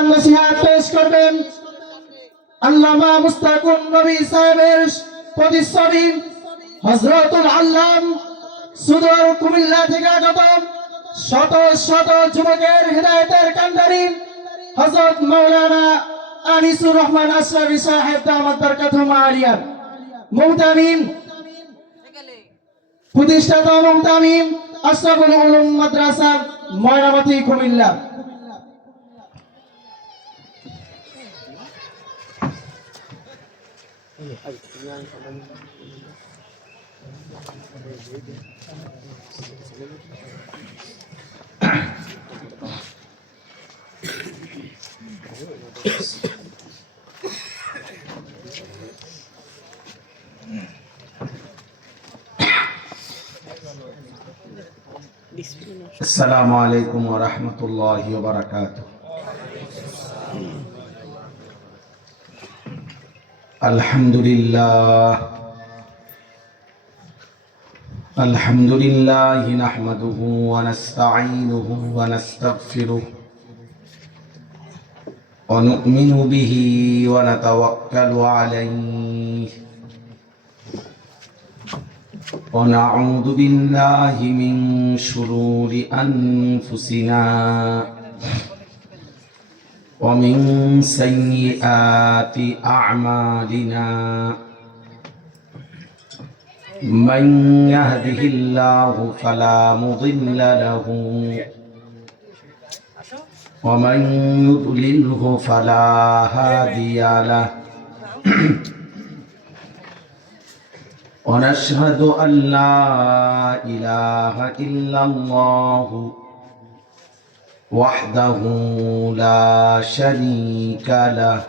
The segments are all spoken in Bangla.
বয়ান নসিহত পেশ করবেন আল্লামা মুস্তাকুন নবী সাহেবের প্রতিচ্ছবি হযরতুল আল্লাম সুদূর কুমিল্লা থেকে আগত শত শত যুবকের হৃদয়ের কান্ডারি হযরত মাওলানা আনিসুর রহমান আশরাফি সাহেব দামাত বরকাতুহুম আলিয়া মুহতামিম প্রতিষ্ঠাতা মুহতামিম আশরাফুল উলুম মাদ্রাসা ময়নামতি কুমিল্লা। السلام عليكم ورحمة الله وبركاته. الحمد لله نحمده ونستعينه ونستغفره ونؤمن به ونتوكل عليه ونعوذ بالله من شرور أنفسنا ومن سيئات أعمالنا من يهده الله فلا مضل له ومن يضلله فلا هادي له ونشهد أن لا إله إلا الله وحده لا شريك له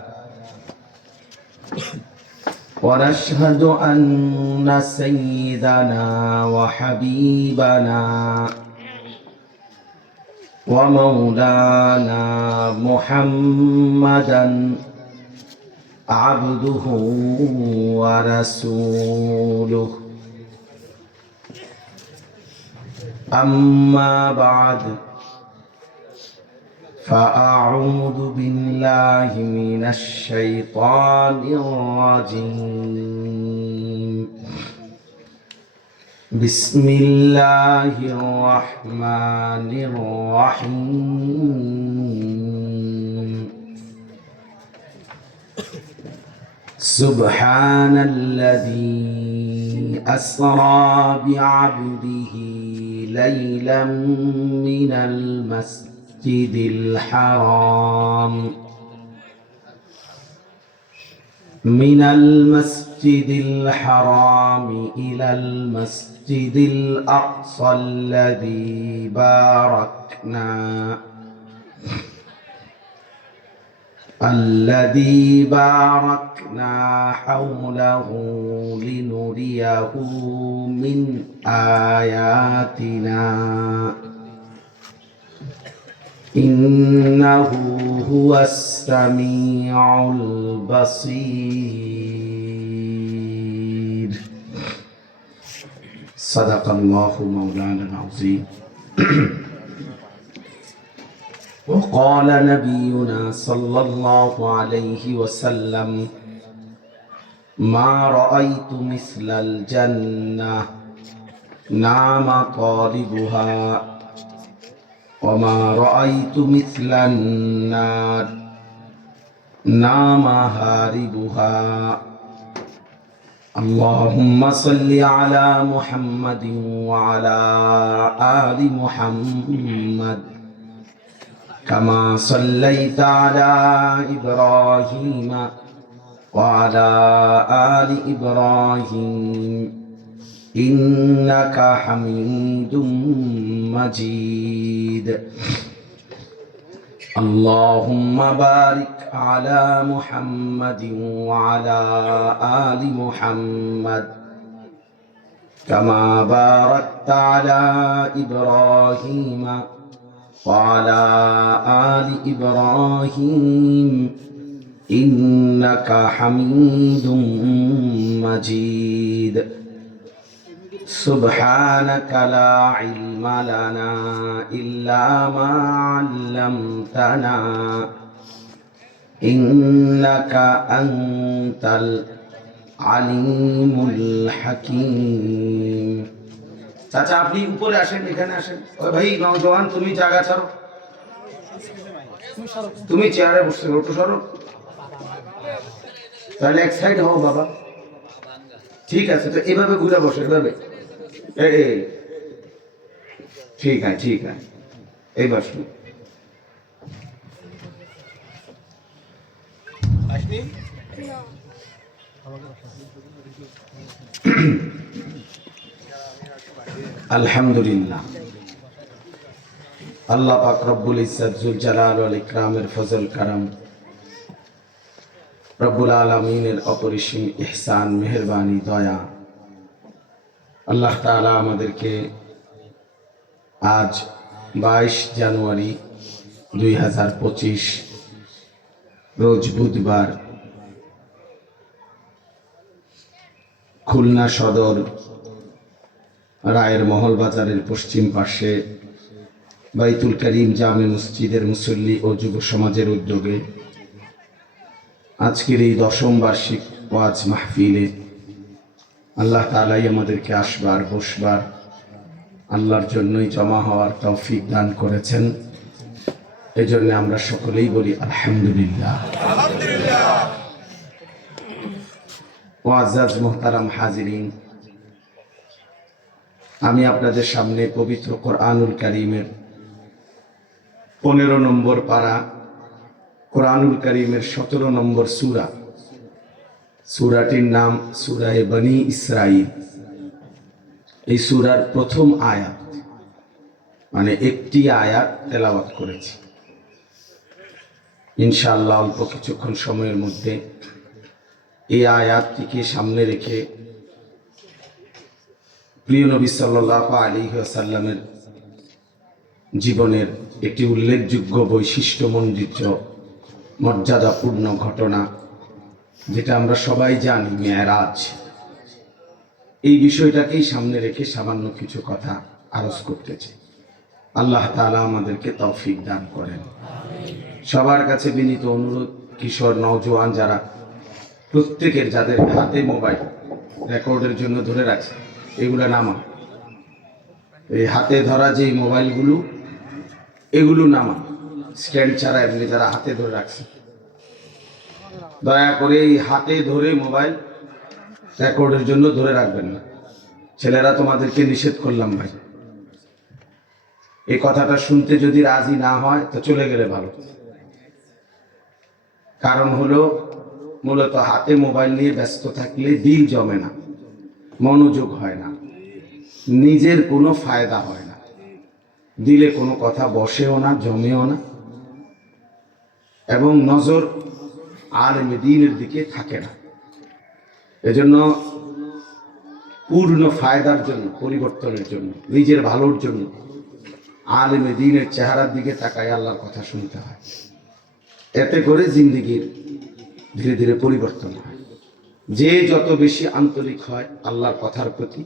ونشهد أن سيدنا وحبيبنا ومولانا محمدا عبده ورسوله أما بعد فأعوذ بالله من الشيطان الرجيم بسم الله الرحمن الرحيم سبحان الذي أسرى بعبده ليلا من المسجد الحرام إلى المسجد الأقصى الذي باركنا حوله لنريه من آياتنا إنه هو السميع البصير صدق الله مولانا العظيم. وقال نبينا صلى الله عليه وسلم ما رأيت مثل الجنة نام طالبها وما رأيت مثل النار نام هاربها. اللهم صل على محمد وعلى آل محمد كما صليت على إبراهيم وعلى آل إبراهيم إنك حميد مجيد. اللهم بارك على محمد وعلى آل محمد كما باركت على إبراهيم وعلى آل إبراهيم إنك حميد مجيد. سبحانك لا علم لنا إلا ما علمتنا ইন্নাকা আনতাল আলিমুল হাকিম। চাচা আপনি উপরে আসেন, এখানে আসেন। ওই ভাই নওজওয়ান, তুমি জায়গা ছাড়ো, তুমি চেয়ারে বসে ওঠো, সরো। তাহলে এক সাইড হও বাবা। ঠিক আছে, তো এভাবে ঘুরে বসে, এভাবে। এই ঠিক আছে, ঠিক আছে, এই বসুন। আলহামদুলিল্লাহ, আল্লাহ পাক রব্বুল ইজ্জত জুল জালাল ওয়াল ইকরামের ফজল কারাম, রব্বুল আলামিনের অপরিসীম ইহসান, মেহেরবানি, দয়া, আল্লাহ তাআলা আমাদেরকে আজ 22 জানুয়ারি 2025 রোজ বুধবার খুলনা সদর রায়ের মহল বাজারের পশ্চিম পাশে বাইতুল করিম জামে মসজিদের মুসল্লি ও যুব সমাজের উদ্যোগে আজকের এই 10ম বার্ষিক ওয়াজ মাহফিলে আল্লাহ তাআলাই আমাদেরকে আসবার, বসবার, আল্লাহর জন্যই জমা হওয়ার তৌফিক দান করেছেন। এজন্য আমরা সকলেই বলি আলহামদুলিল্লাহ। মুআজ্জাজ মুহতারাম হাজিরিন, আমি আপনাদের সামনে পবিত্র কোরআনুল কারীমের 15 নম্বর পারা, কোরআনুল কারীমের 17 নম্বর সূরা, সূরাটির নাম সূরায়ে বনী ইসরাঈল। এই সূরার প্রথম আয়াত, মানে একটি আয়াত তেলাওয়াত করেছি। ইনশাআল্লাহ অল্প কিছুক্ষণ সময়ের মধ্যে এই আয়াতটিকে সামনে রেখে প্রিয় নবী সাল্লাল্লাহু আলাইহি ওয়াসাল্লামের জীবনের একটি উল্লেখযোগ্য বৈশিষ্ট্যমণ্ডিত মর্যাদাপূর্ণ ঘটনা, যেটা আমরা সবাই জানি, মেরাজ, এই বিষয়টাকেই সামনে রেখে সামান্য কিছু কথা আরজ করতেছি। আল্লাহ তাআলা আমাদেরকে তৌফিক দান করেন। সবার কাছে বিনীত অনুরোধ, কিশোর নওজোয়ান যারা, প্রত্যেকের যাদের হাতে মোবাইল রেকর্ডের জন্য ধরে রাখছে, এগুলো নামা। এই হাতে ধরা যে মোবাইলগুলো, এগুলো নামা, স্ট্যান্ড ছাড়া এমনি যারা হাতে ধরে রাখছে, দয়া করে এই হাতে ধরে মোবাইল রেকর্ডের জন্য ধরে রাখবেন না। ছেলেরা তোমাদেরকে নিষেধ করলাম ভাই, এই কথাটা শুনতে যদি রাজি না হয় তো চলে গেলে ভালো। কারণ হলো, মূলত হাতে মোবাইল নিয়ে ব্যস্ত থাকলে দিল জমে না, মনোযোগ হয় না, নিজের কোনো ফায়দা হয় না, দিলে কোনো কথা বসেও না, জমেও না, এবং নজর আলেমে দ্বীনের দিকে থাকে না। এজন্য পূর্ণ ফায়দার জন্য, পরিবর্তনের জন্য, নিজের ভালোর জন্য আলেমে দ্বীনের চেহারার দিকে তাকায় আল্লাহর কথা শুনতে হয়। এতে করে জিন্দেগির ধীরে ধীরে পরিবর্তন হয়। যে যত বেশি আন্তরিক হয় আল্লাহর কথার প্রতি,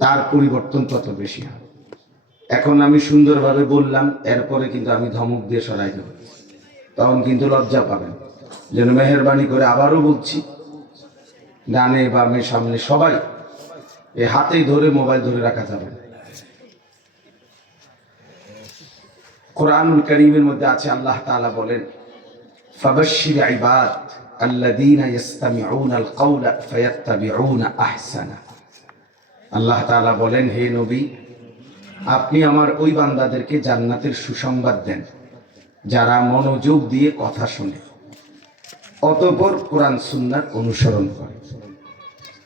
তার পরিবর্তন তত বেশি হয়। এখন আমি সুন্দরভাবে বললাম, এরপরে কিন্তু আমি ধমক দিয়ে সরাই দেব, তখন কিন্তু লজ্জা পাবেন। যেন মেহেরবানি করে আবারও বলছি, ডানে বামে সামনে সবাই এই হাতেই ধরে মোবাইল ধরে রাখা যাবে না। কোরআনুল কারীমের মধ্যে আছে, আল্লাহ তাআলা বলেন, ফাবাশশির ইবাদ আল্লাযীনা ইসতামিউনাল কাওলা ফায়াত্তাবিউনা আহসানা। আল্লাহ তাআলা বলেন, হে নবী, আপনি আমার ওই বান্দাদেরকে জান্নাতের সুসংবাদ দেন যারা মনোযোগ দিয়ে কথা শোনে, অতঃপর কোরআন সুন্নাহর অনুসরণ করে।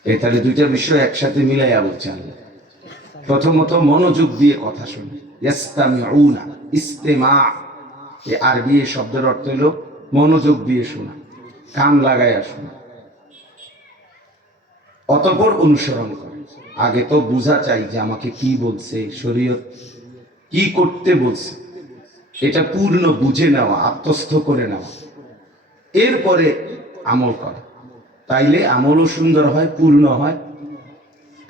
এই তাহলে দুইটা বিষয় একসাথে মিলাইয়া বলছে আল্লাহ। প্রথমত মনোযোগ দিয়ে কথা শোনে, ইসতামিউনা, ইস্তেমা, এই আরবি শব্দের অর্থ হলো মনোযোগ দিয়ে শোনা, কান লাগাইয়া শোনা, অতঃপর অনুসরণ করে। আগে তো বোঝা চাই যে আমাকে কি বলছে, শরীয়ত কি করতে বলছে, এটা পূর্ণ বুঝে নেওয়া, আত্মস্থ করে নেওয়া, এরপরে আমল করা। তাইলে আমলও সুন্দর হয়, পূর্ণ হয়,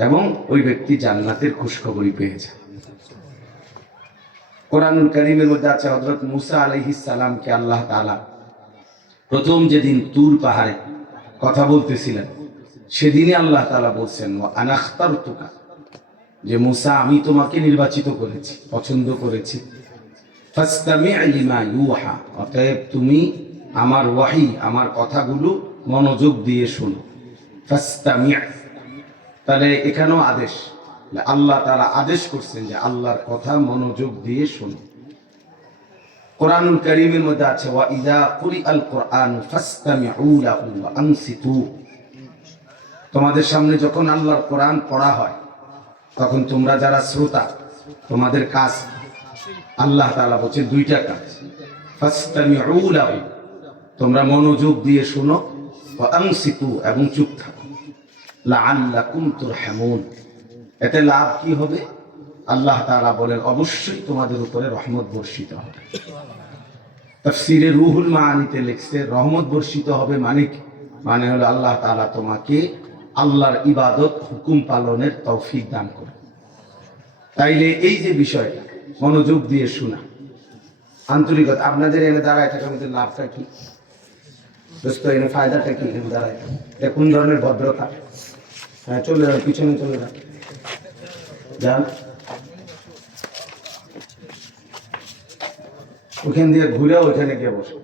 এবং ওই ব্যক্তি জান্নাতের খুশখবরি পেয়ে যায়। কোরআনুল কারীমের মধ্যে আছে, হযরত মুসা আলাইহিস সালামকে আল্লাহ তাআলা প্রথম যেদিন তুর পাহাড়ে কথা বলতেছিলেন, সেদিনই আল্লাহ তাআলা বলছেন ওয়া আনা আখতারতুকা, যে মুসা আমি তোমাকে নির্বাচিত করেছি, পছন্দ করেছি। ফাসতামি' লিমা ইউহা, অতএব তুমি আমার ওয়াহি, আমার কথাগুলো মনোযোগ দিয়ে শোনো। ফাসতামি', তাহলে এখানেও আদেশ, আল্লাহ তাআলা আদেশ করছেন যে আল্লাহর কথা মনোযোগ দিয়ে শোনো। কোরআনুল কারীমের মধ্যে আছে ওয়া ইযা কুরিআল কুরআন ফাসতামি'উ লাহু ওয়া আনসিতু, তোমাদের সামনে যখন আল্লাহর কোরআন পড়া হয় তখন তোমরা যারা শ্রোতা, তোমাদের কাজ, আল্লাহ তাআলা বলছেন দুইটা কাজ। ফাসতামি'উ লাহু, তোমরা মনোযোগ দিয়ে শোনো, ওয়া আনসিতু, এবং চুপ থাকো। লাআল্লাকুম তুরহামুন, এতে লাভ কি হবে? আল্লাহ তাআলা বলেন অবশ্যই তোমাদের উপরে রহমত বর্ষিত হবে। তাফসীরে রুহুল মাআনিতে লিখছে রহমত বর্ষিত হবে মানে কি? মানে হলো আল্লাহ তাআলা তোমাকে আল্লাহর ইবাদত হুকুম পালনের তৌফিক দান করে। তাইলে এই যে বিষয়টা মনোযোগ দিয়ে শোনা, আন্তরিকতা, আপনাদের এনে দাঁড়ায় থাকার মধ্যে লাভটা কি? দোস্ত এনে ফায়দাটা কি? এনে দাঁড়ায় থাকা এটা কোন ধরনের ভদ্রতা? হ্যাঁ, চলে যান, পিছনে চলে যান, যান ওখান দিয়ে ঘুরে ওইখানে গিয়ে বসে।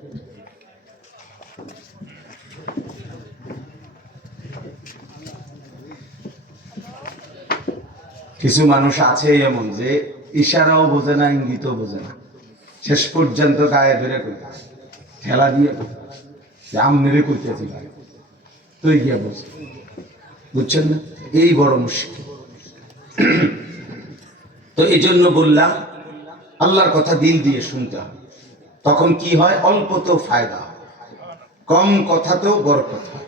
কিছু মানুষ আছে এমন যে ইশারাও বোঝে না, ইঙ্গিতও বোঝে না, শেষ পর্যন্ত গায়ে ধরে কইতে, ঠেলা দিয়ে যে আমনেরে কইতেছি তুই গিয়ে বসে, বুঝছেন না? এই বড় মুশকিল। তো এই জন্য বললাম আল্লাহর কথা দিল দিয়ে শুনতে হবে। তখন কি হয়? অল্পতেও ফায়দা হয়, কম কথাতেও বরকত হয়,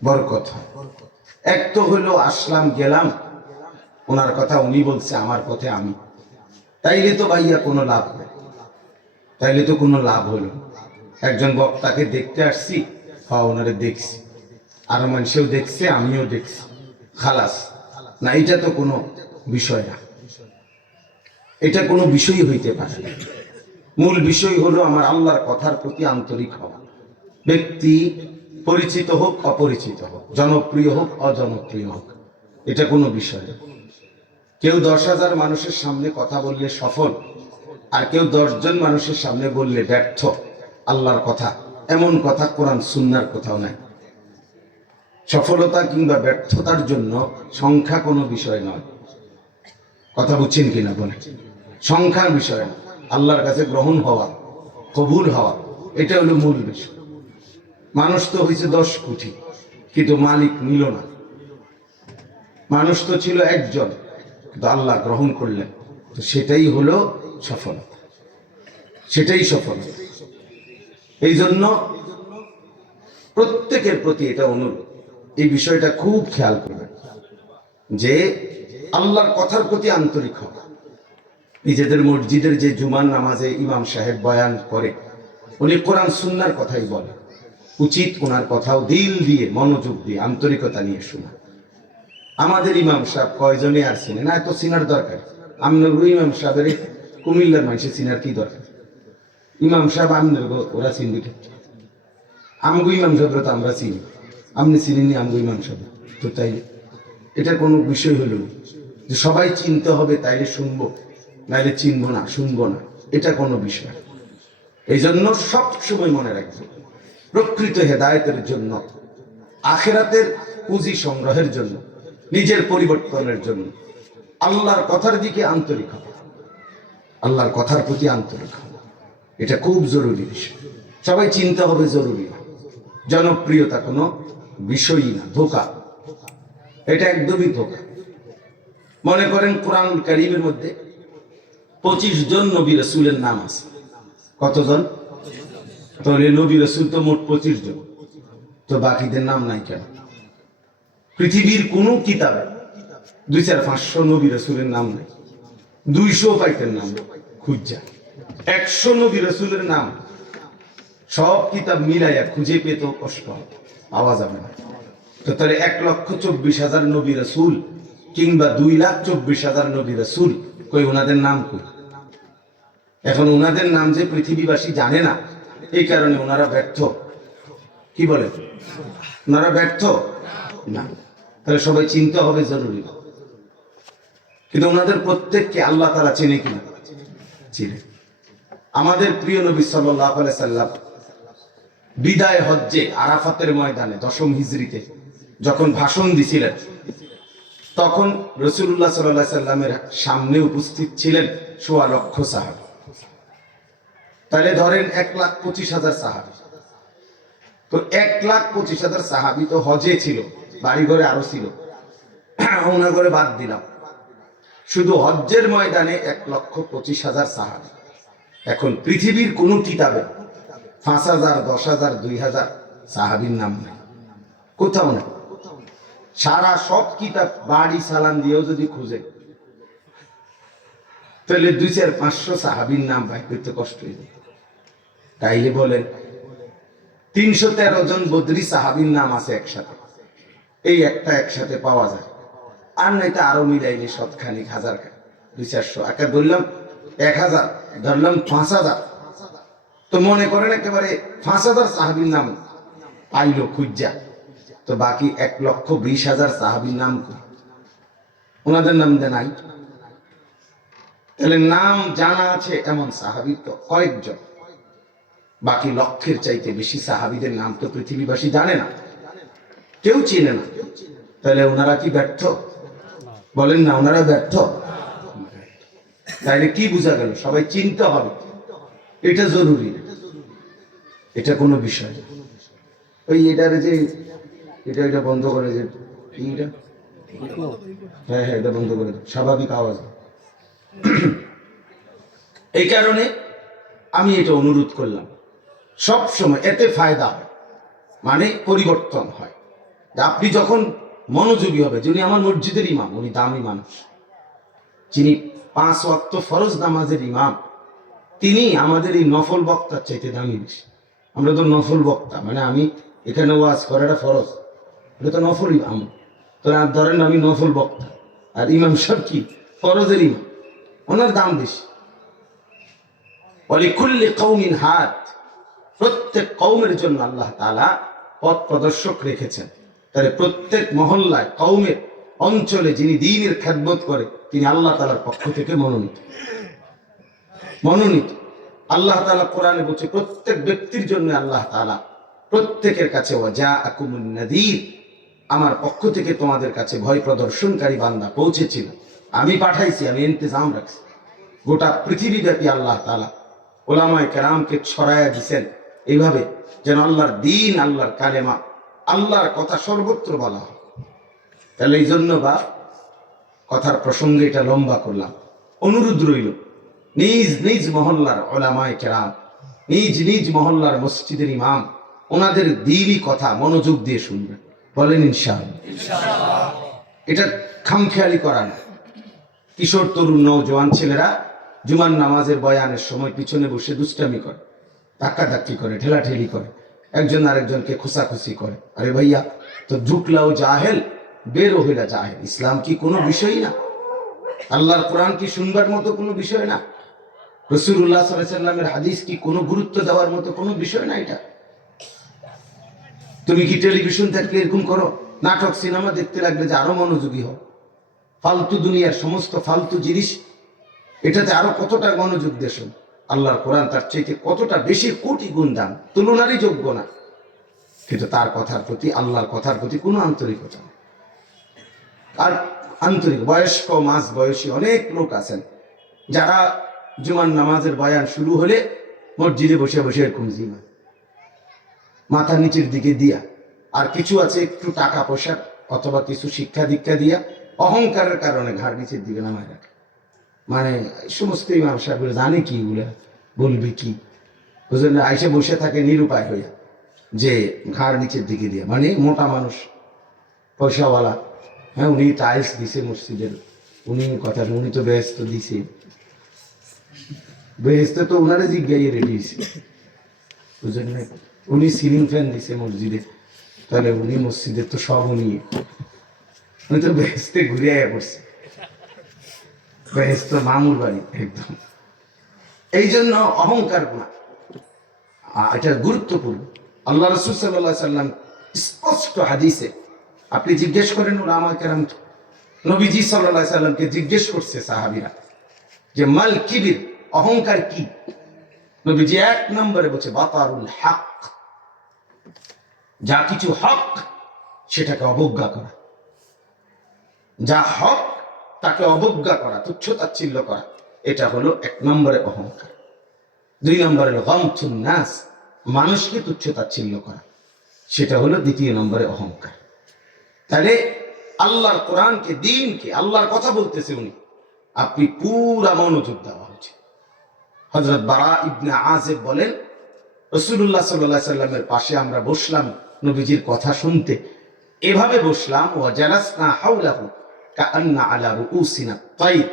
বরকত হয়। এক তো হলো আসলাম গেলাম, ওনার কথা উনি বলছে, আমার পথে আমি, তাইলে তো ভাইয়া কোনো লাভ নেই, তাইলে তো কোনো লাভ হলো। একজন বক্তাকে দেখতে আসছি, হ্যাঁ ওনারে দেখছি, আর মানুষেও দেখছে, আমিও দেখছি, খালাস না, এটা তো কোনো বিষয় না, এটা কোনো বিষয় হইতে পারে না। মূল বিষয় হলো আমার আল্লাহর কথার প্রতি আন্তরিক হওয়া। ব্যক্তি পরিচিত হোক অপরিচিত হোক, জনপ্রিয় হোক অজনপ্রিয় হোক, এটা কোনো বিষয় না। কেউ 10,000 মানুষের সামনে কথা বললে সফল, আর কেউ 10 জন মানুষের সামনে বললে ব্যর্থ। আল্লাহর কথা, এমন কথা কোরআন সুন্নাহর কোথাও নাই। সফলতা কিংবা ব্যর্থতার জন্য সংখ্যা কোনো বিষয় নয়। কথা বুঝছেন কিনা বলে? সংখ্যার বিষয় না, আল্লাহর কাছে গ্রহণ হওয়া, কবুল হওয়া, এটা হলো মূল বিষয়। মানুষ তো হয়েছে 10 কোটি, কিন্তু মালিক নিল না। মানুষ তো ছিল একজন, কিন্তু আল্লাহ গ্রহণ করলেন, তো সেটাই হলো সফলতা, সেটাই সফলতা। এই জন্য প্রত্যেকের প্রতি এটা অনুরোধ, এই বিষয়টা খুব খেয়াল করবেন যে আল্লাহর কথার প্রতি আন্তরিক হবে। নিজেদের মসজিদের যে জুমার নামাজে ইমাম সাহেব বয়ান করে, উনি কোরআন সুন্নাহর কথাই বলে, উচিত ওনার কথাও দিল দিয়ে মনোযোগ দিয়ে আন্তরিকতা নিয়ে শোনা। আমাদের ইমাম সাহেব কয়জনে আর চিনে না, এত চিনার দরকার? আপনার ইমাম সাহেবের কুমিল্লার মানুষের চিনার কি দরকার? ইমাম সাহেব আপনার ওরা চিনবি, আমগো ইমাম সাহেব তো আমরা চিনি, আপনি চিনিনি আমগো ইমাম সাহেব, তো তাই এটা কোনো বিষয় হলো না যে সবাই চিনতে হবে তাইলে শুনবো, নাইলে চিনবো না, শুনবো না, এটা কোনো বিষয়। এই জন্য সবসময় মনে রাখবে, প্রকৃত হেদায়েতের জন্য, আখিরাতের পুঁজি সংগ্রহের জন্য, নিজের পরিবর্তনের জন্য আল্লাহর কথার দিকে আন্তরিক হবে, আল্লাহর কথার প্রতি আন্তরিক হবে, এটা খুব জরুরি বিষয়। সবাই চিনতে হবে জরুরি না, জনপ্রিয়তা কোনো বিষয়ই না, ধোঁকা, এটা একদমই ধোঁকা। মনে করেন কোরআনুল কারীমের মধ্যে 25 জন নবী রাসূলের নাম আছে। কতজন? তাহলে নবী রাসূল তো মোট 25 জন, তো বাকিদের নাম নাই কেন? পৃথিবীর কোন কিতাবে 200-500 নবী রাসূলের নাম নাই, 200 পাইতেন নাম খুঁজা, 100 নবী রাসূলের নাম সব কিতাব মিলাইয়া খুঁজে পেতেও কষ্ট হবে, পাওয়া যাবে না। তো তাহলে 1,24,000 নবী রাসূল কিংবা 2,24,000 নবী রাসূল, কই ওনাদের নাম কই? এখন ওনাদের নাম যে পৃথিবীবাসী জানে না, এই কারণে ওনারা ব্যর্থ, কি বলেন? ওনারা ব্যর্থ না, তাহলে সবাই চিনতে হবে জরুরি। কিন্তু ওনাদের প্রত্যেককে আল্লাহ তাআলা চেনে কিনা? চিনে। আমাদের প্রিয় নবী সাল্লাল্লাহু আলাইহি সাল্লাম বিদায় হজ্জে আরাফাতের ময়দানে 10ম হিজরিতে যখন ভাষণ দিছিলেন, তখন রাসূলুল্লাহ সাল্লাল্লাহু আলাইহি সাল্লামের সামনে উপস্থিত ছিলেন 1.25 লক্ষ সাহাবী। তাহলে ধরেন 1,25,000 সাহাবী। তো 1,25,000 সাহাবী তো হজে ছিল, বাড়ি ঘরে আরো ছিল, ওনা করে বাদ দিলাম। শুধু হজ্জের ময়দানে 1,25,000 সাহাবী। এখন পৃথিবীর কোন কিতাবে 5,000, 10,000, 2,000 সাহাবীর নাম নেই, কোথাও নেই। সারা সব কিতাব বাড়ি সালান দিয়েও যদি খুঁজে, তাহলে 200-500 সাহাবীর নাম বাইর করতে কষ্ট হয়ে যায়। তাইলে বলেন 313 জন বদরি সাহাবীর নাম আছে একসাথে, এই একটা একসাথে পাওয়া যায়। আর নয়তো আরো মিলাইলে শতখানিক, হাজার, 200-400, একা ধরলাম 1,000, ধরলাম 5,000। তো মনে করেন একেবারে 5,000 সাহাবীর নাম পাইলো খুঁজা, তো বাকি 1,20,000 সাহাবীর নাম ওনাদের নাম দেয় নাই। তাহলে নাম জানা আছে এমন সাহাবী তো কয়েকজন, বাকি লক্ষের চাইতে বেশি সাহাবীদের নাম তো পৃথিবীবাসী জানে না, কেউ চেনে না। তাহলে ওনারা কি ব্যর্থ? বলেন না, ওনারা ব্যর্থ। তাইলে কি বোঝা গেল? সবাই চিনতে হবে, এটা জরুরি, এটা কোনো বিষয় না। ওই এটার যে এটা বন্ধ করে, যে এটা, হ্যাঁ এটা বন্ধ করে দাও, স্বাভাবিক আওয়াজ। এই কারণে আমি এটা অনুরোধ করলাম, সব সময় এতে ফায়দা হয়, মানে পরিবর্তন হয়। আপনি যখন মনোযোগী হবে, যিনি আমার মসজিদের ইমাম, উনি দামি মানুষ, যিনি 5 ওয়াক্ত ফরজ নামাজের ইমাম, তিনি আমাদের এই নফল বক্তার চাইতে দামি বেশি। আমরা তো নফল বক্তা, মানে আমি এখানে ওয়াজ করাটা ফরজ, এটা তো নফল ইমাম। তো ধরেন আমি নফল বক্তা, আর ইমাম সাহেব কি ফরজের ইমাম, ওনার দাম বেশি। ওয়ালিকুল্লি কওমিন হাদ, প্রত্যেক কওমের জন্য আল্লাহ তাআলা পথ প্রদর্শক রেখেছেন। তাহলে প্রত্যেক মহল্লায়, কওমের, অঞ্চলে যিনি দ্বীনের খেদমত করে, তিনি আল্লাহ তাআলার পক্ষ থেকে মনোনীত। আল্লাহ তাআলা কোরআনে বলছে প্রত্যেক ব্যক্তির জন্য আল্লাহ তাআলা প্রত্যেকের কাছে ওয়াজাআকুমুন নাযীর, আমার পক্ষ থেকে তোমাদের কাছে ভয় প্রদর্শনকারী বান্দা পৌঁছেছিল, আমি পাঠাইছি, আমি ইন্তজাম রাখছি। গোটা পৃথিবীব্যাপী আল্লাহ তাআলা উলামায়ে কেরামকে ছড়ায়া দিয়েছেন এইভাবে, যেন আল্লাহর দ্বীন, আল্লাহর কালেমা, আল্লাহর কথা সর্বত্র বলা হয়। তাহলে এই জন্য বা কথার প্রসঙ্গে এটা লম্বা করলাম, অনুরোধ রইল নিজ নিজ মহল্লার উলামায়ে কেরাম, নিজ নিজ মহল্লার মসজিদের ইমাম, ওনাদের দ্বীনি কথা মনোযোগ দিয়ে শুনবেন। বলেন ইনশাআল্লাহ। এটা খামখেয়ালি করা না। কিশোর, তরুণ, নওজোয়ান ছেলেরা জুমার নামাজের বয়ানের সময় পিছনে বসে দুষ্টামি করে, ধাক্কাধাক্কি করে, ঠেলাঠেলি করে, একজন আরেকজনকে খোসাখুসি করে। আরে ভাইয়া, তো ঢুকলাও জাহেল, বেরো হইলা জাহেল। ইসলাম কি কোনো বিষয় না? আল্লাহর কোরআন কি শুনবার মতো কোনো বিষয় না? রাসূলুল্লাহ সাল্লাল্লাহু আলাইহি ওয়াসাল্লামের হাদিস কি কোনো গুরুত্ব দেওয়ার মতো কোনো বিষয় না? এটা তুমি কি টেলিভিশন থাকলে এরকম করো, নাটক সিনেমা দেখতে লাগলে যে আরো মনোযোগী হও, ফালতু দুনিয়ার সমস্ত ফালতু জিনিস, এটাতে আরো কতটা মনোযোগ দেশ। আল্লাহর কোরআন তার চাইতে কতটা বেশি কোটি গুণ দাম, তুলনারই যোগ্য না। কিন্তু তার কথার প্রতি, আল্লাহর কথার প্রতি কোনো আন্তরিকতা নেই। আর আন্তরিক বয়স্ক, মাঝ বয়সী অনেক লোক আছেন যারা জুমার নামাজের বয়ান শুরু হলে মসজিদে বসে বসে এরকম জিমা, মাথা নিচের দিকে দিয়া। আর কিছু আছে একটু টাকা পয়সা অথবা কিছু শিক্ষা দীক্ষা দিয়া অহংকারের কারণে ঘাড় নিচের দিকে নামায় রাখে। মানে সমস্ত ইমাম সাহেব জানে কি এগুলা বলবে কি, বুঝলেন? আইসে বসে থাকে নিরুপায় হইয়া, যে ঘাড় নিচের দিকে দিয়া, মানে মোটা মানুষ, পয়সাওয়ালা, হ্যাঁ, উনি টাইলস দিছে মসজিদের, উনি কথা, উনি তো বেহেস্ত দিছে, বেহেস্ত তো ওনারে জিজ্ঞাইয়ে রেডি হয়েছে, বুঝলেন না? উনি সিলিং ফ্যান দিছে মসজিদে, তাহলে উনি মসজিদের তো সব উনি তো বেহেস্তে ঘুরে আয়া পড়ছে, বেহেস্ত মামুর বাড়ি একদম। এই জন্য অহংকার গুণা, এটা গুরুত্বপূর্ণ। আল্লাহ রাসূল সাল্লাল্লাহু আলাইহি সাল্লাম স্পষ্ট হাদিসে, আপনি জিজ্ঞেস করেন উলামা কেরাম, নবীজি সাল্লাল্লাহু আলাইহি সাল্লামকে জিজ্ঞেস করছে সাহাবীরা যে মাল কিবির, অহংকার কি? নবীজি এক নম্বরে বলছে বাতারুল হক, যা কিছু হক সেটাকে অবজ্ঞা করা, যা হক তাকে অবজ্ঞা করা, তুচ্ছতাচ্ছিল্য করা, এটা হলো এক নম্বরে অহংকার। দুই নম্বরে হলো গামতুন নাস, মানুষকে তুচ্ছতাচ্ছিল্য করা, সেটা হলো দ্বিতীয় নম্বরে অহংকার। তাহলে আল্লাহর কোরআনকে, দ্বীনকে, আল্লাহর কথা বলতেছে উনি, আপনি পুরা মনোযোগ দেওয়া উচিত। হযরত বারা ইবনে আযিব বলেন, রাসূলুল্লাহ সাল্লাল্লাহু আলাইহি সাল্লামের পাশে আমরা বসলাম নবীজির কথা শুনতে, এভাবে বসলাম, ওয়া জালাসনা হাওলাহু কাআন্না আলা রুউসিনা তাইর,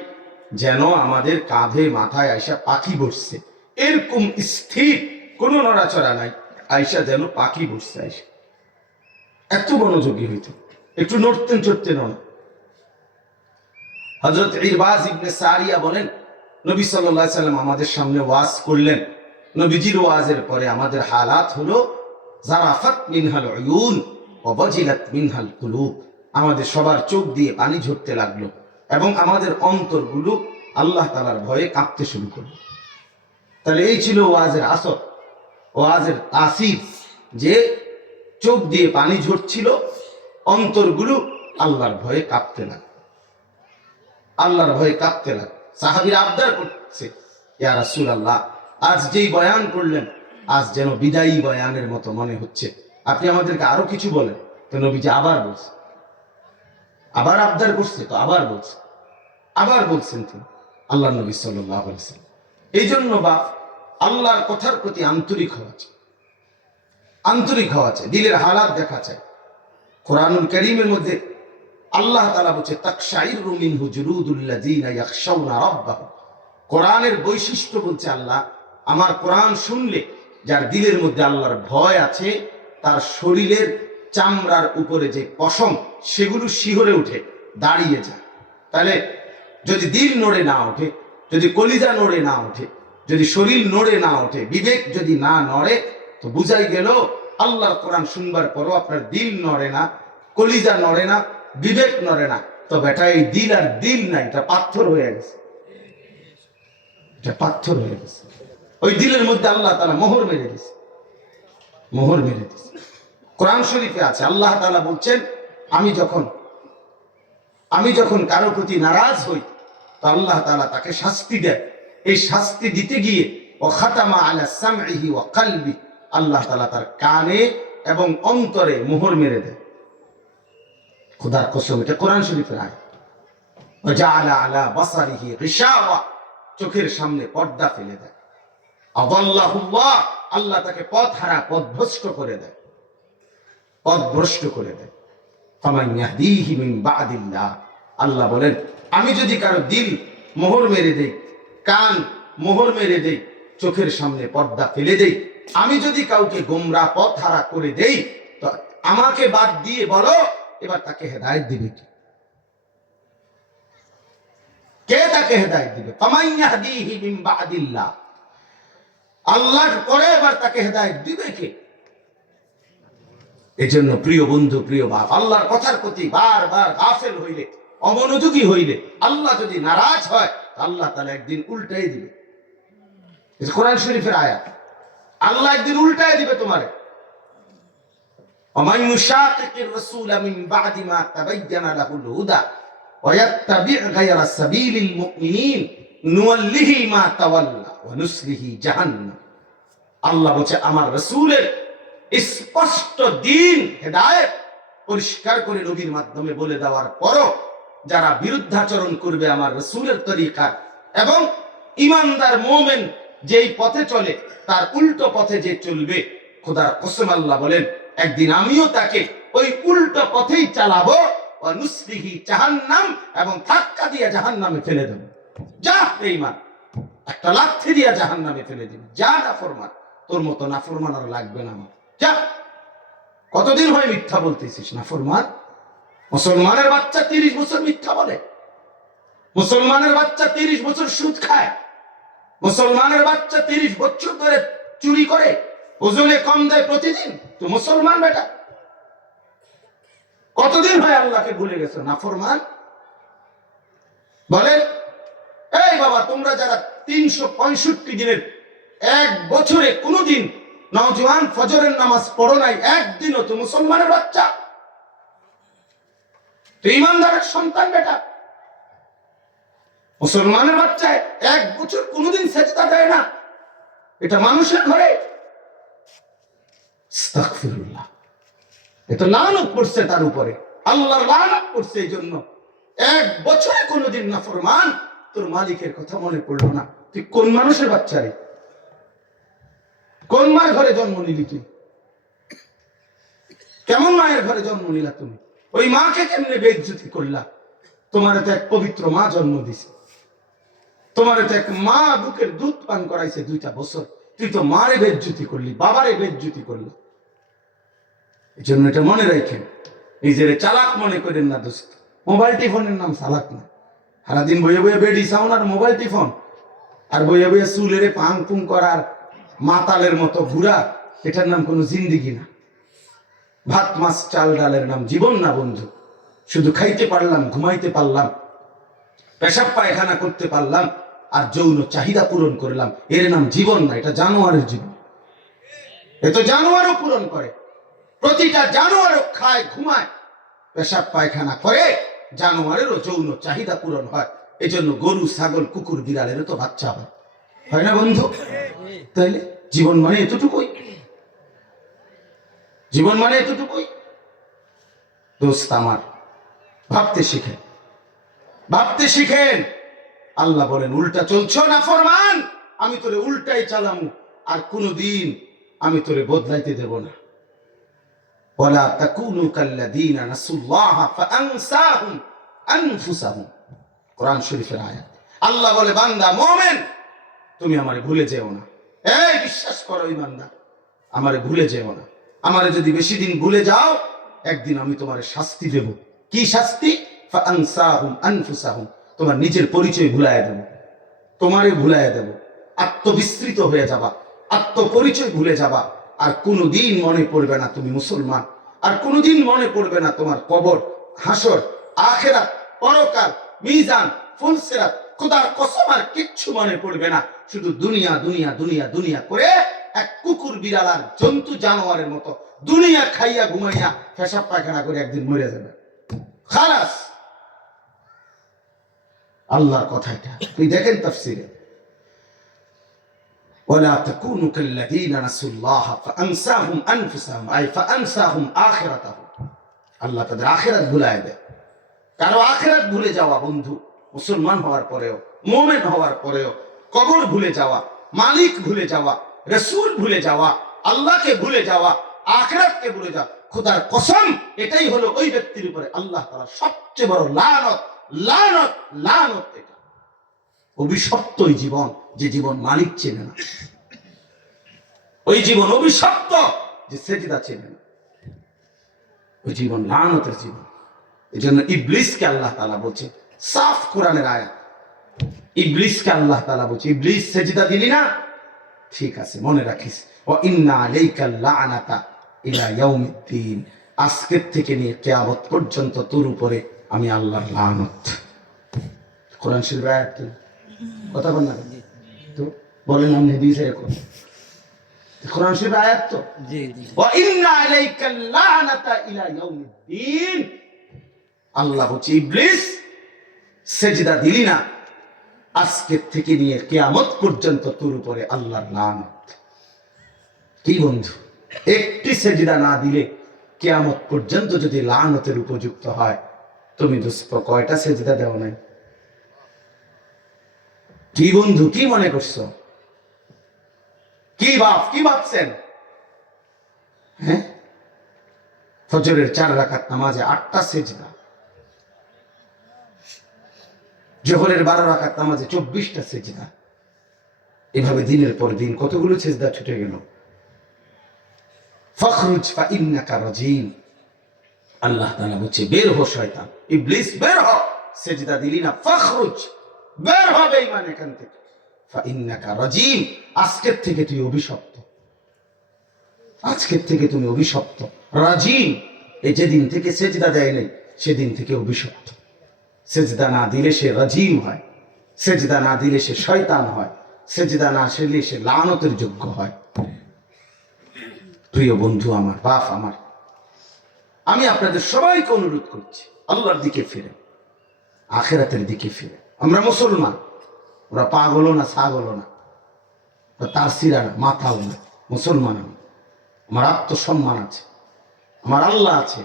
যেন আমাদের কাঁধে মাথায় আয়েশা পাখি বসছে, এরকম স্থির, কোনো নড়াচড়া নাই, আয়েশা যেন পাখি বসছে। আয়েশা এত মনোযোগী হইত, একটু নড়তেন চড়তেন না। হযরত ইরবাজ ইবনে সারিয়া বলেন, নবী সাল্লাল্লাহু আলাইহি সাল্লাম আমাদের সামনে ওয়াজ করলেন, নবীজির ওয়াজের পরে আমাদের হালাত হলো জারাফাত মিনহাল উয়ুন ওয়া ওয়াজিলাত মিনহাল কুলুব, আমাদের সবার চোখ দিয়ে পানি ঝরতে লাগলো এবং আমাদের অন্তরগুলো আল্লাহ তাআলার ভয়ে কাঁপতে শুরু করলো। তাহলে এই ছিল ওয়াজের আসর, ওয়াজের তাসির, যে চোখ দিয়ে পানি ঝরছিল, অন্তরগুলো আল্লাহর ভয়ে কাঁপতে লাগলো, আল্লাহর ভয়ে কাঁপতে লাগলো। সাহাবীরা আবদার করছে, ইয়া রাসূলুল্লাহ, আজ যেই বয়ান করলেন, আজ যেন বিদায়ী বয়ানের মতো মনে হচ্ছে, আপনি আমাদেরকে আরো কিছু বলেন। তো নবীজি আবার বলছে, আবার আবদার করছে, তো আবার বলছে, আবার বলছেন তিনি, আল্লাহ নবী সাল্লাল্লাহু আলাইহি ওয়াসাল্লাম। এই জন্য বা আল্লাহর কথার প্রতি আন্তরিক হওয়া চাই, আন্তরিক হওয়া চাই, দিলের হালাত দেখা চাই। কোরআনুল কারীমের মধ্যে আল্লাহ তাআলা বলছে, তাকশাইরু মিনহু জুলুদুল্লাযীনা ইয়াখশাউনা রাব্বাহুম, কোরআনের বৈশিষ্ট্য বলছে আল্লাহ, আমার কোরআন শুনলে যার দিলের মধ্যে আল্লাহর ভয় আছে, তার শরীরের চামড়ার উপরে যে পশম, সেগুলো শিহরে উঠে দাঁড়িয়ে যায়। তাহলে যদি দিল নড়ে না ওঠে, যদি কলিজা নড়ে না ওঠে, যদি শরীর নড়ে না ওঠে, বিবেক যদি না নড়ে, তো বুঝাই গেল আল্লাহর কোরআন শুনবার পরও আপনার দিল নড়ে না, কলিজা নড়ে না, বিবেক নড়ে না, তো বেটা এই দিল আর দিল নাই, এটা পাথর হয়ে গেছে, এটা পাথর হয়ে গেছে। ওই দিলের মধ্যে আল্লাহ তাআলা মোহর মেরে দিয়েছে, মোহর মেরে দিয়েছে। কোরআন শরীফে আছে, আল্লাহ তাআলা বলছেন, আমি যখন কারো প্রতি নারাজ হই, তো আল্লাহ তাআলা তাকে শাস্তি দেয়। এই শাস্তি দিতে গিয়ে ও খাতামা আলা সামঈহি ওয়া কলবি, আল্লাহ তাআলা তার কানে এবং অন্তরে মোহর মেরে দেয়। খোদার কসম, এটা কোরআন শরীফের আয়াত। ওয়া জাআলা আলা বাসারিহি গিশাওয়া, চোখের সামনে পর্দা ফেলে দেয়। আদাল্লাহুল্লাহ, আল্লাহ তাকে পথহারা, পথভ্রষ্ট করে দেয়, পথভ্রষ্ট করে দেয়। ফামান ইয়াহদিহি মিন বাদিল্লাহ, আল্লাহ বলেন, আমি যদি কারো দিল মোহর মেরে দেই, কান মোহর মেরে দেই, চোখের সামনে পর্দা ফেলে দেই, আমি যদি কাউকে গোমরাহ পথহারা করে দেই, তো আমাকে বাদ দিয়ে বলো এবার তাকে হেদায়েত দিবে কি? কে তাকে হেদায়েত দিবে? ফামান ইয়াহদিহি মিন বাদিল্লাহ, আল্লাহর পরে এবার তাকে হেদায়েত দিবে কে? এজন্য প্রিয় বন্ধু, প্রিয় বাপ, আল্লাহর কথার প্রতি বারবার গাফেল হইলে, অমনোযোগী হইলে, আল্লাহ যদি নারাজ হয়, আল্লাহ তাআলা একদিন উল্টাই দিবে। এই কোরআন শরীফের আয়াত, আল্লাহ একদিন উল্টাই দিবে তোমারে। ওমান ইউশাকিকির রাসূলা মিন বাদি মা তাবায়্যানা লাহুল হুদা ওয়া ইয়াত্তাবি' গায়রা সাবিলিল মুমিনিন নুওয়াল্লিহি মা তাওয়াল্লা ওয়া নুসলিহি জাহান্নাম। আল্লাহ বলে, আমার রাসূলের স্পষ্ট দ্বীন, হেদায়েত পরিষ্কার করে নবীর মাধ্যমে বলে দেওয়ার পরও যারা বিরুদ্ধাচরণ করবে আমার রাসূলের তরিকা, এবং ঈমানদার মুমিন যেই পথে চলে তার উল্টো পথে যে চলবে, খোদার কসম আল্লাহ বলেন, একদিন আমিও তাকে ওই উল্টো পথেই চালাবো, ওয়া নুসলিহি জাহান্নাম, এবং ধাক্কা দিয়ে জাহান্নামে ফেলে দেব। যা বেঈমান, একটা লাথি দিয়ে জাহান্নামে ফেলে দিন। যা নাফরমান, তোর মতো নাফরমান আর লাগবে না আমার, যা। কতদিন হয় মিথ্যা বলতেছিস নাফরমান? মুসলমানের বাচ্চা 30 বছর মিথ্যা বলে, মুসলমানের বাচ্চা 30 বছর সুদ খায়, মুসলমানের বাচ্চা 30 বছর ধরে চুরি করে, ওজনে কম দেয় প্রতিদিন, তো মুসলমান বেটা। কতদিন হয় আল্লাহকে ভুলে গেছো, নাফরমান? বলেন, এই বাবা, তোমরা যারা 365 দিনের এক বছরে কোনোদিন নওজোয়ান ফজরের নামাজ পড়ো নাই একদিনও, তো মুসলমানের বাচ্চা, তো ইমানদারের সন্তান বেটা। মুসলমানের বাচ্চা এক বছর কোনোদিন সেজদা দেয় না, এটা মানুষের ঘরে। আস্তাগফিরুল্লাহ, এটা লানত পড়ছে তার উপরে, আল্লাহর লানত পড়ছে। এই জন্য এক বছরে কোনোদিন নাফরমান, তোর মালিকের কথা মনে পড়লো না। তুই কোন মানুষের বাচ্চা রে? কোন মায়ের ঘরে জন্ম নিলি তুই? কেমন মায়ের ঘরে জন্ম নিলা তুমি? ওই মাকে কেমনে বেইজ্জতি করলা? তোমার তো এক পবিত্র মা জন্ম দিছে, তোমার তো এক মা বুকের দুধ পান করাইছে 2টা বছর, তুই তো মারে বেইজ্জতি করলি, বাবারে বেইজ্জতি করলি। এই জন্য এটা মনে রাখেন, নিজের চালাক মনে করেন না দোস্ত। মোবাইল টিফোনের নাম চালাক না। সারাদিন বইয়ে বইয়ে বেডি সাউন আর মোবাইল টিফোন, আর বইয়ে বইয়ে চুলের পাং পুং করার মাতালের মতো ঘুরা, এটার নাম কোনো জিন্দিগি না। ভাত মাছ চাল ডালের নাম জীবন না বন্ধু। শুধু খাইতে পারলাম, ঘুমাইতে পারলাম, পেশাব পায়খানা করতে পারলাম, আর যৌন চাহিদা পূরণ করলাম, এর নাম জীবন না। এটা জানোয়ারের জীবন। এ তো জানোয়ারও পূরণ করে, প্রতিটা জানোয়ারও খায়, ঘুমায়, পেশাব পায়খানা করে, জানোয়ারেরও যৌন চাহিদা পূরণ হয়। এই জন্য গরু, ছাগল, কুকুর, বিড়ালেরও তো বাচ্চা হয় না বন্ধু? তাইলে জীবন মানে এতটুকুই, জীবন মানে এতটুকুই। দোস্ত আমার, ভাবতে শিখেন, ভাবতে শিখেন। আল্লাহ বলেন, উল্টা চলছো না ফরমান, আমি তোরে উল্টাই চালামু, আর কোনদিন আমি তোরে বদলাইতে দেব না। ওয়ালা তাকুনু কাল্লাযীনা নাসুল্লাহা ফাআনসাহুম আনফুসাহুম, কোরআন শরীফের আয়াত। আল্লাহ বলে, বান্দা মুমিন, তুমি আমারে ভুলে যেও না। এই বিশ্বাস করো ইমানদার, আমারে ভুলে যেও না। আমারে যদি বেশি দিন ভুলে যাও, একদিন আমি তোমারে শাস্তি দেব। কি শাস্তি? ফাআনসাহুম আনফুসাহুম, তোমার নিজের পরিচয় ভুলাইয়া দেব, তোমারে ভুলাইয়া দেব, আত্মবিস্মৃত হয়ে যাবা, আত্মপরিচয় ভুলে যাবা। আর কোনোদিন মনে পড়বে না তুমি মুসলমান, আর কোনোদিন মনে পড়বে না তোমার কবর, হাসর, আখিরাত, পরকাল, মিজান, ফুলসিরাত। খোদার কসম আর কিচ্ছু মনে পড়বে না। শুধু দুনিয়া দুনিয়া দুনিয়া দুনিয়া করে এক কুকুর, বিড়াল আর জন্তু জানোয়ারের মতো দুনিয়া খাইয়া ঘুমাইয়া পেশাব পায়খানা করে একদিন মরে যাবে। খালাস। আল্লাহর কথা এটা, তুই দেখেন তাফসীরে, ওয়ালা তাকুনু কাল্লাযীনা নাসুল্লাহা ফাআনসাহুম আনফুসাহুম, আই ফাআনসাহুম আখিরাতাহুম। আল্লাহ তাদের আখিরাত ভুলায় দেয়। কারো আখিরাত ভুলে যাওয়া বন্ধু, মুসলমান হওয়ার পরেও, মুমিন হওয়ার পরেও, কবর ভুলে যাওয়া, মালিক ভুলে যাওয়া, রাসূল ভুলে যাওয়া, আল্লাহকে ভুলে যাওয়া, আখিরাতকে ভুলে যাওয়া, খোদার কসম এটাই হলো ওই ব্যক্তির উপরে আল্লাহ তাআলার সবচেয়ে বড় লানত। লানত, লানত। এটা অভিশপ্ত ওই জীবন, যে জীবন মালিক চেনে না। ওই জীবন অভিশপ্ত, যে সেজদা চেনে না। ওই জীবন লানতের জীবন। এই জন্য ইবলিসকে আল্লাহ তাআলা বলছে, সাফ কোরআনের আয়াত, ইবলিসকে আল্লাহ তাআলা বলছে, ইবলিস সেজদা দিলি না, ঠিক আছে, মনে রাখিস, ওয়া ইন্না আলাইকা লা'নাতা ইলা ইয়াউমিদ্দিন, আজকের থেকে নিয়ে কিয়ামত পর্যন্ত তোর উপরে আমি আল্লাহর লানত। কোরআন শরীফের আয়াত, কথা বল না তো, বলেন আমি হাদিসে এখন, কোরআন শরীফের আয়াত তো, জি জি, ওয়া ইন্না আলাইকা লা'নাতা ইলা ইয়াউমিদ্দিন। আল্লাহ বলছে, ইবলিস সেজদা দিলি না, আজকের থেকে নিয়ে কিয়ামত পর্যন্ত তোর উপরে আল্লাহর লানত। কি বন্ধু, একটি সেজদা না দিলে কিয়ামত পর্যন্ত যদি লানতের উপযুক্ত হয়, তুমি দোস্ত কয়টা সেজদা দেও নাই? কি বন্ধু, কি মনে করছো? কি কি ভাবছেন? হ্যাঁ, ফজরের 4 রাকাত নামাজে 8টা সেজদা, জোহরের 12 রাকাত নামাজে 24টা সেজদা। এভাবে দিনের পর দিন কতগুলো সেজদা ছুটে গেল। ফখরুজ ফা ইন্নাকা রাজিম, আল্লাহ তাআলা বলছে, বের হ শয়তান, ইবলিস বের হ, সেজদা দিলি না, ফখরুজ, বের হ বেঈমান এখান থেকে, ফা ইন্নাকা রাজিম, আজকের থেকে তুই অভিশপ্ত। আজকের থেকে তুমি অভিশপ্ত। রাজিম, এই যেদিন থেকে সেজদা দেয় নাই সেদিন থেকে অভিশপ্ত। সেজদা না দিলে সে রাজিম হয়, সেজদা না দিলে সে শয়তান হয়, সেজদা না আসলে সে লানতের যোগ্য হয়। প্রিয় বন্ধু আমার, বাপ আমার, আমি আপনাদের সবাইকে অনুরোধ করছি, আল্লাহর দিকে ফিরে, আখেরাতের দিকে ফিরে। আমরা মুসলমান, ওরা পাগলও না, ছাগলও না, তার সিরা না, মাথাও না, মুসলমান আমি। আমার আত্মসম্মান আছে, আমার আল্লাহ আছে,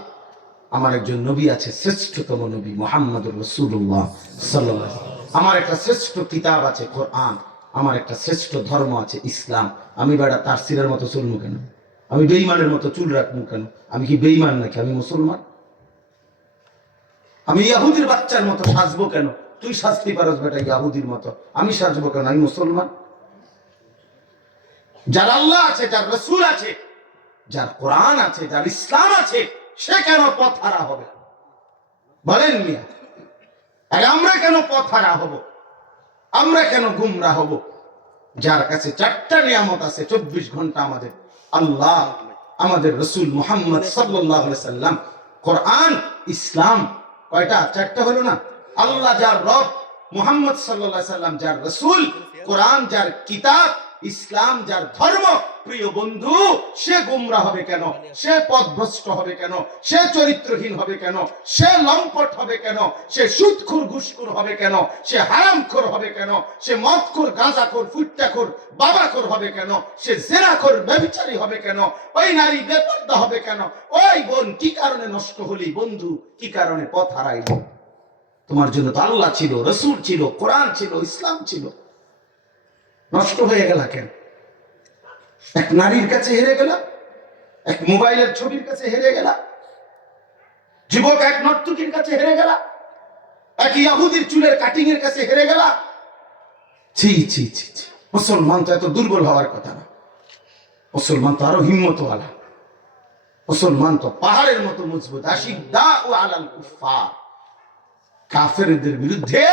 আমার একজন নবী আছে, শ্রেষ্ঠতম নবী মুহাম্মদুর রাসূলুল্লাহ সাল্লাল্লাহু আলাইহি ওয়াসাল্লাম। আমার একটা শ্রেষ্ঠ কিতাব আছে কোরআন, আমার একটা শ্রেষ্ঠ ধর্ম আছে ইসলাম। আমি বেড়া তার সিরার মতো চলবো কেন? আমি বেঈমানের মতো চুল রাখবো কেন? আমি কি বেঈমান নাকি? আমি মুসলমান। আমি ইয়াহুদির বাচ্চার মতো সাজবো কেন? তুই সাজতে পারস বেটা ইয়াহুদির মতো, আমি সাজবো কেন? আমি মুসলমান। যার আল্লাহ আছে, যার রাসূল আছে, যার কোরআন আছে, যার ইসলাম আছে, সে কেন পথ হারা হবে? বলেন মিয়া, আর আমরা কেন পথ হারা হব? আমরা কেন গুমরা হব? যার কাছে 4টা নিয়ামত আছে 24 ঘন্টা, আমাদের আল্লাহ, আমাদের রাসূল মুহাম্মদ সাল্লাল্লাহু আলাইহি সাল্লাম, কোরআন, ইসলাম। কয়টা? 4টা হলো না? আল্লাহ যার রব, মুহাম্মদ সাল্লাল্লাহু আলাইহি সাল্লাম যার রাসূল, কোরআন যার কিতাব, ইসলাম যার ধর্ম। প্রিয় বন্ধু, সে গুমরাহ হবে কেন? সে পথভ্রষ্ট হবে কেন? সে চরিত্রহীন হবে কেন? সে লম্পট হবে কেন? সে সুদখোর ঘুষখোর হবে কেন? সে হারামখোর হবে কেন? সে মদখোর, গাঁজাখোর, ফুট্টাখোর, বাবাখোর হবে কেন? সে জেনাখোর, ব্যভিচারী হবে কেন? ওই নারী বেপর্দা হবে কেন? ওই বোন, কি কারণে নষ্ট হলি? বন্ধু, কি কারণে পথ হারাইল? তোমার জন্য তো আল্লাহ ছিল, রাসূল ছিল, কোরআন ছিল, ইসলাম ছিল। নষ্ট হয়ে গেল কেন? এক নারীর কাছে হেরে গেল, এক মোবাইলের ছবির কাছে হেরে গেল, যুবক এক নর্তকীর কাছে হেরে গেল, এক ইহুদির চুলের কাটিং এর কাছে হেরে গেল। ছি ছি ছি ছি, মুসলমান তো এত দুর্বল হওয়ার কথা না। মুসলমান তো আরো হিম্মতওয়ালা, মুসলমান তো পাহাড়ের মতো মজবুত। আশিদ্দাউ আলাল কুফার, কাফেরদের বিরুদ্ধে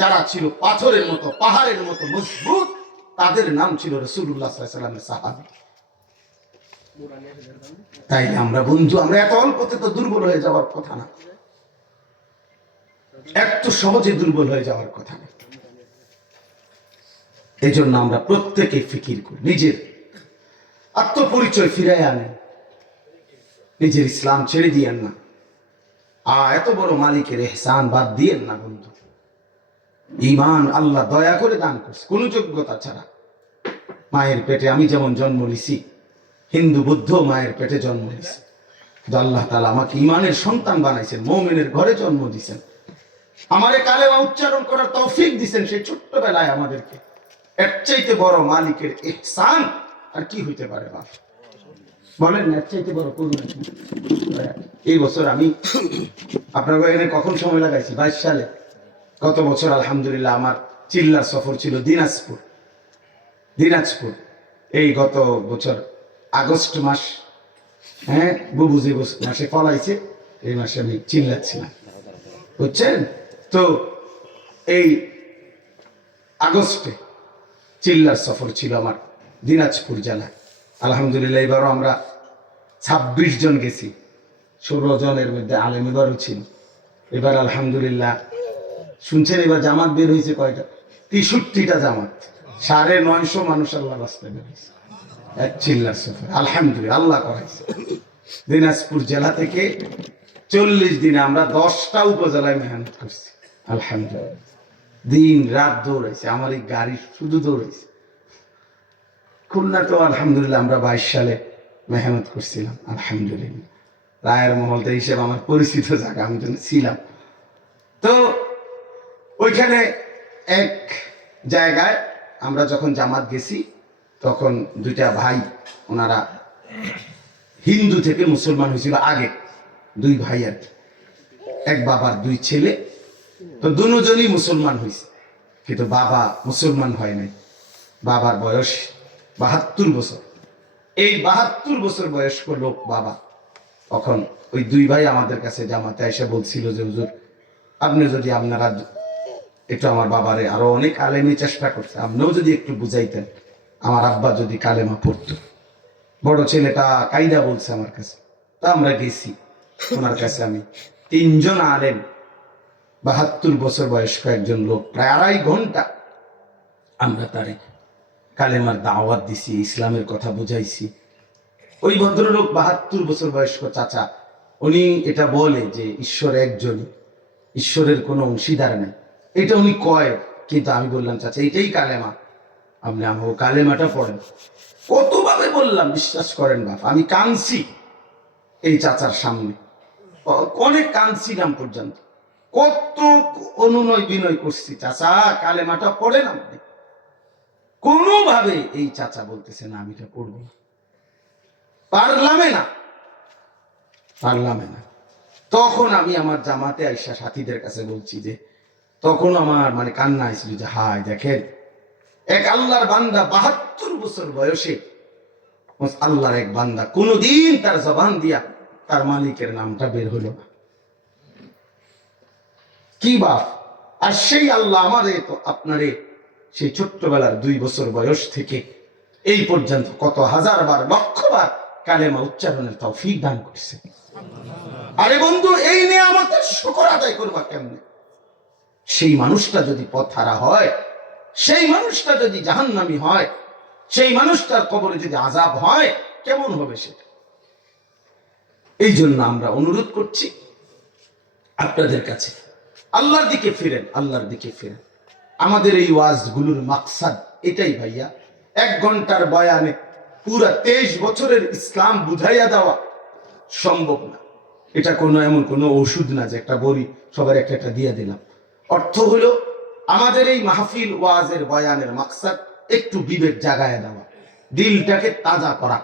যারা ছিল পাথরের মতো, পাহাড়ের মতো মজবুত, তাদের নাম ছিল রাসূলুল্লাহ সাল্লাল্লাহু আলাইহি ওয়াসাল্লামের সাহাবী। তাই আমরা বন্ধু, আমরা এত অল্পতে তো দুর্বল হয়ে যাওয়ার কথা না, এত সহজে দুর্বল হয়ে যাওয়ার কথা না। এই জন্য আমরা প্রত্যেকে ফিকির করি, নিজের আত্মপরিচয় ফিরাই আনেন, নিজের ইসলাম ছেড়ে দিয়েন না। এত বড় মালিকের ইহসান বাদ দিয়েন না বন্ধু। ঈমান আল্লাহ দয়া করে দান করছে, কোন যোগ্যতা ছাড়া। মায়ের পেটে আমি যেমন জন্ম নিছি, হিন্দু বুদ্ধ মায়ের পেটে জন্ম নিছে, কিন্তু আল্লাহ তাআলা আমাকে ঈমানের সন্তান বানাইছেন, মুমিনের ঘরে জন্ম দিয়েছেন, আমারে কালেমা উচ্চারণ করার তৌফিক দিয়েছেন সেই ছোট্টবেলায় আমাদেরকে। এর চাইতে বড় মালিকের ইহসান আর কি হইতে পারে বাপ? বলেন না, এর চাইতে বড় করুণা। এই বছর আমি আপনার এখানে কখন সময় লাগাইছি? 22 সালে। গত বছর আলহামদুলিল্লাহ আমার চিল্লার সফর ছিল দিনাজপুর। এই গত বছর আগস্ট মাস, হ্যাঁ বুবু যে মাসে ফলাইছে, এই মাসে আমি চিল্লাচ্ছিলাম, বুঝছেন তো? এই আগস্টে চিল্লার সফর ছিল আমার দিনাজপুর জেলায়। আলহামদুলিল্লাহ এবারও আমরা 26 জন গেছি, 16 জনের মধ্যে আলেম এবারও ছিল। এবার আলহামদুলিল্লাহ শুনছেন, এবার জামাত বের হয়েছে কয়টা? 63টা জামাত, 950 মানুষ আল্লাহ রাস্তায় বের হয়েছে এক চিল্লার সফর। আলহামদুলিল্লাহ আল্লাহ করাইছে। দিনাজপুর জেলা থেকে 40 দিনে আমরা 10টা উপজেলায় মেহনত করছি। আলহামদুলিল্লাহ দিন রাত দৌড়াইছে, আমার এই গাড়ি শুধু দৌড়াইছে। খুলনা তো আলহামদুলিল্লাহ আমরা 22 সালে মেহনত করছিলাম। আলহামদুলিল্লাহ রায়ের মহলতে হিসেবে আমার পরিচিত জায়গা, আমি ছিলাম। তো ওইখানে এক জায়গায় আমরা যখন জামাত গেছি, তখন 2টা ভাই, ওনারা হিন্দু থেকে মুসলমান হয়েছিল আগে, 2 ভাই আর কি, এক বাবার 2 ছেলে। তো দুজনই মুসলমান হয়েছে, কিন্তু বাবা মুসলমান হয় নাই। বাবার বয়স 72 বছর। এই 72 বছর বয়স্ক লোক বাবা। তখন ওই 2 ভাই আমাদের কাছে জামাতে এসে বলছিল যে হুজুর, আপনি যদি আপনারা একটু আমার বাবারে, আরো অনেক আলেমি চেষ্টা করছে, আপনিও যদি একটু বুঝাইতেন, আমার আব্বা যদি কালেমা পড়তো। বড় ছেলেটা কায়দা বলছে আমার কাছে, তা আমরা গেছি ওনার কাছে। আমি 3 জন আলেম, 72 বছর বয়স্ক একজন লোক, প্রায় 2.5 ঘন্টা আমরা তারে কালেমার দাওয়াত দিছি, ইসলামের কথা বুঝাইছি। ওই ভদ্রলোক 72 বছর বয়স্ক চাচা, উনি এটা বলে যে ঈশ্বর একজনই, ঈশ্বরের কোনো অংশীদার নেই, এটা উনি কয়। কিন্তু আমি বললাম চাচা এটাই কালেমা, আপনি আমাকে কালেমাটা পড়েন। কতভাবে বললাম, বিশ্বাস করেন বাপ, আমি কাঁদছি এই চাচার সামনে, অনেক কাঁদছিলাম পর্যন্ত, কত অনুনয় বিনয় করছি, চাচা কালেমাটা পড়েন আপনি। কোনোভাবে এই চাচা বলতেছে না আমি এটা পড়বো না, পারলামে না। তখন আমি আমার জামাতে আইসা সাথীদের কাছে বলছি যে, তখন আমার মানে কান্না আসছিল যে হায় দেখেন, এক আল্লাহর বান্দা 72 বছর বয়সে, আল্লাহর এক বান্দা, কোনদিন তার জবান দিয়া তার মালিকের নামটা বের হলো না। কি বাপ! আর সেই আল্লাহ আমাদের তো আপনারে সেই ছোট্টবেলার 2 বছর বয়স থেকে এই পর্যন্ত কত হাজার বার, লক্ষ বার কালেমা উচ্চারণের তৌফিক দান করছে। আরে বন্ধু, এই নিয়ে আমাদের শুকর আদায় করবা কেমনে? সেই মানুষটা যদি পথহারা হয়, সেই মানুষটা যদি জাহান্নামী হয়, সেই মানুষটার কবরে যদি আযাব হয়, কেমন হবে সেটা? এই জন্য আমরা অনুরোধ করছি আপনাদের কাছে, আল্লাহর দিকে ফিরেন, আল্লাহর দিকে ফিরেন। আমাদের এই ওয়াজগুলোর মাকসাদ এটাই ভাইয়া, 1 ঘন্টার বয়ানে পুরা 23 বছরের ইসলাম বুঝাইয়া দেওয়া সম্ভব না। এটা কোনো এমন কোনো ওষুধ না যে একটা বড়ি সবার একটা একটা দিয়ে দিলাম। অর্থ হলো আমাদের এই মাহফিল ওয়াজের বয়ানের মাকসাদ একটু বিবেক জাগায় দেওয়া, দিলটাকে তাজা করা,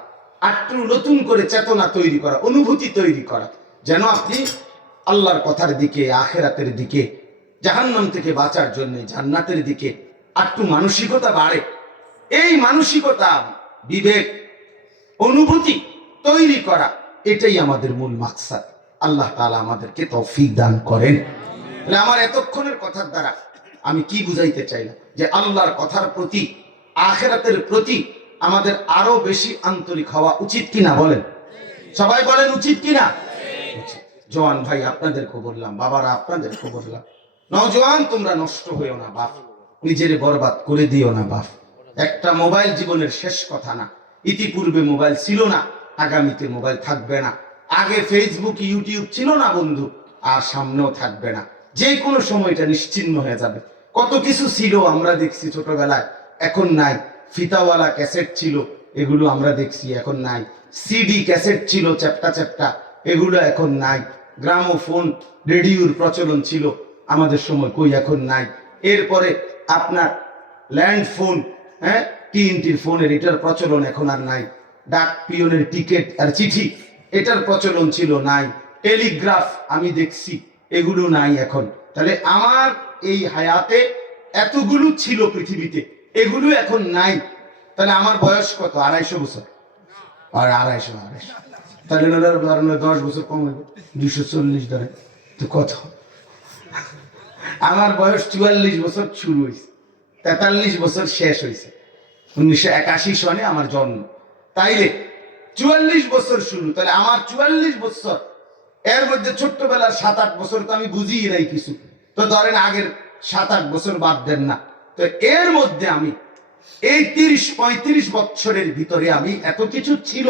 একটু নতুন করে চেতনা তৈরি করা, অনুভূতি তৈরি করা, যেন আপনি আল্লাহর কথার দিকে, আখিরাতের দিকে, জাহান্নাম থেকে বাঁচার জন্য জান্নাতের দিকে একটু মানসিকতা বাড়ে। এই মানসিকতা, বিবেক, অনুভূতি তৈরি করা, এটাই আমাদের মূল মাকসাদ। আল্লাহ তাআলা আমাদেরকে তৌফিক দান করেন। আমার এতক্ষণের কথার দ্বারা আমি কি বুঝাইতে চাইলাম, যে আল্লাহর কথার প্রতি, আখিরাতের প্রতি আমাদের আরো বেশি আন্তরিক হওয়া উচিত কিনা বলেন? সবাই বলেন উচিত কিনা? জওয়ান ভাই আপনাদেরকে বললাম, বাবারা আপনাদেরকে বললাম, নওজওয়ান তোমরা নষ্ট হইও না বাপ, নিজের বরবাদ করে দিও না বাপ। একটা মোবাইল জীবনের শেষ কথা না, ইতিপূর্বে মোবাইল ছিল না, আগামীতে মোবাইল থাকবে না। আগে ফেসবুক, ইউটিউব ছিল না বন্ধু, আর সামনেও থাকবে না। যে কোনো সময়টা নিশ্চিহ্ন হয়ে যাবে। কত কিছু ছিল আমরা দেখছি ছোটবেলায়, এখন নাই। ফিতাওয়ালা ক্যাসেট ছিল, এগুলো আমরা দেখছি, এখন নাই। সিডি ক্যাসেট ছিল চ্যাপ্টা চ্যাপ্টা, এগুলো এখন নাই। গ্রামোফোন, রেডিওর প্রচলন ছিল আমাদের সময়, কই এখন নাই। এরপরে আপনার ল্যান্ড ফোন, হ্যাঁ, টিএনটির ফোনের, এটার প্রচলন এখন আর নাই। ডাক পিয়নের টিকিট আর চিঠি, এটার প্রচলন ছিল, নাই। টেলিগ্রাফ আমি দেখছি, এগুলো নাই এখন। তাহলে আমার এই হায়াতে এতগুলো ছিল পৃথিবীতে, এগুলো এখন নাই। তাহলে আমার বয়স কত? 250 বছর। আর 250 তাহলে 10 বছর কম হইব, 240 ধরে তো কত? আমার বয়স 44 বছর শুরু হয়েছে, 43 বছর শেষ হয়েছে। 1981 সনে আমার জন্ম, তাইলে 44 বছর শুরু। তাহলে আমার 44 বছর, এর মধ্যে ছোট্টবেলার 7-8 বছর তো আমি বুঝিয়ে নাই কিছু, তো ধরেন আগের 7-8 বছর বাদ দেন না, তো এর মধ্যে আমি এই 30-35 বছরের ভিতরে আমি এত কিছু ছিল,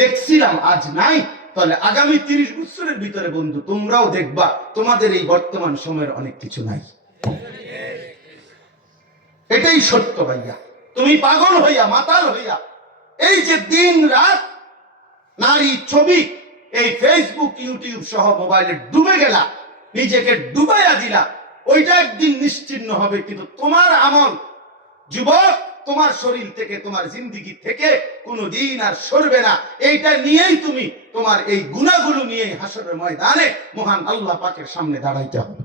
দেখছিলাম, আজ নাই। তাহলে আগামী 30 বছরের ভিতরে বন্ধু তোমরাও দেখবা তোমাদের এই বর্তমান সময়ের অনেক কিছু নাই। এটাই সত্য ভাইয়া। তুমি পাগল হইয়া, মাতাল হইয়া এই যে দিন রাত নারী ছবি, এই ফেসবুক, ইউটিউব সহ মোবাইলে ডুবে গেলা, নিজেকে ডুবাইয়া দিলা, ওইটা একদিন নিশ্চিহ্ন হবে। কিন্তু তোমার আমল, যুবক, তোমার শরীর থেকে, তোমার জিন্দেগি থেকে কোনোদিন আর সরবে না। এইটা নিয়েই তুমি তোমার এই গুনাহগুলো নিয়ে হাসরের ময়দানে মহান আল্লাহ পাকের সামনে দাঁড়াইতে হবে।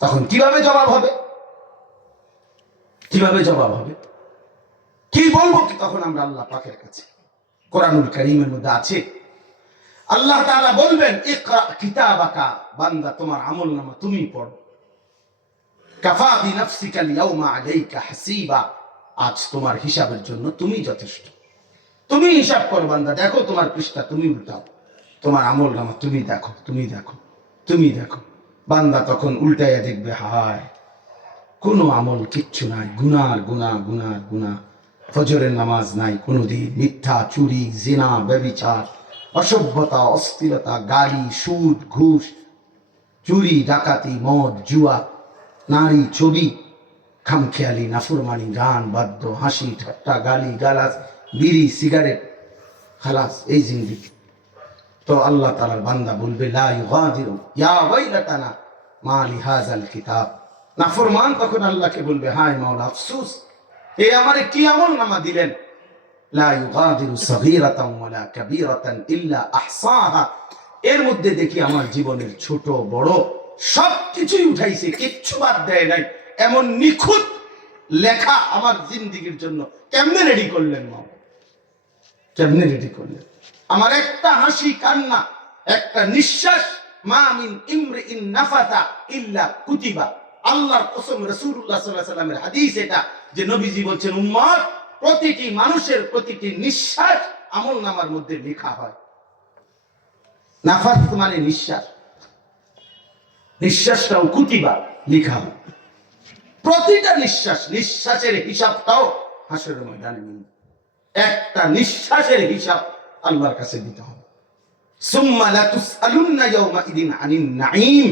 তখন কিভাবে জবাব হবে? কিভাবে জবাব হবে? কি বলবো কি তখন আমরা আল্লাহ পাকের কাছে? কোরআনুল কারীমের মধ্যে আছে, আল্লাহ তাআলা বলবেন, ইকরা কিতাবাকা, বান্দা তোমার আমলনামা তুমি পড়ো। কাফা বিনাফসিকা আল-ইয়াওমা আলাইকা হাসিবা, আজ তোমার হিসাবের জন্য তুমি যথেষ্ট। তুমি হিসাব করো বান্দা, দেখো তোমার পৃষ্ঠা, তুমি উল্টাও, তোমার আমল নামা তুমি দেখো, তুমি দেখো, তুমি দেখো। বান্দা তখন উল্টাইয়া দেখবে, হায় কোনো আমল কিচ্ছু নাই, গুনার গুনাহ, গুনার গুনাহ। ফজরের নামাজ নাই কোনোদিন, মিথ্যা, চুরি, জিনা, ব্যভিচার, অসভ্যতা, অস্থিরতা, গালি, সুদ, ঘুষ, চুরি, ডাকাতি, মদ, জুয়া, নারী, ছবি, খামখেয়ালি, নাফরমানি, গান, বাদ্য, হাসি, ঠাট্টা, গালি গালাজ, বিড়ি, সিগারেট, খালাস, এই জিন্দেগি। তো আল্লাহ তাআলার বান্দা বলবে, লা ইউগাদিরু ইয়া ওয়াইলাতানা মা লিহাযাল কিতাব। নাফরমান তখন আল্লাহকে বলবে, হায় মাওলা, আফসোস, এ আমারে কি আমল নামা দিলেন। লা ইউগাদিরু সগীরাতান ওয়ালা কাবীরাতান ইল্লা আহসাহা। এর মধ্যে দেখি আমার জীবনের ছোট বড় সবকিছুই উঠাইছে, কিচ্ছু বাদ দেয় নাই। এমন নিখুঁত লেখা আমার জিন্দেগির জন্য কেমনে রেডি করলেন মা, কেমনে রেডি করলেন? আমার একটা হাসি, কান্না, একটা নিঃশ্বাস, মা মিন ইমরিইন নাফাতা ইল্লা কুতিবা। আল্লাহর কসম, রাসূলুল্লাহ সাল্লাল্লাহু আলাইহি ওয়াসাল্লামের হাদিস এটা, যে নবীজি বলছেন, উম্মত, প্রতিটি মানুষের প্রতিটি নিঃশ্বাস আমলনামার মধ্যে লেখা হয়। নাফাত মানে নিঃশ্বাস, নিঃশ্বাসটাও কুতিবা, লেখা হয়। প্রতিটা নিঃশ্বাস, নিঃশ্বাসের হিসাবটাও হাসরের ময়দানে মিলবে। একটা নিঃশ্বাসের হিসাব আল্লাহর কাছে দিতে হবে। সুম্মা লা তুসআলুন্না ইয়াওমাইদিন আনিন নাঈম।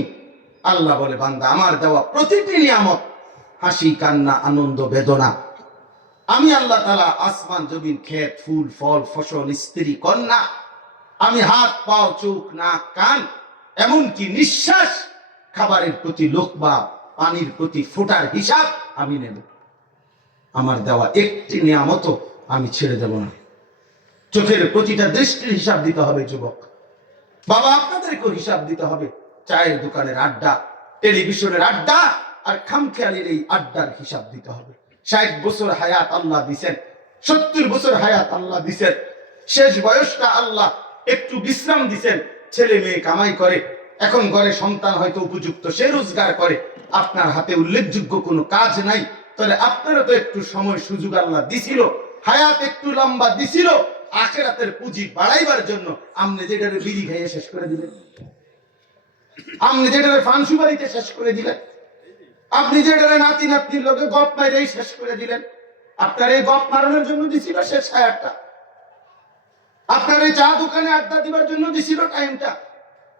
আল্লাহ বলে, বান্দা, আমার দেওয়া প্রতিটি নিয়ামত, হাসি, কান্না, আনন্দ, বেদনা, আমি আল্লাহ তাআলা আসমান, জমিন, ক্ষেত, ফুল, ফল, ফসল, স্ত্রী, কন্যা, আমি হাত, পাও, চোখ, নাক, কান, এমনকি নিঃশ্বাস, খাবারের প্রতি লোকমা, পানির প্রতি ফোঁটার হিসাব আমি নেব। আমার দেওয়া একটি নিয়ামতও আমি ছেড়ে দেব না। চোখের প্রতিটা দৃষ্টির হিসাব দিতে হবে যুবক। বাবা, আপনাদেরকেও হিসাব দিতে হবে। চায়ের দোকানের আড্ডা, টেলিভিশনের আড্ডা আর খামখেয়ালির এই আড্ডার হিসাব দিতে হবে। 60 বছর হায়াত আল্লাহ দিছেন, 70 বছর হায়াত আল্লাহ দিছেন, শেষ বয়সটা আল্লাহ একটু বিশ্রাম দিছেন। ছেলে মেয়ে কামাই করে, এখন ঘরে সন্তান হয়তো উপযুক্ত, সে রোজগার করে, আপনার হাতে উল্লেখযোগ্য কোনো কাজ নাই। তাহলে আপনারা তো একটু সময় সুযোগ আল্লাহ দিছিল, হায়াত একটু লম্বা দিছিল আখিরাতের পুঁজি বাড়াইবার জন্য। আপনি যেটারে বিড়ি খাইয়ে শেষ করে দিলেন, আপনি যেটারে ফান সুপারিতে শেষ করে দিলেন, আপনি যেটারে নাতি নাতনির লোকে গপ মাইরেই শেষ করে দিলেন। আপনার এই গপ মারানোর জন্য দিছিল শেষ হায়াতটা, আপনার এই চা দোকানে আড্ডা দিবার জন্য দিছিল টাইমটা,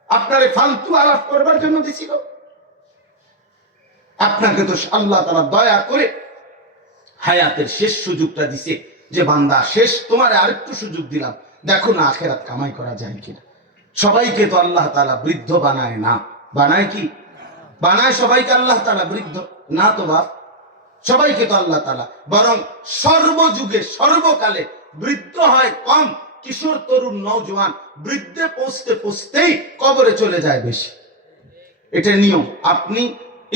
আপনার এই ফালতু আলাপ করবার জন্য দিছিল। আপনাকে তো আল্লাহ তাআলা দয়া করে হায়াতের শেষ সুযোগটা দিছে, যে বান্দা, শেষ তোমার আরেকটু সুযোগ দিলাম, দেখো না আখিরাত কামাই করা যায় কিনা। সবাইকে তো আল্লাহ তাআলা বৃদ্ধ বানায় না, বানায় কি? বানায় সবাইকে আল্লাহ তাআলা বৃদ্ধ না তো বাপ, সবাইকে তো আল্লাহ তাআলা বরং সর্বযুগে সর্বকালে বৃদ্ধ হয় কম, কিশোর, তরুণ, নওজোয়ান বৃদ্ধে পৌঁছতে পৌঁছতেই কবরে চলে যায় বেশি। এটা নিয়ম। আপনি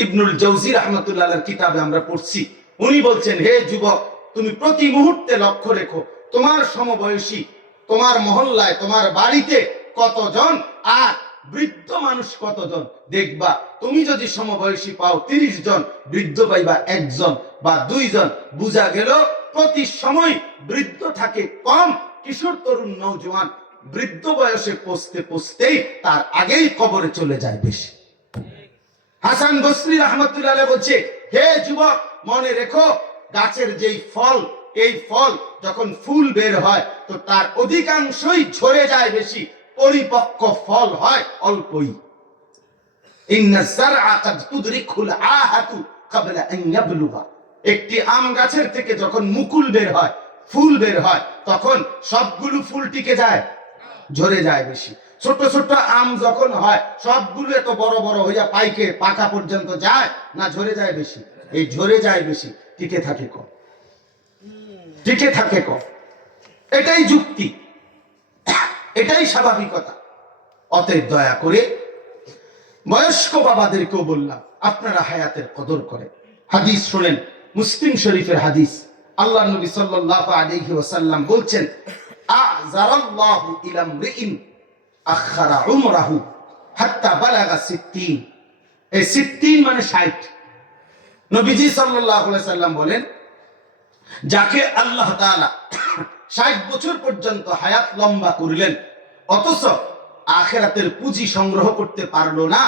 ইবনুল জাওজি রাহমাতুল্লাহ আলাইহির কিতাবে আমরা পড়ছি, উনি বলছেন, হে যুবক, তুমি প্রতি মুহূর্তে লক্ষ্য রেখো তোমার সমবয়সী, তোমার মহল্লায়, তোমার বাড়িতে কতজন আর বৃদ্ধ মানুষ কতজন। দেখবা তুমি যদি সমবয়সী পাও 30 জন, বৃদ্ধ পাইবা 1 জন বা 2 জন। বুঝা গেল প্রতি সময় বৃদ্ধ থাকে কম, কিশোর, তরুণ, নওজোয়ান বৃদ্ধ বয়সে পৌঁছতে পৌঁছতেই তার আগেই কবরে চলে যায় বেশি। হাসান বসরি রাহমাতুল্লাহ আলাইহি বলছে, হে যুবক, মনে রেখো গাছের যেই ফল, এই ফল যখন ফুল বের হয় তো তার অধিকাংশই ঝরে যায় বেশি, পরিপক্ক ফল হয় অল্পই। ইন্নাজ যারআ কাদ তুদরিকুল আহাতু ক্বাবলা আন ইয়াবলুগা। একটি আম গাছের থেকে যখন মুকুল বের হয়, ফুল বের হয়, তখন সবগুলো ফুল টিকে যায়, ঝরে যায় বেশি। ছোট ছোট আম যখন হয়, সবগুলো এত বড় বড় হইয়া পাইকে পাকা পর্যন্ত যায় না, ঝরে যায় বেশি। এই ঝরে যায় বেশি, টিকে থাকে কম, টিকে থাকে কম। এটাই যুক্তি, এটাই স্বাভাবিকতা। অতএব দয়া করে বয়স্ক বাবাদেরকেও বললাম, আপনারা হায়াতের কদর করেন। হাদিস শুনেন, মুসলিম শরীফের হাদিস। আল্লাহ নবী সাল্লাল্লাহু আলাইহি ওয়াসাল্লাম বলছেন, আযরাল্লাহু ইলা মরিইন আখারা উমরাহু হাত্তা বালাগা 60। এই 60 মানে 60। নবীজি সাল্লাল্লাহু আলাইহি ওয়াসাল্লাম বলেন, যাকে আল্লাহ তাআলা 60 বছর পর্যন্ত হায়াত লম্বা করলেন, অথচ আখিরাতের পুঁজি সংগ্রহ করতে পারলো না,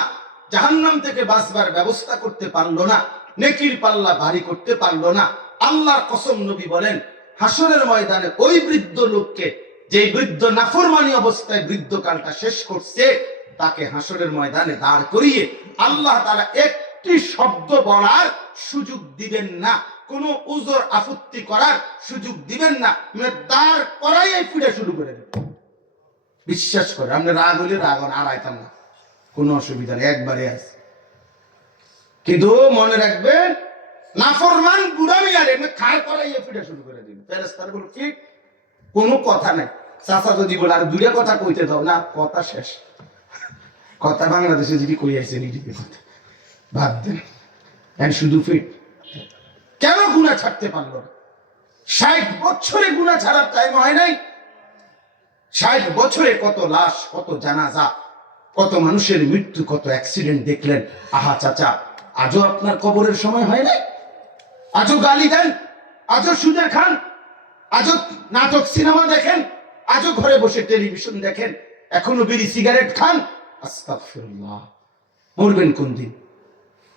জাহান্নাম থেকে বাঁচবার ব্যবস্থা করতে পারলো না, নেকির পাল্লা ভারী করতে পারলো না। আল্লাহর কসম, নবী বলেন হাসরের ময়দানে ওই বৃদ্ধ লোককে, যে বৃদ্ধ নাফরমানি অবস্থায় বৃদ্ধকালটা শেষ করছে, তাকে হাসরের ময়দানে দাঁড় করিয়ে আল্লাহ তাআলা একটি শব্দ বলার সুযোগ দিবেন না, কোনো উযর আপত্তি করার সুযোগ দিবেন না, মানে দাঁড় করাই ফিরে শুরু করে দেবেন। বিশ্বাস করে, আমরা রাগ হলে রাগ আর আইতাম না, কোনো অসুবিধা নেই, একবারে আছে। কিন্তু মনে রাখবেন, নাফরমান বুড়ামি আর এমনি খাড় করাইয়ে ফিরে শুরু করে দিবেন। ফেরেশতারা বলে ঠিক, কোনো কথা নাই। চাচা যদি বলে আর দুইটা কথা কইতে দাও না, কথা শেষ। কথা বাংলাদেশে যদি কই আইছে নিদিকে কথা বাদ দেন, এখন শুধু ফিট। কেন গুনাহ ছাড়তে পারলো না? 60 বছরে গুনাহ ছাড়ার টাইম হয় নাই? 60 বছরে কত লাশ, কত জানাজা, কত মানুষের মৃত্যু, কত অ্যাক্সিডেন্ট দেখলেন। আহা চাচা, আজও আপনার কবরের সময় হয় নাই? আজও গালি দেন, আজও সুদের খান, আজও নাটক সিনেমা দেখেন, আজও ঘরে বসে টেলিভিশন দেখেন, এখনো বিড়ি সিগারেট খান। আস্তাগফিরুল্লাহ। মরবেন কোন দিন?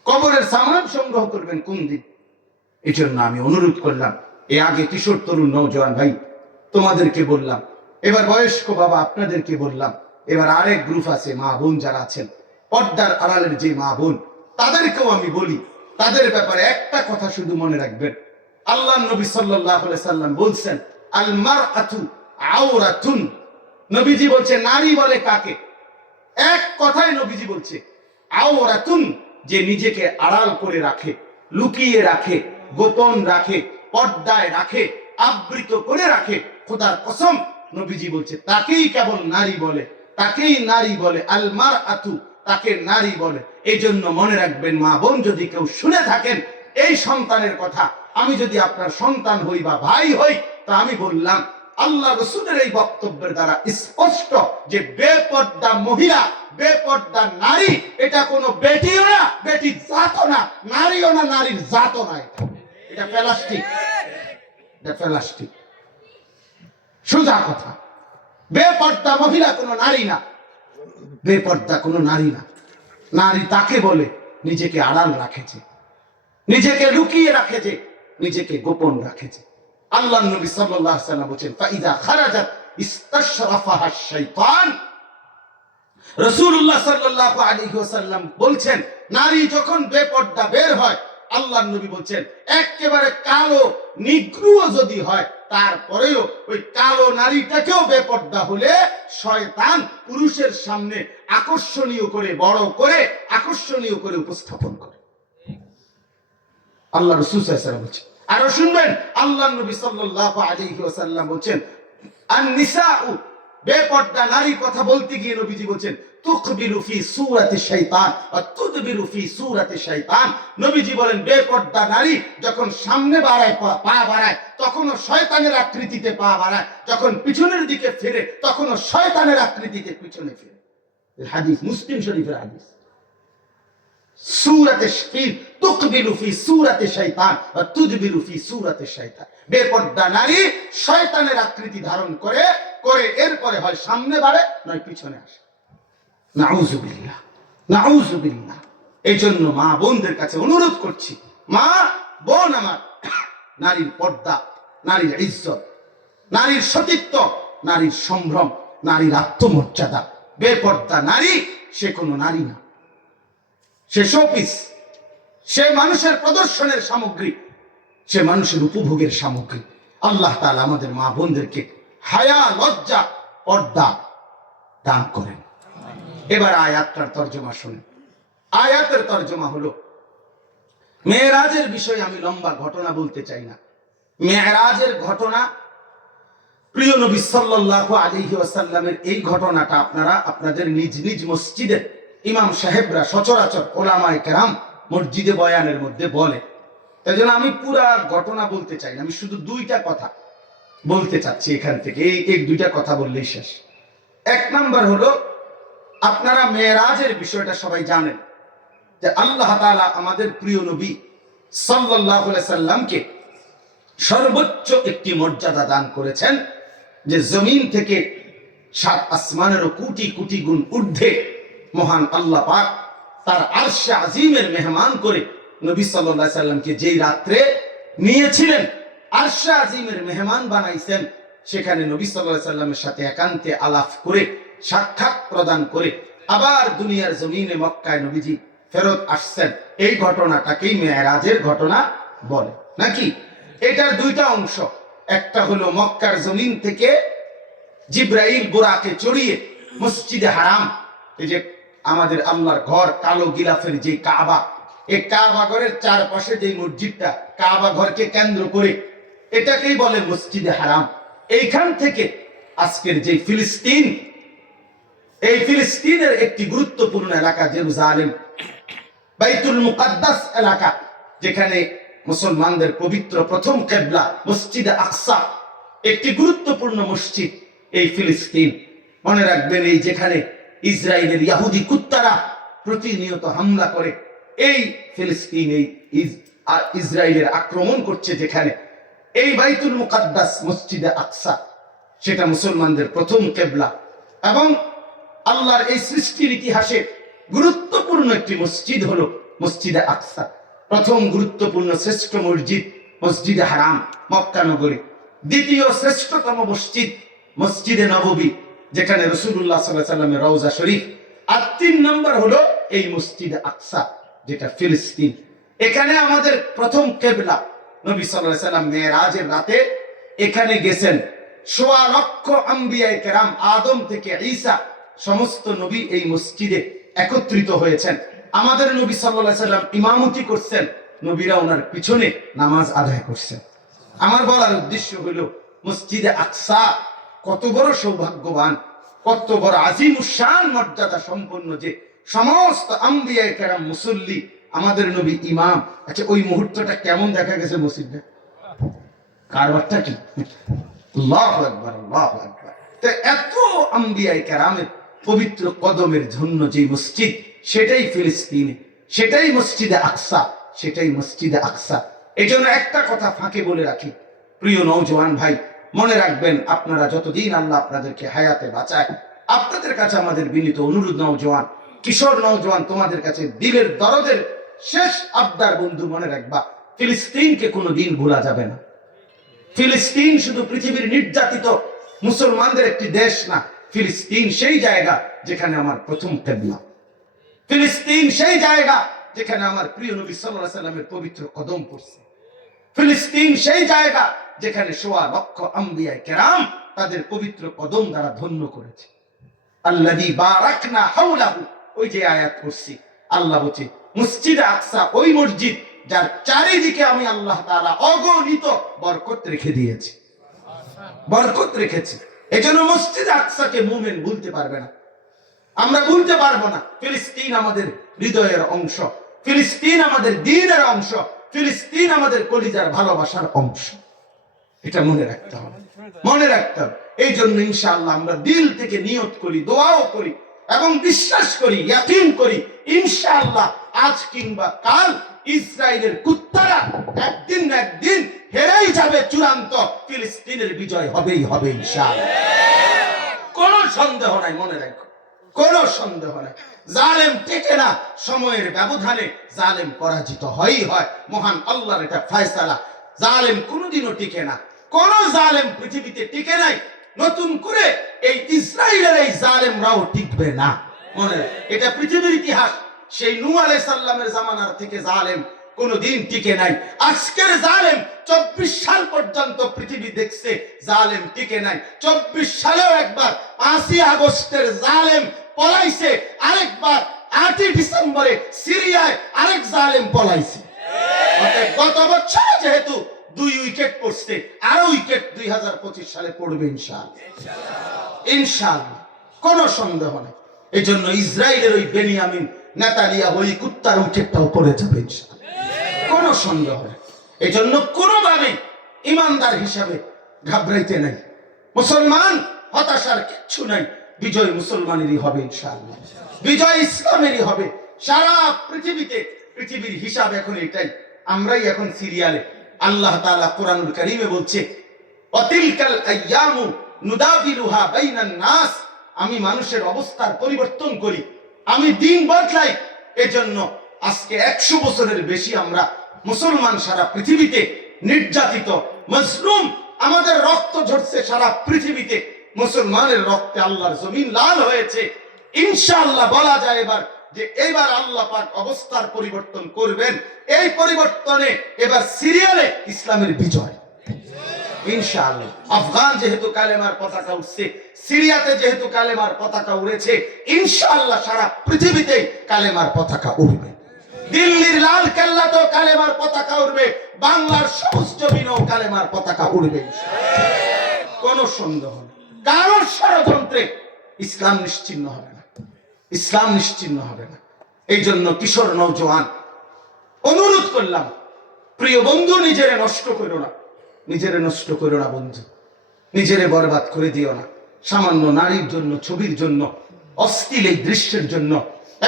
কবরের সামান সংগ্রহ করবেন কোন দিন? এই জন্য আমি অনুরোধ করলাম, এ আগে কিশোর তরুণ নওজোয়ান ভাই তোমাদেরকে বললাম, এবার বয়স্ক বাবা আপনাদেরকে বললাম, এবার আরেক গ্রুপ আছে মা বোন যারা আছেন, পর্দার আড়ালের যে মা বোন, তাদেরকেও আমি বলি, তাদের ব্যাপারে একটা কথা শুধু মনে রাখবেন। আল্লাহ নবী সাল্লাল্লাহু আলাইহি সাল্লাম বলছেন, আল মারআতু আওরাতুন। নবীজি বলছে নারী বলে কাকে? এক কথায় নবীজি বলছে আওরাতুন, যে নিজেকে আড়াল করে রাখে, লুকিয়ে রাখে, গোপন রাখে, পর্দায় রাখে, আবৃত করে রাখে। খোদার কসম, নবীজি বলছে তাকেই কেবল নারী বলে, তাকেই নারী বলে। আল মারআতু, তাকে নারী বলে। এই জন্য মনে রাখবেন মা বোন, যদি কেউ শুনে থাকেন এই সন্তানের কথা, আমি যদি আপনার সন্তান হই বা ভাই হই, তা আমি বললাম আল্লাহ রাসূলের এই বক্তব্যের দ্বারা স্পষ্ট যে বেপর্দা মহিলা, বেপর্দা নারী, এটা কোনো বেটিও না, বেটির জাতও না, নারীও না, নারীর জাতও না। এটা প্লাস্টিক, এটা প্লাস্টিক। সোজা কথা, বেপর্দা মহিলা কোনো নারী না, বেপর্দা কোনো নারী না। নারী তাকে বলে নিজেকে আড়াল রাখেছে, নিজেকে লুকিয়ে রাখেছে, নিজেকে গোপন রাখেছে। আল্লাহ নবী সাল্লাল্লাহু আলাইহি ওয়াসাল্লাম বলেন, ফাইদা খারাজাত ইস্তাশরাফাহা শাইতান। রাসূলুল্লাহ সাল্লাল্লাহু আলাইহি ওয়াসাল্লাম বলছেন, নারী যখন বেপর্দা বের হয়, আল্লাহ নবী বলছেন একেবারে কালো নিগ্রুও যদি হয়, তারপরেও ওই কালো নারীটাকেও বেপর্দা হলে শয়তান পুরুষের সামনে আকর্ষণীয় করে, বড় করে, আকর্ষণীয় করে উপস্থাপন করে। আল্লাহ রাসূল সাল্লাল্লাহু আলাইহি ওয়াসাল্লাম বলছেন। আরো শুনবেন, আল্লাহ নবী সাল্লাল্লাহু আলাইহি ওয়াসাল্লাম বলছেন, আন নিসাউ, বেপর্দা নারী কথা বলতে গিয়ে নবীজি বলছেন, তুকবিলু ফি সূরাতি শাইতান ওয়া তুদবিরু ফি সূরাতি শাইতান। নবীজি বলেন বেপর্দা নারী যখন সামনে বাড়ায়, পা বাড়ায়, তখনও শয়তানের আকৃতিতে পা বাড়ায়, যখন পিছনের দিকে ফিরে তখনও শয়তানের আকৃতিতে পিছনে ফিরে। এই হাদিস মুসলিম শরীফের হাদিস। সূরাতে তুকবিলু ফি সূরাতি শাইতান ওয়া তুদবিরু ফি সূরাতি শাইতান। বেপর্দা নারী শয়তানের আকৃতি ধারণ করে করে এরপরে হয় সামনে বাড়ে, নয় পিছনে আসে। নাউযুবিল্লাহ, নাউযুবিল্লাহ। এই জন্য মা বোনদের কাছে অনুরোধ করছি, মা বোন আমার, নারীর পর্দা, নারীর ইজ্জত, নারীর সতীত্ব, নারীর সম্ভ্রম, নারীর আত্মমর্যাদা। বেপর্দা নারী সে কোনো নারী না, সে শোপিস, সে মানুষের প্রদর্শনের সামগ্রী, সে মানুষের উপভোগের সামগ্রী। আল্লাহ তাআলা আমাদের মা বোনদেরকে হায়া, লজ্জা, পর্দা দান করেন। এবার আয়াতটার তর্জমা শুনুন। আয়াতের তর্জমা হলো, মেরাজের বিষয়ে আমি লম্বা ঘটনা বলতে চাই না। মেরাজের ঘটনা, প্রিয় নবী সাল্লাল্লাহু আলাইহি ওয়াসাল্লামের এই ঘটনাটা আপনারা আপনাদের নিজ নিজ মসজিদের ইমাম সাহেবরা সচরাচর ওলামায়ে কেরাম মসজিদে বয়ানের মধ্যে বলে। তাই জন্য আমি পুরা ঘটনা বলতে চাই না, আমি শুধু দুইটা কথা বলতে চাচ্ছি এখান থেকে। এই দুইটা কথা বললেই শেষ। এক নাম্বার হলো, আপনারা মেরাজের বিষয়টা সবাই জানেন যে আল্লাহ তাআলা আমাদের প্রিয় নবী সাল্লাল্লাহু আলাইহি সাল্লামকে সর্বোচ্চ একটি মর্যাদা দান করেছেন, যে জমিন থেকে 7 আসমানেরও কোটি কোটি গুণ ঊর্ধ্বে মহান আল্লাহ পাক তার আরশে আজিমের মেহমান করে নবী সাল্লাল্লাহু আলাইহি সাল্লামকে যেই রাত্রে নিয়েছিলেন, আরশে আজিমের মেহমান বানাইছেন, সেখানে নবী সাল্লাল্লাহু আলাইহি সাল্লামের সাথে একান্তে আলাপ করে সাক্ষাৎ প্রদান করে আবার দুনিয়ার জমিনে মক্কায় নবীজি ফেরত আসছেন। এই ঘটনাটাকেই মেরাজের ঘটনা বলে নাকি? এটার দুইটা অংশ, একটা হলো মক্কার জমিন থেকে জিব্রাইল বুরাকে চড়িয়ে মসজিদে হারাম, এই যে আমাদের আল্লাহর ঘর কালো গিলাফের যে কাবা, এই কাবা ঘরের চারপাশে যে মসজিদটা কাবা ঘরকে কেন্দ্র করে, এটাকেই বলে মসজিদে হারাম। এইখান থেকে আজকের যে ফিলিস্তিন, এই ফিলিস্তিনের একটি গুরুত্বপূর্ণ এলাকা জেরুজালেম, বাইতুল মুকাদ্দাস এলাকা, যেখানে মুসলমানদের পবিত্র প্রথম কিবলা মসজিদে আকসা, একটি গুরুত্বপূর্ণ মসজিদ এই ফিলিস্তিন। মনে রাখবেন, এই যেখানে ইসরায়েলের ইহুদি কুত্তারা প্রতিনিয়ত হামলা করে, এই ফিলিস্তিন, এই ইসরায়েলের আক্রমণ করছে, যেখানে এই বাইতুল মুকাদ্দাস মসজিদে আকসা, সেটা মুসলমানদের প্রথম কিবলা এবং আল্লাহর এই সৃষ্টির ইতিহাসে গুরুত্বপূর্ণ একটি মসজিদ হলো মসজিদে আকসা। প্রথম গুরুত্বপূর্ণ শ্রেষ্ঠ মসজিদ মসজিদে হারাম মক্কা নগরী, দ্বিতীয় শ্রেষ্ঠতম মসজিদ মসজিদে নববী, যেখানে রাসূলুল্লাহ সাল্লাল্লাহু আলাইহি সাল্লামের রওজা শরীফ, আর 3 নম্বর হলো এই মসজিদে আকসা, যেটা ফিলিস্তিন। এখানে আমাদের প্রথম কিবলা। নবী সাল্লাল্লাহু আলাইহি সাল্লাম মেরাজের রাতে এখানে গেছেন। ১.৫ লক্ষ আম্বিয়ায়ে কেরাম, আদম থেকে ঈসা, সমস্ত নবী এই মসজিদে একত্রিত হয়েছেন। আমাদের নবী সাল্লাল্লাহু আলাইহি সাল্লাম ইমামতি করছেন, নবীরা ওনার পিছনে নামাজ আদায় করছেন। আমার বলার উদ্দেশ্য হলো মসজিদে আকসা কত বড় সৌভাগ্যবান, কত বড় আজিমুশান মর্যাদা সম্পন্ন, যে সমস্ত আম্বিয়ায়ে কেরাম মুসল্লি, আমাদের নবী ইমাম। আচ্ছা, ওই মুহূর্তটা কেমন দেখা গেছে মসজিদে? কারবারটা কি? আল্লাহু আকবার, আল্লাহু আকবার। তো এত আম্বিয়ায়ে কেরামের পবিত্র কদমের জন্য যে মসজিদ, সেটাই ফিলিস্তিনে, সেটাই মসজিদে আকসা, সেটাই মসজিদে আকসা। এই জন্য একটা কথা ফাঁকে বলে রাখি, প্রিয় নওজওয়ান ভাই, মনে রাখবেন, আপনারা যতদিন আল্লাহ আপনাদেরকে হায়াতে বাঁচায়, আপনাদের কাছে আমাদের বিনীত অনুরোধ, নওজওয়ান, কিশোর নওজওয়ান, তোমাদের কাছে দিলের দরদের শেষ আবদার, বন্ধু, মনে রাখবা, ফিলিস্তিনকে কোনোদিন ভোলা যাবে না। ফিলিস্তিন শুধু পৃথিবীর নির্যাতিত মুসলমানদের একটি দেশ না, ফিলিস্তিন সেই জায়গা যেখানে আমার প্রথম কিবলা, ফিলিস্তিন সেই জায়গা যেখানে আমার প্রিয় নবী সাল্লাল্লাহু আলাইহি সাল্লামের পবিত্র কদম পড়ছে, ফিলিস্তিন সেই জায়গা যেখানে ১.৫ লক্ষ আম্বিয়ায়ে কেরাম তাদের পবিত্র কদম দ্বারা ধন্য করেছে। আল্লাযী বারাকনা হাওলাহু, ওই যে আয়াত পড়ছি, আল্লাহ বলছে মসজিদে আকসা ওই মসজিদ যার চারিদিকে আমি আল্লাহ তাআলা অগণিত বরকত রেখে দিয়েছি, বরকত রেখেছি। এজন্য মসজিদে আকসাকে মুমিন ভুলতে পারবে না, আমরা ভুলতে পারবো না। ফিলিস্তিন আমাদের হৃদয়ের অংশ, ফিলিস্তিন আমাদের দ্বীনের অংশ, ফিলিস্তিন আমাদের কলিজার ভালোবাসার অংশ। এটা মনে রাখতে হবে, মনে রাখতে হবে। এই জন্য ইনশাআল্লাহ আমরা দিল থেকে নিয়ত করি, দোয়াও করি এবং বিশ্বাস করি, ইয়াকিন করি, ইনশাআল্লাহ আজ কিংবা কাল ইসরায়েলের কুত্তারা একদিন না একদিন হেরেই যাবে, চূড়ান্ত ফিলিস্তিনের বিজয় হবেই হবে ইনশাআল্লাহ। কোনো সন্দেহ নাই, মনে রাখো, কোনো সন্দেহ নাই। জালেম টেকে না, সময়ের ব্যবধানে জালেম পরাজিত হয়ই হয়, মহান আল্লাহর এটা ফয়সালা। জালেম কোনোদিনও টিকে না, কোন জালেম পৃথিবীতে টিকে নাই, নতুন করে এই ইসরায়েলের এই জালেমরাও টিকবে না, মনে রাখ, এটা পৃথিবীর ইতিহাস। সেই নূহ আলাইহিস সালামের জামানার থেকে জালেম কোনদিন টিকে নাই। আজকের জালেম 24 সাল পর্যন্ত পৃথিবী দেখছে, জালেম টিকে নাই। 24 সালেও একবার 5ই আগস্টের জালেম পলাইছে, আরেকবার 8ই ডিসেম্বরে সিরিয়ায় আরেক জালেম পলাইছে। গত বছর যেহেতু 2 উইকেট পড়ছে, আরো উইকেট 2025 সালে পড়বে ইনশাআল্লাহ, ইনশাআল্লাহ, কোনো সন্দেহ নেই। এই জন্য ইসরায়েলের ওই বেনিয়ামিন নেতানিয়াহু ওই কুত্তার উইকেটটাও পড়ে যাবে ইনশাআল্লাহ, কোনো সন্দেহ নেই। এই জন্য কোনোভাবে ইমানদার হিসাবে ঘাবড়াইতে নাই, মুসলমান হতাশার কিচ্ছু নাই। বিজয় মুসলমানেরই হবে ইনশাআল্লাহ, বিজয় ইসলামেরই হবে সারা পৃথিবীতে। পৃথিবীর হিসাব এখন এটাই, আমরাই এখন সিরিয়ালে, আল্লাহ তাআলা কোরআনুল কারীমে বলছে ওয়াতিলকাল আইয়ামু নুদাবিলুহা বাইনান নাস, আমি মানুষের অবস্থার পরিবর্তন করি, আমি দিন বদলাই। এজন্য আজকে 100 বছরের বেশি আমরা মুসলমান সারা পৃথিবীতে নির্যাতিত, মজলুম, আমাদের রক্ত ঝরছে সারা পৃথিবীতে, মুসলমানের রক্তে আল্লাহর জমিন লাল হয়েছে। ইনশাআল্লাহ বলা যায় এবার আল্লাহ পাক অবস্থার পরিবর্তন করবেন। এই পরিবর্তনে এবার সিরিয়ালে ইসলামের বিজয় ইনশাআল্লাহ। আফগান যেহেতু কালেমার পতাকা উঠছে, সিরিয়াতে যেহেতু কালেমার পতাকা উড়েছে, ইনশাআল্লাহ সারা পৃথিবীতে কালেমার পতাকা উড়বে। দিল্লির লাল কেল্লাতেও কালেমার পতাকা উড়বে, বাংলার সবুজ জমিনেও কালেমার পতাকা উড়বে কোন সন্দেহ নেই। কারোর ষড়যন্ত্রে ইসলাম নিশ্চিহ্ন হবে না, ইসলাম নিশ্চিহ্ন হবে না। এই জন্য কিশোর নওজোয়ান অনুরোধ করলাম, প্রিয় বন্ধু, নিজেরে নষ্ট করো না, নিজেরে নষ্ট করো না বন্ধু, নিজেরে বরবাদ করে দিও না সামান্য নারীর জন্য, ছবির জন্য, অশ্লীল এই দৃশ্যের জন্য,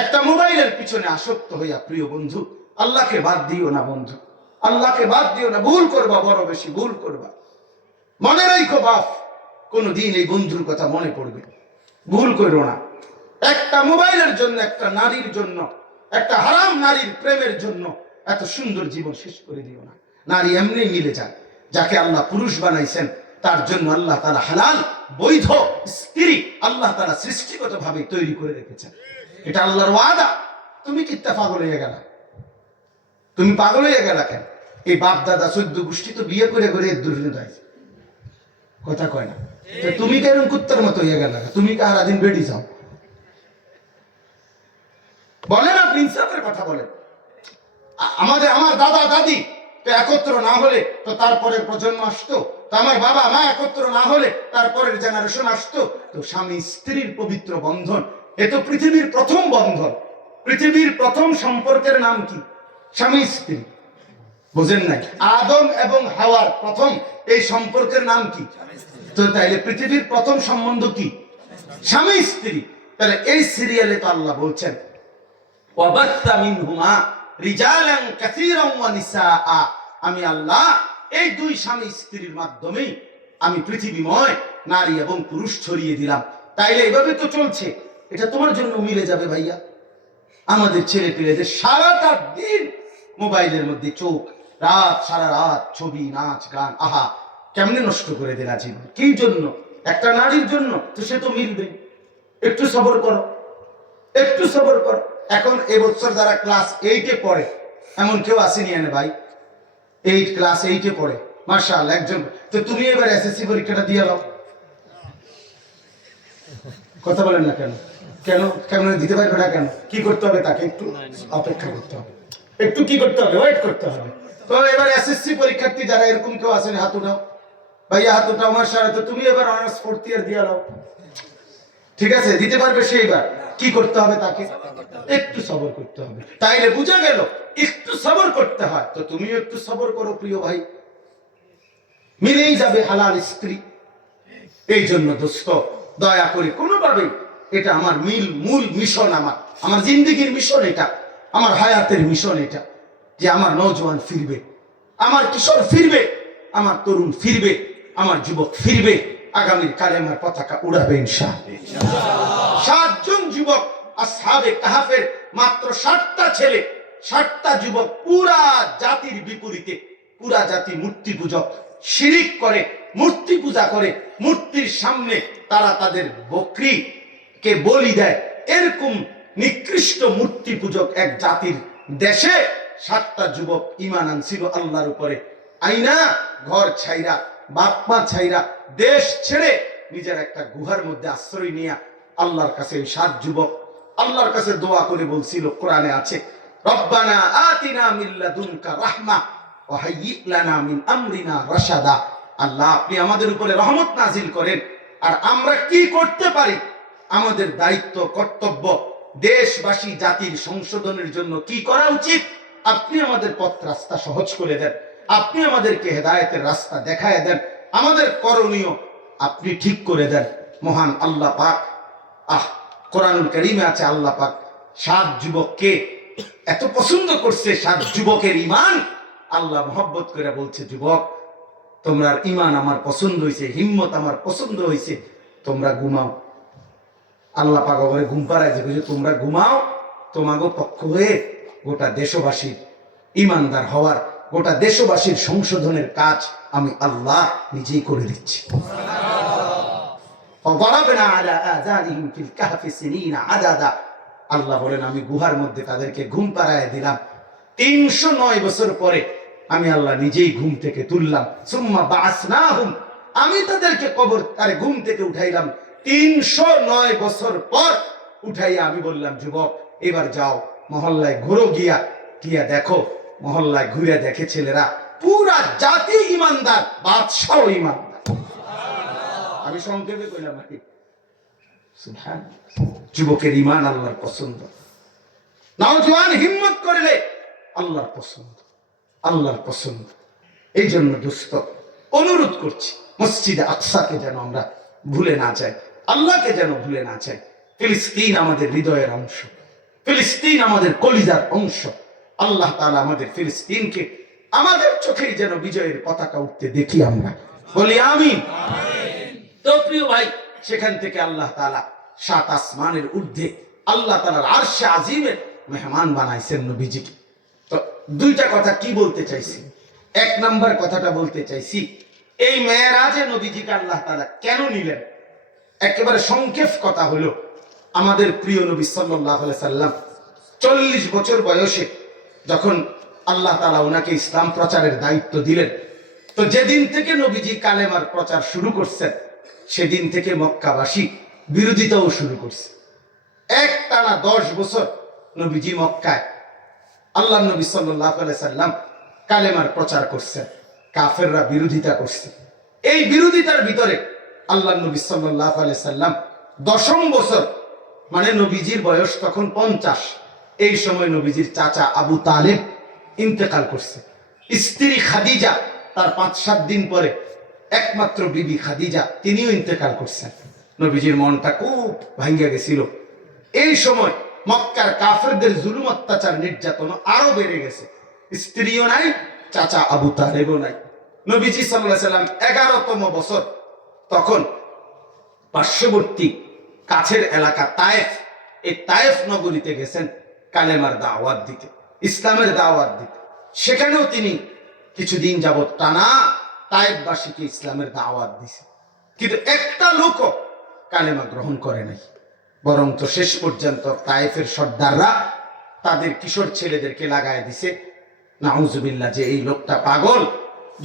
একটা মোবাইলের পিছনে আসক্ত হইয়া। প্রিয় বন্ধু, আল্লাহকে বাদ দিও না বন্ধু, আল্লাহকে বাদ দিও না। ভুল করবা, বড় বেশি ভুল করবা, মনে রাখো বাপ, কোনদিন এই বন্ধুর কথা মনে পড়বে, ভুল করো না। একটা মোবাইলের জন্য, একটা নারীর জন্য, একটা হারাম নারীর প্রেমের জন্য এত সুন্দর জীবন শেষ করে দিও না। নারী এমনি মিলে যায়, যাকে আল্লাহ পুরুষ বানাইছেন তার জন্য আল্লাহ তাআলা হালাল বৈধ স্ত্রী আল্লাহ তাআলা সৃষ্টিগত ভাবে তৈরি করে রেখেছেন। এটা আল্লাহর ওয়াদা। তুমি কিত্তা পাগল হয়ে গেলা, তুমি পাগল হয়ে গেলা কেন? এই বাপ দাদা 14 গোষ্ঠী তো বিয়ে করে করে দুর্নীতি কথা কয় না, তো তুমি কেন কুত্তার মতো হয়ে গেলা? তুমি কারা দিন বেড়ি যাও, বলেন আপনি, ইনসাফের কথা বলেন। আমার দাদা দাদি তো একত্র না হলে তো তারপরের প্রজন্ম আসতো, তো আমার বাবা মা একত্র না হলে তারপরের জেনারেশন আসতো। তো স্বামী স্ত্রীর পবিত্র বন্ধন, এ তো পৃথিবীর প্রথম বন্ধন। পৃথিবীর প্রথম সম্পর্কের নাম কি? স্বামী স্ত্রী। বুঝেন নাই? আদম এবং হাওয়ার প্রথম এই সম্পর্কের নাম কি? তো তাইলে পৃথিবীর প্রথম সম্বন্ধ কি? স্বামী স্ত্রী। তাহলে এই সিরিয়ালে তো আল্লাহ বলছেন ওয়াবাত্তা মিনহুমা রিজালান কাসীরান ওয়া নিসাআ, আমি আল্লাহ এই দুই স্বামী স্ত্রীর মাধ্যমেই আমি পৃথিবীময় নারী এবং পুরুষ ছড়িয়ে দিলাম। তাইলে এভাবে তো চলছে, এটা তোমার জন্য মিলে যাবে ভাইয়া। আমাদের ছেলে পেলেদের সারাটা দিন মোবাইলের মধ্যে চোখ, রাত সারা রাত ছবি, নাচ, গান, আহা কেমনে নষ্ট করে দিলা জীবন। কি জন্য? একটা নারীর জন্য। তো সে তো মিলবে, একটু সবর করো, একটু সবর করো। এখন এবছর যারা ক্লাস 8-এ পড়ে, এমন কেউ আসেনি এনে ভাই, 8 ক্লাস 8-এ পড়ে, মাশাআল্লাহ একজন। তো তুমি এবার এসএসসি পরীক্ষাটা দিয়ে নাও। কথা বলেন না কেন? কেন কেমন দিতে পারবে না কেন? কি করতে হবে? তাকে একটু অপেক্ষা করতে হবে, একটু কি করতে হবে? ওয়েট করতে হবে। তো এবার এসএসসি পরীক্ষার্থী যারা এরকম কেউ আসেনি, হাত উঠাও ভাইয়া, হাত উঠাও। মাশাআল্লাহ, তো তুমি এবার অনার্স 4th ইয়ার দিয়ে নাও, ঠিক আছে? দিতে পারবে সে। এবার কি করতে হবে? তাকে একটু সবর করতে হবে। তাইলে বুঝা গেল একটু সবর করতে হয়। তো তুমি একটু সবর করো প্রিয় ভাই, মিলেই যাবে হালাল স্ত্রী। এই জন্য দোস্ত, দয়া করে কোনোভাবে, এটা আমার মূল মিশন, আমার জিন্দেগির মিশন, এটা আমার হায়াতের মিশন, এটা যে আমার নওজোয়ান ফিরবে, আমার কিশোর ফিরবে, আমার তরুণ ফিরবে, আমার যুবক ফিরবে, আগামীর কালেমার পতাকা উড়াবে ইনশাআল্লাহ। 7 জন যুবক আসহাবে কাহাফের মাত্র 7টা ছেলে, 7টা যুবক, পুরা জাতির বিপরীতে। পুরা জাতি মূর্তি পূজক, শিরিক করে, মূর্তি পূজা করে, মূর্তির সামনে তারা তাদের বকরিকে বলি দেয়। এরকম নিকৃষ্ট মূর্তি পূজক এক জাতির দেশে 7টা যুবক ঈমান আনছিল আল্লাহর উপরে। আইনা ঘর ছাইরা, বাপ মা ছাইরা, দেশ ছেড়ে নিজের একটা গুহার মধ্যে আশ্রয় নিয়ে আল্লাহর কাছে 7 যুবক আল্লাহর কাছে দোয়া করে বলছিল, কোরআনে আছে, রব্বানা আতিনা মিন লাদুনকা রাহমা ওয়া হাইয়্যি লানা মিন আমরিনা রাশাদা। আল্লাহ, আপনি আমাদের উপরে রহমত নাজিল করেন। আর আমরা কি করতে পারি? আমাদের দায়িত্ব, কর্তব্য, দেশবাসী জাতির সংশোধনের জন্য কি করা উচিত? আপনি আমাদের পথ রাস্তা সহজ করে দেন, আপনি আমাদেরকে হেদায়েতের রাস্তা দেখায় দেন, আমাদের করণীয় আপনি ঠিক করে দেন। মহান আল্লাহ পাক, কোরআনুল কারীমে আছে, আল্লাহ পাক 7 যুবককে এত পছন্দ করছে, 7 যুবকের ঈমান আল্লাহ মহব্বত করে বলছে, যুবক তোমরা ইমান আমার পছন্দ হয়েছে, হিম্মত আমার পছন্দ হয়েছে, তোমরা ঘুমাও। আল্লাহ পাক করে ঘুম পাড়ায় যে তোমরা ঘুমাও, তোমাগো পক্ষ হয়ে গোটা দেশবাসীর ইমানদার হওয়ার, গোটা দেশবাসীর সংশোধনের কাজ আমি আল্লাহ নিজেই করে দিচ্ছি। আল্লাহ বলেন আমি গুহার মধ্যে তাদেরকে ঘুম পাড়ায় দিলাম। 309 বছর পরে আমি আল্লাহ নিজেই ঘুম থেকে তুললাম। সুম্মা বাসনাহুম, আমি তাদেরকে কবর আরে ঘুম থেকে উঠাইলাম 309 বছর পর। উঠাইয়া আমি বললাম, যুবক এবার যাও মহল্লায় ঘুরো, গিয়া গিয়া দেখো। মহল্লায় ঘুরে দেখে ছেলেরা পুরা জাতি ইমানদার, বাদশাহ ইমানদার। আমি সংক্ষেপে কইলাম নাকি? যুবকের ইমান আল্লাহর পছন্দ, নওজোয়ান হিম্মত করলে আল্লাহর পছন্দ, আল্লাহর পছন্দ। এই জন্য দোস্ত অনুরোধ করছি, মসজিদে আকসাকে যেন আমরা ভুলে না যাই, আল্লাহকে যেন ভুলে না যাই। ফিলিস্তিন আমাদের হৃদয়ের অংশ, ফিলিস্তিন আমাদের কলিজার অংশ। আল্লাহ তাআলা আমাদের ফিলিস্তিনকে আমাদের চোখেই যেন বিজয়ের পতাকা উঠতে দেখি, আমরা বলি আমিন। তো প্রিয় ভাই, সেখান থেকে আল্লাহ তাআলা 7 আসমানের ঊর্ধ্বে আল্লাহ তাআলার আরশে আজিমের মেহমান বানাইছেন নবীজিকে। তো দুইটা কথা কি বলতে চাইছি। এক নাম্বার কথাটা বলতে চাইছি, এই মেরাজে নবীজিকে আল্লাহ তাআলা কেন নিলেন। একেবারে সংক্ষেপ কথা হলো, আমাদের প্রিয় নবী সাল্লাল্লাহু আলাইহি সাল্লাম 40 বছর বয়সে যখন আল্লাহ তাআলা ওনাকে ইসলাম প্রচারের দায়িত্ব দিলেন, তো যেদিন থেকে নবীজি কালেমার প্রচার শুরু করছেন, সেদিন থেকে মক্কাবাসী বিরোধিতাও শুরু করছে। একটানা 10 বছর নবীজি মক্কায় আল্লাহ নবী সাল্লাল্লাহু আলাইহি সাল্লাম কালেমার প্রচার করছেন, কাফেররা বিরোধিতা করছে। এই বিরোধিতার ভিতরে আল্লাহ নবী সাল্লাল্লাহু আলাইহি সাল্লাম 10ম বছর, মানে নবীজির বয়স তখন 50, এই সময় নবীজির চাচা আবু তালেব ইন্তেকাল করছে। স্ত্রী খাদিজা তার 5-7 দিন পরে একমাত্র বিবি খাদিজা তিনিও ইন্তেকাল করছেন। নবীজির মনটা খুব ভাঙ্গা গেছিল। এই সময় মক্কার কাফেরদের জুলুম অত্যাচার নির্যাতন আরো বেড়ে গেছে। স্ত্রীও নাই, চাচা আবু তালেবও নাই। নবীজি সাল্লাল্লাহু আলাইহি সাল্লাম 11তম বছর, তখন পার্শ্ববর্তী কাছের এলাকা তায়েফ, এই তায়েফ নগরীতে গেছেন কালেমার দাওয়াত দিতে, ইসলামের দাওয়াত দিতে। সেখানেও তিনি কিছুদিন যাবত টানা তায়েফবাসীকে ইসলামের দাওয়াত দিছে, কিন্তু একটা লোকও কালেমা গ্রহণ করে নাই। বরং তো শেষ পর্যন্ত তায়েফের সর্দাররা তাদের কিশোর ছেলেদেরকে লাগায় দিছে, নাউজুবিল্লাহ, যে এই লোকটা পাগল,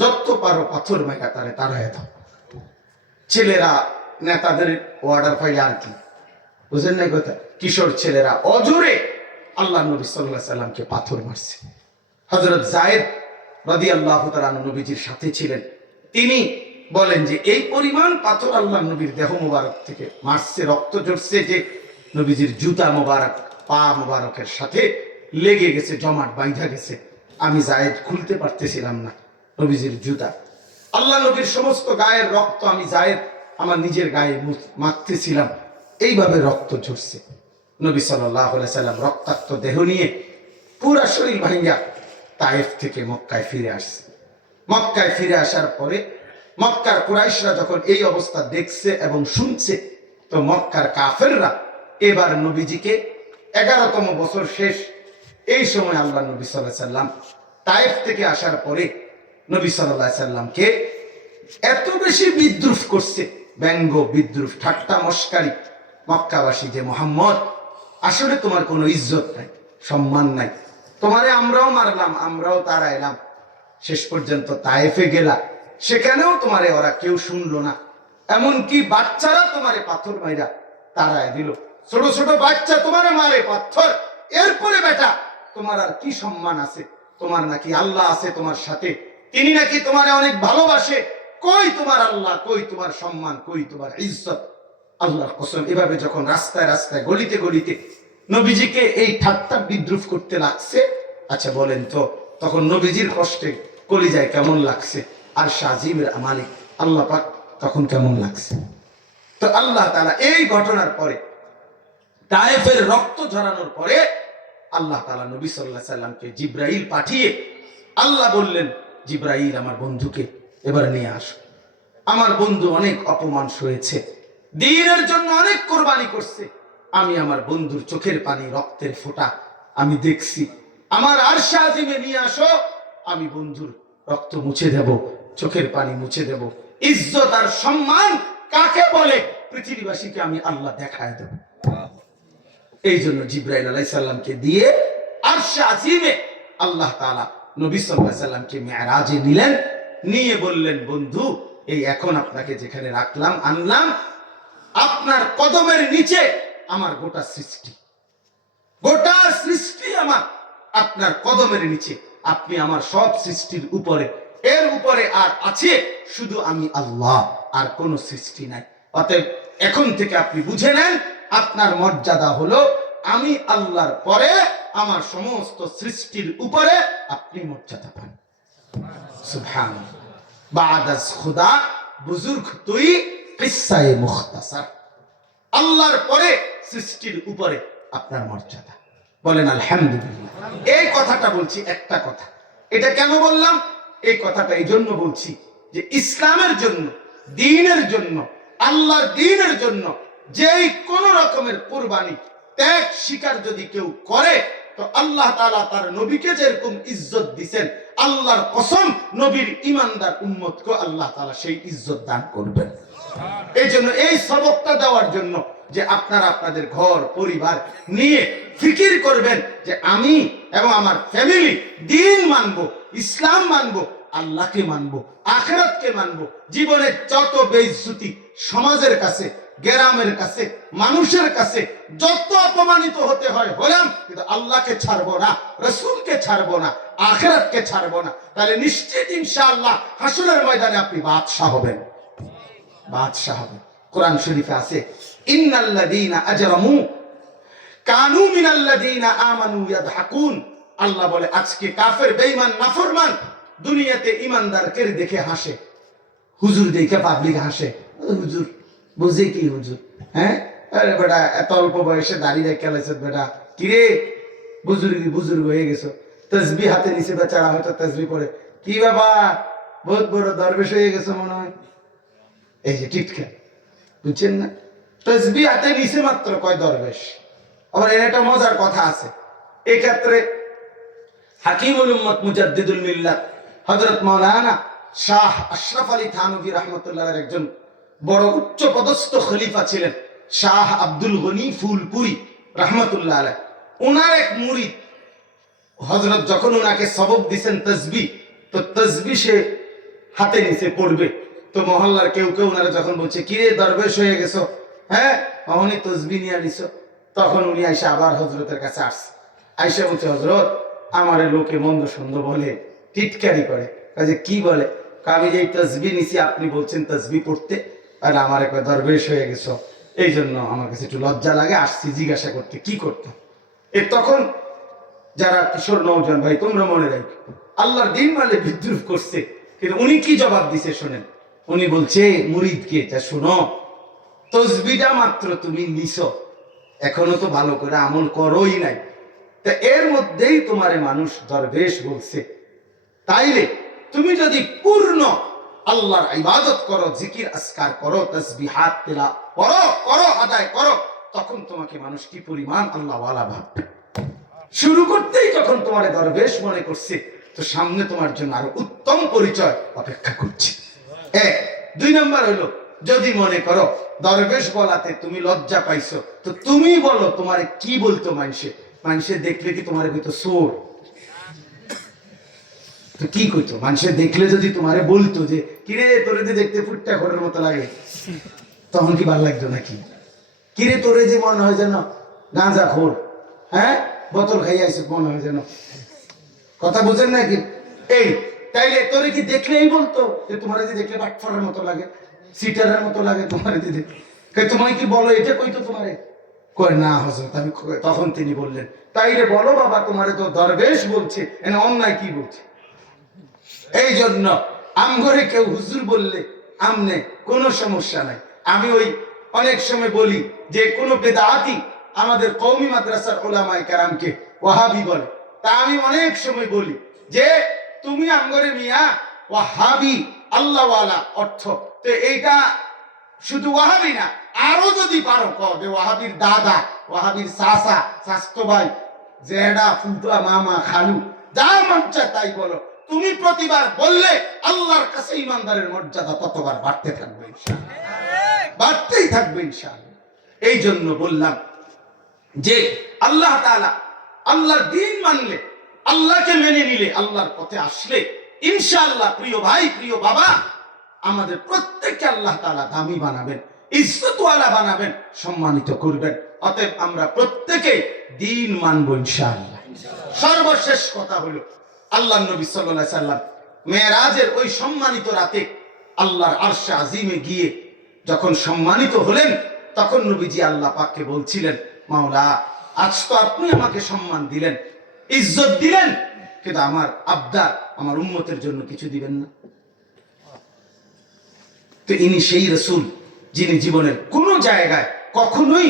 যত পারো পাথর মেঘা তারে তাড়ায় দাও। ছেলেরা নেতাদের অর্ডার পাইলে আর কি, বুঝেন নাই কথা, কিশোর ছেলেরা অজোরে আল্লাহ নবী সাল্লাল্লাহু আলাইহি সাল্লামকে পাথর মারছে। হযরত যায়েদ রাদিয়াল্লাহু তাআলা নবীজির সাথে ছিলেন, তিনি বলেন যে এই পরিমাণ পাথর আল্লাহ নবীর দেহ মোবারক থেকে মারছে, রক্ত ঝরছে, যে নবীজির জুতা মোবারক পা মোবারকের সাথে লেগে গেছে, জমাট বাইন্ধা গেছে। আমি যায়েদ খুলতে পারতেছিলাম না নবীজির জুতা। আল্লাহ নবীর সমস্ত গায়ের রক্ত আমি যায়েদ আমার নিজের গায়ে মাখতেছিলাম, এইভাবে রক্ত ঝরছে। নবী সাল্লাল্লাহু আলাইহি সাল্লাম রক্তাক্ত দেহ নিয়ে পুরা শরীর ভাঙ্গা তায়েফ থেকে মক্কায় ফিরে আসছে। মক্কায় ফিরে আসার পরে মক্কার কুরাইশরা যখন এই অবস্থা দেখছে এবং শুনছে, তো মক্কার কাফেররা এবার নবীজিকে 11তম বছর শেষ, এই সময় আল্লাহ নবী সাল্লাল্লাহু আলাইহি সাল্লাম তায়েফ থেকে আসার পরে নবী সাল্লাল্লাহু আলাইহি সাল্লামকে এত বেশি বিদ্রুপ করছে, ব্যঙ্গ বিদ্রুপ ঠাট্টা মস্কারি। মক্কাবাসী যে, মুহাম্মদ আসলে তোমার কোনো ইজ্জত নাই, সম্মান নাই, তোমারে আমরাও মারলাম, আমরাও তাড়াইলাম, শেষ পর্যন্ত তায়েফে গেলা, সেখানেও তোমারে ওরা কেউ শুনলো না, এমনকি বাচ্চারা তোমারে পাথর মাইরা তাড়ায় দিল। ছোট ছোট বাচ্চা তোমারে মারে পাথর, এরপরে বেটা তোমার আর কি সম্মান আছে? তোমার নাকি আল্লাহ আছে তোমার সাথে, তিনি নাকি তোমারে অনেক ভালোবাসে, কই তোমার আল্লাহ, কই তোমার সম্মান, কই তোমার ইজ্জত? আল্লাহর কসম, এভাবে যখন রাস্তায় রাস্তায় গলিতে গলিতে নবীজিকে এই ঠাট্টা বিদ্রুপ করতে লাগছে, আচ্ছা বলেন তো তখন নবীজির কষ্টে কলিজায় কেমন লাগছে, আর শাজিমের মালিক আল্লাহ পাক তখন কেমন লাগছে? তো আল্লাহ তাআলা এই ঘটনার পরে, তায়েফের রক্ত ঝরানোর পরে, আল্লাহ তাআলা নবী সাল্লাল্লাহু আলাইহি সাল্লামকে জিব্রাইল পাঠিয়ে আল্লাহ বললেন, জিব্রাইল আমার বন্ধুকে এবার নিয়ে আসো। আমার বন্ধু অনেক অপমান সয়েছে, দ্বীনের জন্য অনেক কোরবানি করছে। আমি আমার বন্ধুর চোখের পানি, রক্তের ফোঁটা আমি দেখছি। আমার আরশে আজিমে নিয়ে আসো, আমি বন্ধুর রক্ত মুছে দেব, চোখের পানি মুছে দেব। ইজ্জত আর সম্মান কাকে বলে পৃথিবীবাসীকে আমি আল্লাহ দেখায় দেব। এই জন্য জিব্রাইল আলাইহিস সালামকে দিয়ে আরশে আজিমে আল্লাহ তাআলা নবী সাল্লাল্লাহু আলাইহি সাল্লামকে মেরাজে নিলেন, নিয়ে বললেন, বন্ধু এই এখন আপনাকে যেখানে রাখলাম, আনলাম, আপনার কদমের নিচে আমার গোটা সৃষ্টি, গোটা সৃষ্টি আমার আপনার কদমের নিচে। আপনি আমার সব সৃষ্টির উপরে, এর উপরে আর আছে শুধু আমি আল্লাহ, আর কোন সৃষ্টি নাই। অতএব এখন থেকে আপনি বুঝে নেন, আপনার মর্যাদা হলো আমি আল্লাহর পরে আমার সমস্ত সৃষ্টির উপরে আপনি মর্যাদা পান। সুবহানাল্লাহ। বাদাস খুদা বুজুর্গ তুই কিসসায়ে মুখতাসার। আল্লাহর পরে সৃষ্টির উপরে আপনার মর্যাদা। বলেন আলহামদুলিল্লাহ। এই কথাটা বলছি একটা কথা। এটা কেন বললাম? এই কথাটা এই জন্য বলছি যে ইসলামের জন্য, দ্বীনের জন্য, আল্লাহর দ্বীনের জন্য যেই কোন রকমের কুরবানি, ত্যাগ স্বীকার যদি কেউ করে, তো আল্লাহ তাআলা তার নবীকে যেরকম ইজ্জত দিবেন, আল্লাহর কসম নবীর ঈমানদার উম্মতকে আল্লাহ তাআলা সেই ইজ্জত দান করবেন। এই জন্য এই সবকটা দেওয়ার জন্য যে আপনারা আপনাদের ঘর পরিবার নিয়ে ফিকির করবেন যে আমি এবং আমার ফ্যামিলি দ্বীন মানবো, ইসলাম মানবো, আল্লাহকে মানবো, আখিরাতকে মানবো। জীবনের যত বেইজ্জতি সমাজের কাছে, গ্রামের কাছে, মানুষের কাছে যত অপমানিত হতে হয় হলাম, কিন্তু আল্লাহকে ছাড়বো না, রাসূলকে ছাড়বো না, আখিরাতকে ছাড়বো না। তাহলে নিশ্চিত ইনশাআল্লাহ হাসরের ময়দানে আপনি বাদশা হবেন, বাদশা হবেন। কোরআন শরীফে আছে, ইন্নাল্লাযীনা আজরামু কানু মিনাল্লাযীনা আমানু ইয়াদহাকুন। আল্লাহ বলে আজকে কাফের, বেঈমান, নাফরমান দুনিয়াতে ঈমানদারকে দেখে হাসে। হুজুর দেখে পাবলিক হাসে। হুজুর বুঝে কি হুজুর? হ্যাঁ, আরে বেটা এত অল্প বয়সে দাড়ি রেখে গেছে, বেটা কিরে বুজুর্গ হয়ে গেছো, তাসবিহ হাতে নিচে বেচারা হয়তো তাসবিহ পড়ে, কি ব্যাপার বহুত বড় দরবেশ হয়ে গেছো মনে হয়। এই যে টিটকা, বুঝছেন না? তাসবিহ হাতে নিচে মাত্র কয় দরবেশ। আবার এর একটা মজার কথা আছে। এই ক্ষেত্রে হাকিমুল উম্মত মুজাদ্দিদুল মিল্লাত হযরত মাওলানা শাহ আশরাফ আলী থানভী রাহমাতুল্লাহর একজন বড় উচ্চ পদস্থ খলিফা ছিলেন, শাহ আব্দুল গনি ফুলপুরি রাহমাতুল্লাহ আলাইহ। ওনার এক মুরিদ হযরত যখন ওনাকে সবক দিবেন তাসবিহ, তো তাসবিহ সে হাতে নিচে পড়বে, তো মহল্লার কেউ কেউ ওনারা যখন বলছে কি রে দরবেশ হয়ে গেছো, হ্যাঁ অহনি তাসবিহ নিয়ে নিছো, তখন উনি আইসা আবার হযরতের কাছে আসছে। আইসা বলছে, হযরত আমারে লোকে মন্দ সন্দ বলে, টিটকারি করে। কাজে কি বলে? আমি যে তাসবিহ নিছি, আপনি বলছেন তাসবিহ পড়তে, আর আমার একবার দরবেশ হয়ে গেছো, এই জন্য আমার কাছে একটু লজ্জা লাগে, আসছি জিজ্ঞাসা করতে কি করতাম। এ তখন যারা কিশোর নওজোয়ান ভাই, তোমরা মনে রাখো, আল্লাহর দ্বীন মানে বিদ্রুপ করছে, কিন্তু উনি কি জবাব দিছে শোনেন। উনি বলছে মুরিদকে, তা শোনো, তাসবিহটা মাত্র তুমি নিছো, এখনো তো ভালো করে আমল করোই নাই, তা এর মধ্যেই তোমারে মানুষ দরবেশ বলছে। তাইলে তুমি যদি পূর্ণ আল্লাহর ইবাদত করো, জিকির আসকার করো, তাসবিহাত তেলাওয়াত করো, আদায় করো, তখন তোমাকে মানুষ কি পরিমাণ আল্লাহওয়ালা ভাববে। শুরু করতেই যখন তোমার দরবেশ মনে করছে, তো সামনে তোমার জন্য আরো উত্তম পরিচয় অপেক্ষা করছে। এক, দুই নম্বর হলো, যদি মনে করো দরবেশ বলাতে তুমি লজ্জা পাইছো, তো তুমি বলো তোমারে কি বলতো মানুষে? মানুষে দেখলে কি তোমার কইতো সোর? তো কি কইতো? মানুষে দেখলে যদি তোমারে বলতো যে কিরে তোরে যে দেখতে ফুটটা ঘরের মতো লাগে, তখন কি ভালো লাগতো নাকি? কিরে তোরে যে মনে হয় যেন গাঁজা খোর, হ্যাঁ বোতল খাই আইসো মনে হয় যেন, কথা বুঝেন নাকি? এই তাইলে তোরে কি দেখলেই বলতো যে তোমার যে দেখলে বাটফারের মতো লাগে, সিটারের মতো লাগে তোমার দিদি, তোমায় কি বলো এটা কইতো তোমারে? কয় না হযরত আমি। তখন তিনি বললেন, তাইলে বলো বাবা তোমারে তো দরবেশ বলছে, এনে অন্যায় কি বলছে? এই জন্য আমঘরে কেউ হুজুর বললে আমনে কোনো সমস্যা নাই। আমি ওই অনেক সময় বলি যে কোনো বেদাতি আমাদের কওমি মাদ্রাসার উলামায়ে কেরামকে ওয়াহাবি বলে, তা আমি অনেক সময় বলি যে তুমি আমগরে মিয়া ওয়াহাবি আল্লাহওয়ালা অর্থ। তো এইটা শুধু ওয়াহাবি না, আরো যদি পারো যে ওয়াহাবির দাদা, ওয়াহাবির চাচা, স্বাস্থ্য ভাই, জেডা, ফুলতা, মামা, খালু, যা মন চায় তাই বলো। তুমি প্রতিবার বললে আল্লাহর কাছে ইমানদারের মর্যাদা ততবার বাড়তে থাকবে ইনশাআল্লাহ, বাড়তেই থাকবে ইনশাআল্লাহ। এই জন্য বললাম যে আল্লাহ তাআলা, আল্লাহর দ্বীন মানলে, আল্লাহকে মেনে নিলে, আল্লাহর পথে আসলে ইনশাআল্লাহ প্রিয় ভাই, প্রিয় বাবা, আমাদের প্রত্যেককে আল্লাহ তাআলা দামি বানাবেন, ইজ্জতওয়ালা বানাবেন, সম্মানিত করবেন। অতএব আমরা প্রত্যেকে দ্বীন মানবো ইনশাআল্লাহ। সর্বশেষ কথা হলো, আল্লাহ নবী সাল্লাল্লাহু আলাইহি সাল্লাম মেরাজের ওই সম্মানিত রাতে আল্লাহর আরশে আজিমে গিয়ে যখন সম্মানিত হলেন, তখন নবীজি আল্লাহ পাককে বলছিলেন, মাওলা, আজ তো আপনি আমাকে সম্মান দিলেন, ইজ্জত দিলেন, কিন্তু আমার আবদার, আমার উম্মতের জন্য কিছু দিবেন না? তো ইনি সেই রাসূল যিনি জীবনের কোন জায়গায় কখনোই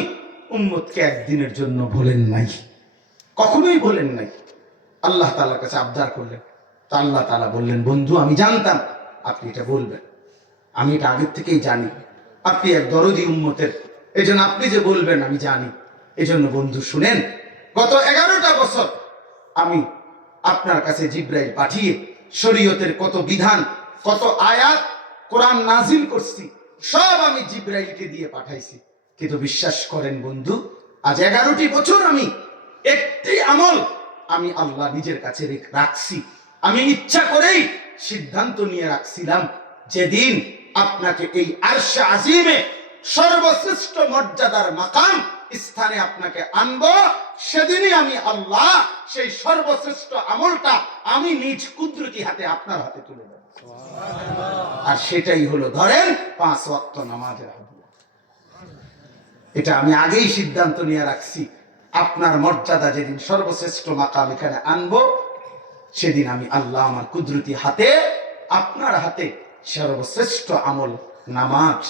উম্মতকে একদিনের জন্য ভোলেন নাই, কখনোই ভোলেন নাই। আল্লাহ তাআলার কাছে আবদার করলেন, তো আল্লাহ তাআলা বললেন, বন্ধু আমি জানতাম আপনি এটা বলবেন, আমি এটা আগের থেকেই জানি, আপনি এক দরদি উম্মতের, এই জন্য আপনি যে বলবেন আমি জানি। এই জন্য বন্ধু শুনেন, গত 11টা বছর আমি আপনার কাছে জিবরাইল পাঠিয়ে শরীয়তের কত বিধান, কত আয়াত কোরআন নাজিল করছি, সব আমি জিবরাইলকে দিয়ে পাঠাইছি। কিন্তু বিশ্বাস করেন বন্ধু, আজ 11টি বছর আমি একটি আমল আমি আল্লাহ নিজের কাছে রাখছি। আমি ইচ্ছা করেই সিদ্ধান্ত নিয়ে রাখছিলাম, যেদিন আপনাকে এই আরশে আজিমে সর্বশ্রেষ্ঠ মর্যাদার মাকাম স্থানে আপনাকে আনবো, সেদিনই আমি আল্লাহ সেই সর্বশ্রেষ্ঠ আমলটা আমি নিজ কুদরতি হাতে আপনার হাতে তুলে দেব। আর সেটাই হলো ধরেন 5 ওয়াক্ত নামাজের হাদিয়া। এটা আমি আগেই সিদ্ধান্ত নিয়ে রাখছি, আপনার মর্যাদা যেদিন সর্বশ্রেষ্ঠ মাকাম এখানে আনবো, সেদিন আমি আল্লাহ আমার কুদরতি হাতে, আপনার হাতে সর্বশ্রেষ্ঠ আমল নামাজ,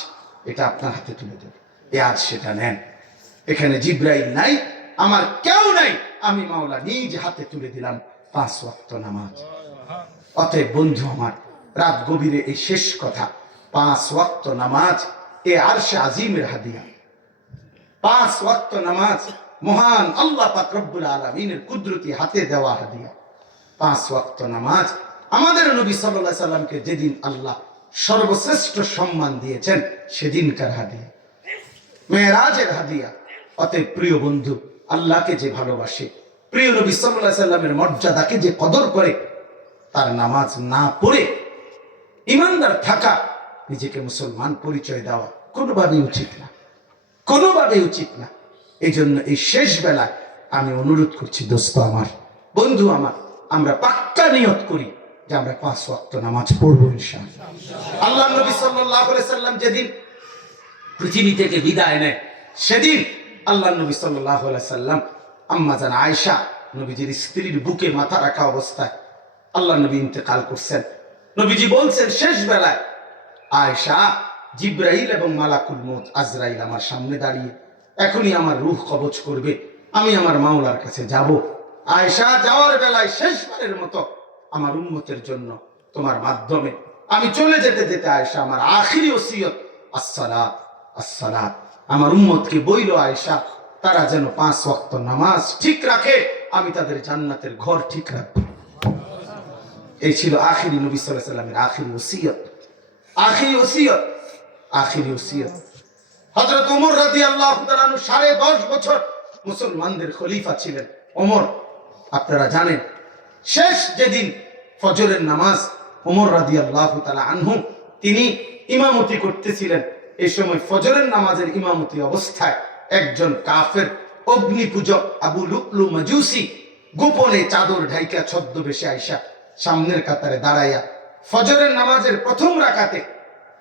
এটা আপনার হাতে তুলে দেব। আজ সেটা নেন। এখানে জিবরাইল নাই, আমার কেউ নাই, আমি মাওলা নিজ হাতে তুলে দিলাম 5 ওয়াক্ত নামাজ। অতএব বন্ধু আমার, রাত গভীরে এই শেষ কথা, 5 ওয়াক্ত নামাজ এ আরশে আজিমের হাদিয়া। 5 ওয়াক্ত নামাজ মহান আল্লাহ পাক রব্বুল আলামিনের কুদরতি হাতে দেওয়া হাদিয়া। 5 ওয়াক্ত নামাজ আমাদের নবী সাল্লাল্লাহু আলাইহি সাল্লামকে যেদিন আল্লাহ সর্বশ্রেষ্ঠ সম্মান দিয়েছেন, সেদিনকার হাদিয়া, মেরাজের হাদিয়া। অতএব প্রিয় বন্ধু, আল্লাহকে যে ভালোবাসে, প্রিয় নবী সাল্লাল্লাহু আলাইহি সাল্লামের মর্যাদাকে যে কদর করে, তার নামাজ না পড়ে ইমানদার থাকা, নিজেকে মুসলমান পরিচয় দেওয়া কোনোভাবেই উচিত না, কোনোভাবেই উচিত না। এই জন্য এই শেষ বেলায় আমি অনুরোধ করছি, দোস্ত আমার, বন্ধু আমার, আমরা পাক্কা নিয়ত করি যে আমরা 5 ওয়াক্ত নামাজ পড়বো ইনশাআল্লাহ। আল্লাহ নবী সাল্লাল্লাহু আলাইহি সাল্লাম যেদিন পৃথিবী থেকে বিদায় নেয়, সেদিন আল্লাহ নবী সাল্লাল্লাহু আলাইহি সাল্লাম আম্মা জান আয়েশা, নবীজির স্ত্রীর বুকে মাথা রাখা অবস্থায় আল্লাহ নবী ইন্তেকাল করছেন। নবীজি বলছেন শেষ বেলায়, আয়েশা, জিবরাইল এবং মালাকুল মউত আজরাইল আমার সামনে দাঁড়িয়ে এখনই আমার রূহ কবজ করবে, আমি আমার মাওলার কাছে যাব। আয়েশা, যাওয়ার বেলায় শেষবারের মতো আমার উম্মতের জন্য তোমার মাধ্যমে আমি চলে যেতে যেতে আয়েশা আমার আখিরি ওসিয়ত, আসসালাত আসসালাত, আমার উম্মতকে বইল আয়েশা, তারা যেন 5 ওয়াক্ত নামাজ ঠিক রাখে, আমি তাদের জান্নাতের ঘর ঠিক রাখবো। এই ছিল আখিরি নবী সাল্লাল্লাহু আলাইহি সাল্লামের আখিরি ওসিয়ত, আখিরি ওসিয়ত, আখিরি ওসিয়ত। হযরত ওমর রাদিয়াল্লাহু তাআলা আনহু 10.5 বছর মুসলমানদের খলিফা ছিলেন। ওমর, আপনারা জানেন, শেষ যেদিন ফজরের নামাজ ওমর রাদিয়াল্লাহু তাআলা আনহু তিনি ইমামতি করতেছিলেন, এই সময় ফজরের নামাজের ইমামতি অবস্থায় একজন কাফের অগ্নি পূজক আবু লুকলু মাজুসি গোপনে চাদর ঢাইকা ছদ্মবেশে আইসা সামনের কাতারে দাঁড়াইয়া ফজরের নামাজের প্রথম রাকাতে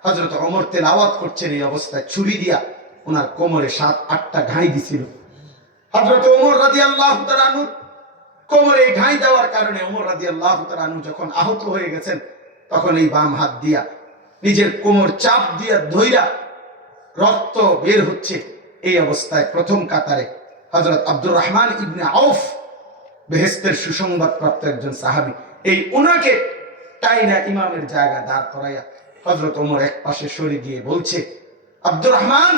হযরত ওমর তেলাওয়াত করছেন। এই অবস্থায় ছুরি দিয়া ওনার কোমরে 7-8টা ঘাই দিছিল। হযরত ওমর রাদিয়াল্লাহু তাআলা আনহু কোমরে এই ঘাই দেওয়ার কারণে ওমর রাদিয়াল্লাহু তাআলা আনহু যখন আহত হয়ে গেছেন, তখন এই বাম হাত দিয়া নিজের কোমর চাপ দিয়া ধইরা রক্ত বের হচ্ছে। এই অবস্থায় প্রথম কাতারে হযরত আব্দুর রহমান ইবনে আউফ, বেহেশতের সুসংবাদ প্রাপ্ত একজন সাহাবী, এই উনাকে টাইনা ইমামের জায়গা দাঁড় করাইয়া হযরত ওমর এক পাশে সরে গিয়ে বলছে, আব্দুর রহমান,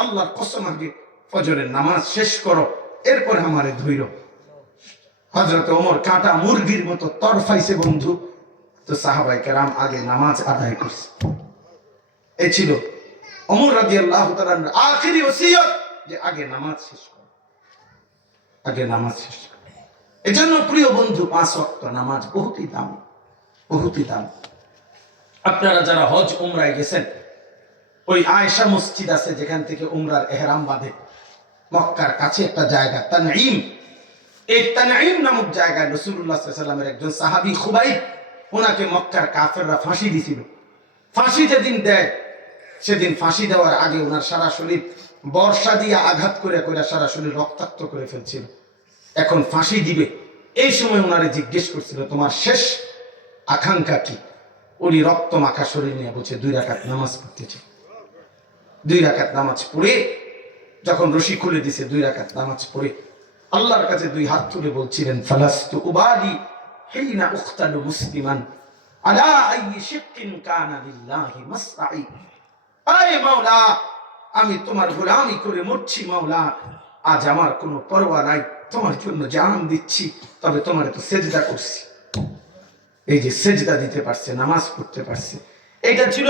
আল্লাহর কসম আগে ফজরের নামাজ শেষ করো, এরপরে আমারে ধইর। হযরত ওমর কাঁটা মুরগির মতো তরফাইছে বন্ধু। তো সাহাবায়ে কেরাম আগে নামাজ আদায় করছে। এই ছিল ওমর রাদিয়াল্লাহু তাআলার আখিরি ওসিয়ত, যে আগে নামাজ শেষ করো, আগে নামাজ শেষ করো। এজন্য প্রিয় বন্ধু, 5 ওয়াক্ত নামাজ বহুতই দাম, বহুতই দাম। আপনারা যারা হজ উমরায় গেছেন, ওই আয়েশা মসজিদ আছে যেখান থেকে উমরার এহরাম বাঁধে, মক্কার কাছে একটা জায়গা তানঈম। এই তানঈম নামক জায়গায় রাসূলুল্লাহ সাল্লাল্লাহু আলাইহি ওয়াসাল্লামের একজন সাহাবী খুবাইব, ওনাকে মক্কার কাফেররা ফাঁসি দিয়েছিল। ফাঁসি যেদিন দেয়, সেদিন ফাঁসি দেওয়ার আগে ওনার সারা শরীর বর্ষা দিয়ে আঘাত করে করে সারা শরীর রক্তাক্ত করে ফেলছিল। এখন ফাঁসি দিবে, এই সময় ওনারে জিজ্ঞেস করছিল, তোমার শেষ আকাঙ্ক্ষা কি? উনি রক্ত মাখা শরীর নিয়ে বলছে, 2 রাকাত নামাজ পড়তে চাই। 2 রাকাত নামাজ পড়ে যখন রশি খুলে দিছে, 2 রাকাত নামাজ পড়ে আল্লাহর কাছে 2 হাত তুলে বলছিলেন, ফালাস্তু উবাদি হিনা উখতালু মুসলিমান আলা আইয়ি শিক্কিন কানা লিল্লাহি মাসরাই। আয় মাওলা, আমি তোমার গোলামি করে মরছি মাওলা, আজ আমার কোনো পরোয়া নাই, তোমার জন্য জান দিচ্ছি, তবে তোমার তো সেজদা করছি। এই যে সেজদা দিতে পারছে, নামাজ পড়তে পারছে, এটা ছিল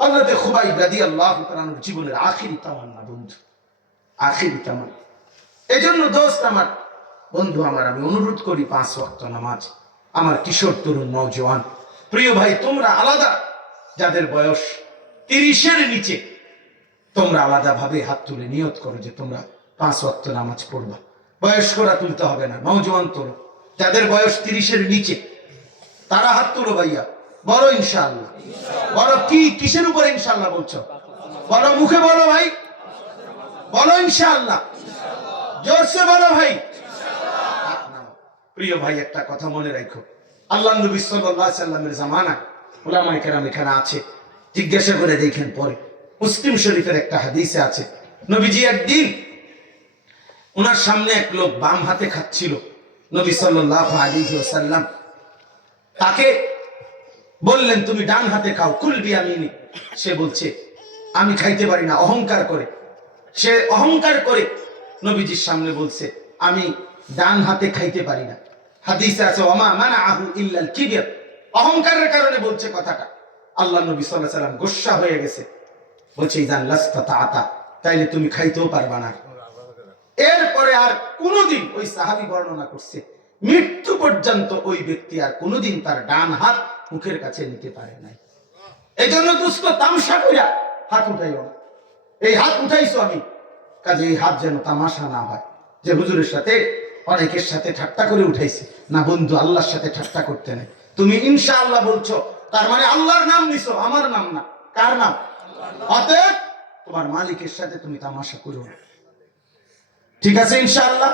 হযরত খুবাইব রাদিয়াল্লাহু তাআলার জীবনের আখিরি তামান্না বন্ধু, আখিরি তামান্না। এজন্য দোস্ত আমার, বন্ধু আমার, আমি অনুরোধ করি 5 ওয়াক্ত নামাজ। আমার কিশোর তরুণ নওজোয়ান প্রিয় ভাই, তোমরা আলাদা, যাদের বয়স 30-এর নিচে, তোমরা আলাদা ভাবে হাত তুলে নিয়ত করো যে তোমরা 5 ওয়াক্ত নামাজ পড়বা। বয়স্করা তুলতে হবে না, নওজোয়ান তোলো। যাদের বয়স 30-এর নিচে তারা হাত তুলো ভাইয়া। বলো ইনশাআল্লাহ। বলো কি, কিসের উপরে ইনশাআল্লাহ বলছো? বলো, মুখে বলো ভাই, বলো ইনশাআল্লাহ, জোরসে বলো ভাই। প্রিয় ভাই, একটা কথা মনে রাখো, আল্লাহ নবী সাল্লাল্লাহু আলাইহি সাল্লামের জামানায় উলামায়ে কেরাম এখানে আছে, জিজ্ঞাসা করে দেখেন পরে। মুসলিম শরীফের একটা হাদিসে আছে, নবীজি একদিন ওনার সামনে এক লোক বাম হাতে খাচ্ছিল। নবী সাল্লাল্লাহু আলাইহি ওয়াসাল্লাম তাকে বললেন, তুমি ডান হাতে খাও, কুল বিয়ামিনি। সে বলছে, আমি খাইতে পারি না, অহংকার করে। সে অহংকার করে নবীজির সামনে বলছে, আমি ডান হাতে খাইতে পারি না। হাদিসে আছে, ওমা মানাআহু ইল্লাল কিবর, অহংকারের কারণে বলছে কথাটা। আল্লাহ নবী সাল্লাল্লাহু আলাইহি ওয়াসাল্লাম গোসা হয়ে গেছে, বলছে, ইযান লাস্তাতা, তাইলে তুমি খাইতেও পারবা না। এরপরে আর কোনোদিন, ওই সাহাবী বর্ণনা করছে, মৃত্যু পর্যন্ত ওই ব্যক্তি আর কোনোদিন তার ডান হাত মুখের কাছে নিতে পারে নাই। এই জন্য দুষ্ট তামসা কইরা হাত উঠাইও না। এই হাত উঠাইছো আমি, কাজে এই হাত যেন তামাশা না হয় যে হুজুরের সাথে, অনেকের সাথে ঠাট্টা করে উঠাইছি। না বন্ধু, আল্লাহর সাথে ঠাট্টা করতে নেই। তুমি ইনশাআল্লাহ বলছো, তার মানে আল্লাহর নাম নিছো, আমার নাম না। কার নাম? অতএব তোমার মালিকের সাথে তুমি তামাশা করো না। ঠিক আছে ইনশাআল্লাহ?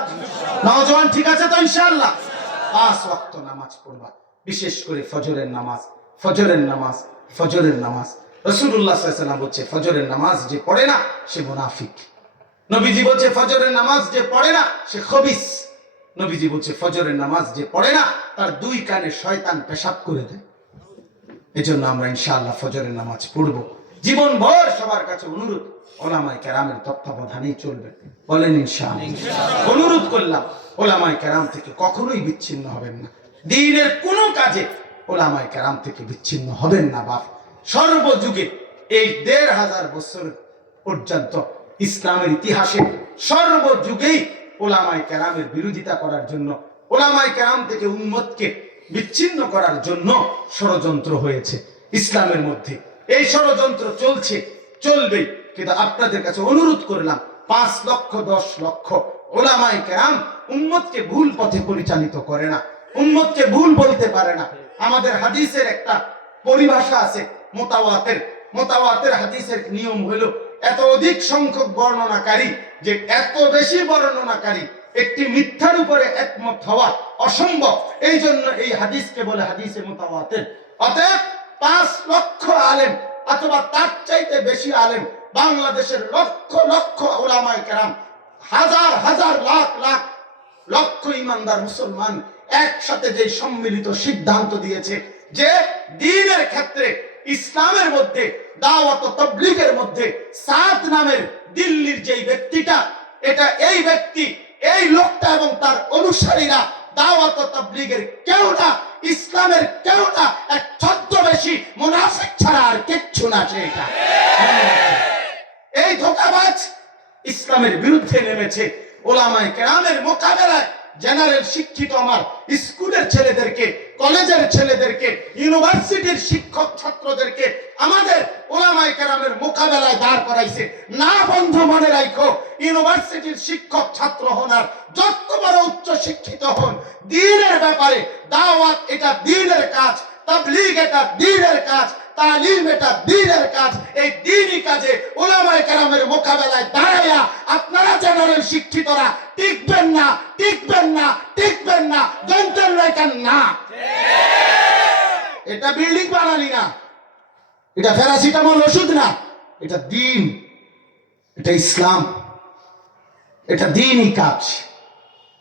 নওজোয়ান ঠিক আছে তো ইনশাআল্লাহ? 5 ওয়াক্ত নামাজ পড়বা, বিশেষ করে ফজরের নামাজ। ফজরের নামাজ, ফজরের নামাজ, রাসূলুল্লাহ সাল্লাল্লাহু আলাইহি ওয়াসাল্লাম বলছে, ফজরের নামাজ যে পড়ে না সে মুনাফিক। নবীজি বলছে, ফজরের নামাজ যে পড়ে না সে খবিস। নবীজি বলছে, ফজরের নামাজ যে পড়ে না তার 2 কানে শয়তান পেশাব করে দেয়। এজন্য আমরা ইনশাআল্লাহ ফজরের নামাজ পড়ব। জীবন ভর সবার কাছে অনুরোধ, ওলামায়ে কেরামের তত্ত্বাবধানেই চলবে। বলেন ইনশাআল্লাহ। অনুরোধ করলাম, ওলামায়ে কেরাম থেকে কখনোই বিচ্ছিন্ন হবেন না। দ্বীনের কোনো কাজে ওলামায়ে কেরাম থেকে বিচ্ছিন্ন হবেন না বাপ। সর্বযুগে, এই 1500 বছর পর্যন্ত ইসলামের ইতিহাসে সর্বযুগেই ওলামায়ে কেরামের বিরোধিতা করার জন্য, ওলামায়ে কেরাম থেকে উম্মতকে বিচ্ছিন্ন করার জন্য ষড়যন্ত্র হয়েছে ইসলামের মধ্যে। এই ষড়যন্ত্র চলছে, চলবে। কিন্তু আপনাদের কাছে অনুরোধ করলাম, 5 লক্ষ 10 লক্ষ ওলামায়ে কেরাম উম্মতকে ভুল পথে পরিচালিত করে না, উম্মতকে ভুল বলতে পারে না। আমাদের হাদিসের একটা পরিভাষা আছে, মুতাওয়াতির। মুতাওয়াতির হাদিসের নিয়ম হলো, এত অধিক সংখ্যক বর্ণনাকারী, যে এত বেশি বর্ণনাকারী একটি মিথ্যার উপরে একমত হওয়া অসম্ভব। এই জন্য এই হাদিসকে বলে হাদিসে মুতাওয়াতির। অতএব 5 লক্ষ আলেম অথবা তার চাইতে বেশি আলেম, বাংলাদেশের লক্ষ লক্ষ ওলামায়ে কেরাম, হাজার হাজার লাখ লাখ লক্ষ ইমানদার মুসলমান একসাথে যে সম্মিলিত সিদ্ধান্ত দিয়েছে যে দ্বীনের ক্ষেত্রে ইসলামের মধ্যে দাওয়াত ও তাবলীগের মধ্যে সাদ নামের দিল্লির যেই ব্যক্তিটা, এটা এই ব্যক্তি, এই লোকটা এবং তার অনুসারীরা দাওয়াত ও তাবলীগের কেউ না, ইসলামের কেউ না, এক ছদ্মবেশী মুনাফিক ছাড়া আর কিচ্ছু না। সেটা এই ধোঁকাবাজ ইসলামের বিরুদ্ধে নেমেছে। ওলামায়ে কেরামের মোকাবেলায় জেনারেল শিক্ষিত আমার স্কুলের ছেলেদেরকে, কলেজের ছেলেদেরকে, ইউনিভার্সিটির শিক্ষক ছাত্রদেরকে আমাদের ওলামায়ে কেরামের মোকাবেলায় দাঁড় করাইছে। না বন্ধু, মনে রাখো, ইউনিভার্সিটির শিক্ষক ছাত্র হন আর যত বড় উচ্চ শিক্ষিত হন, দ্বীনের ব্যাপারে দাওয়াত এটা দ্বীনের কাজ, তাবলীগ এটা দ্বীনের কাজ, তালিম এটা দ্বীনের কাজ। এই দ্বীনি কাজে ওলামায়ে কেরামের মোকাবেলায় দাঁড়াইয়া আপনারা জেনারেল শিক্ষিতরা টিকবেন না, টিকবেন না, টিকবেন না, জানতেন না। এটা বিল্ডিং বানালি না, এটা প্যারাসিটামল ওষুধ না, এটা দ্বীন, এটা ইসলাম, এটা দ্বীনি কাজ।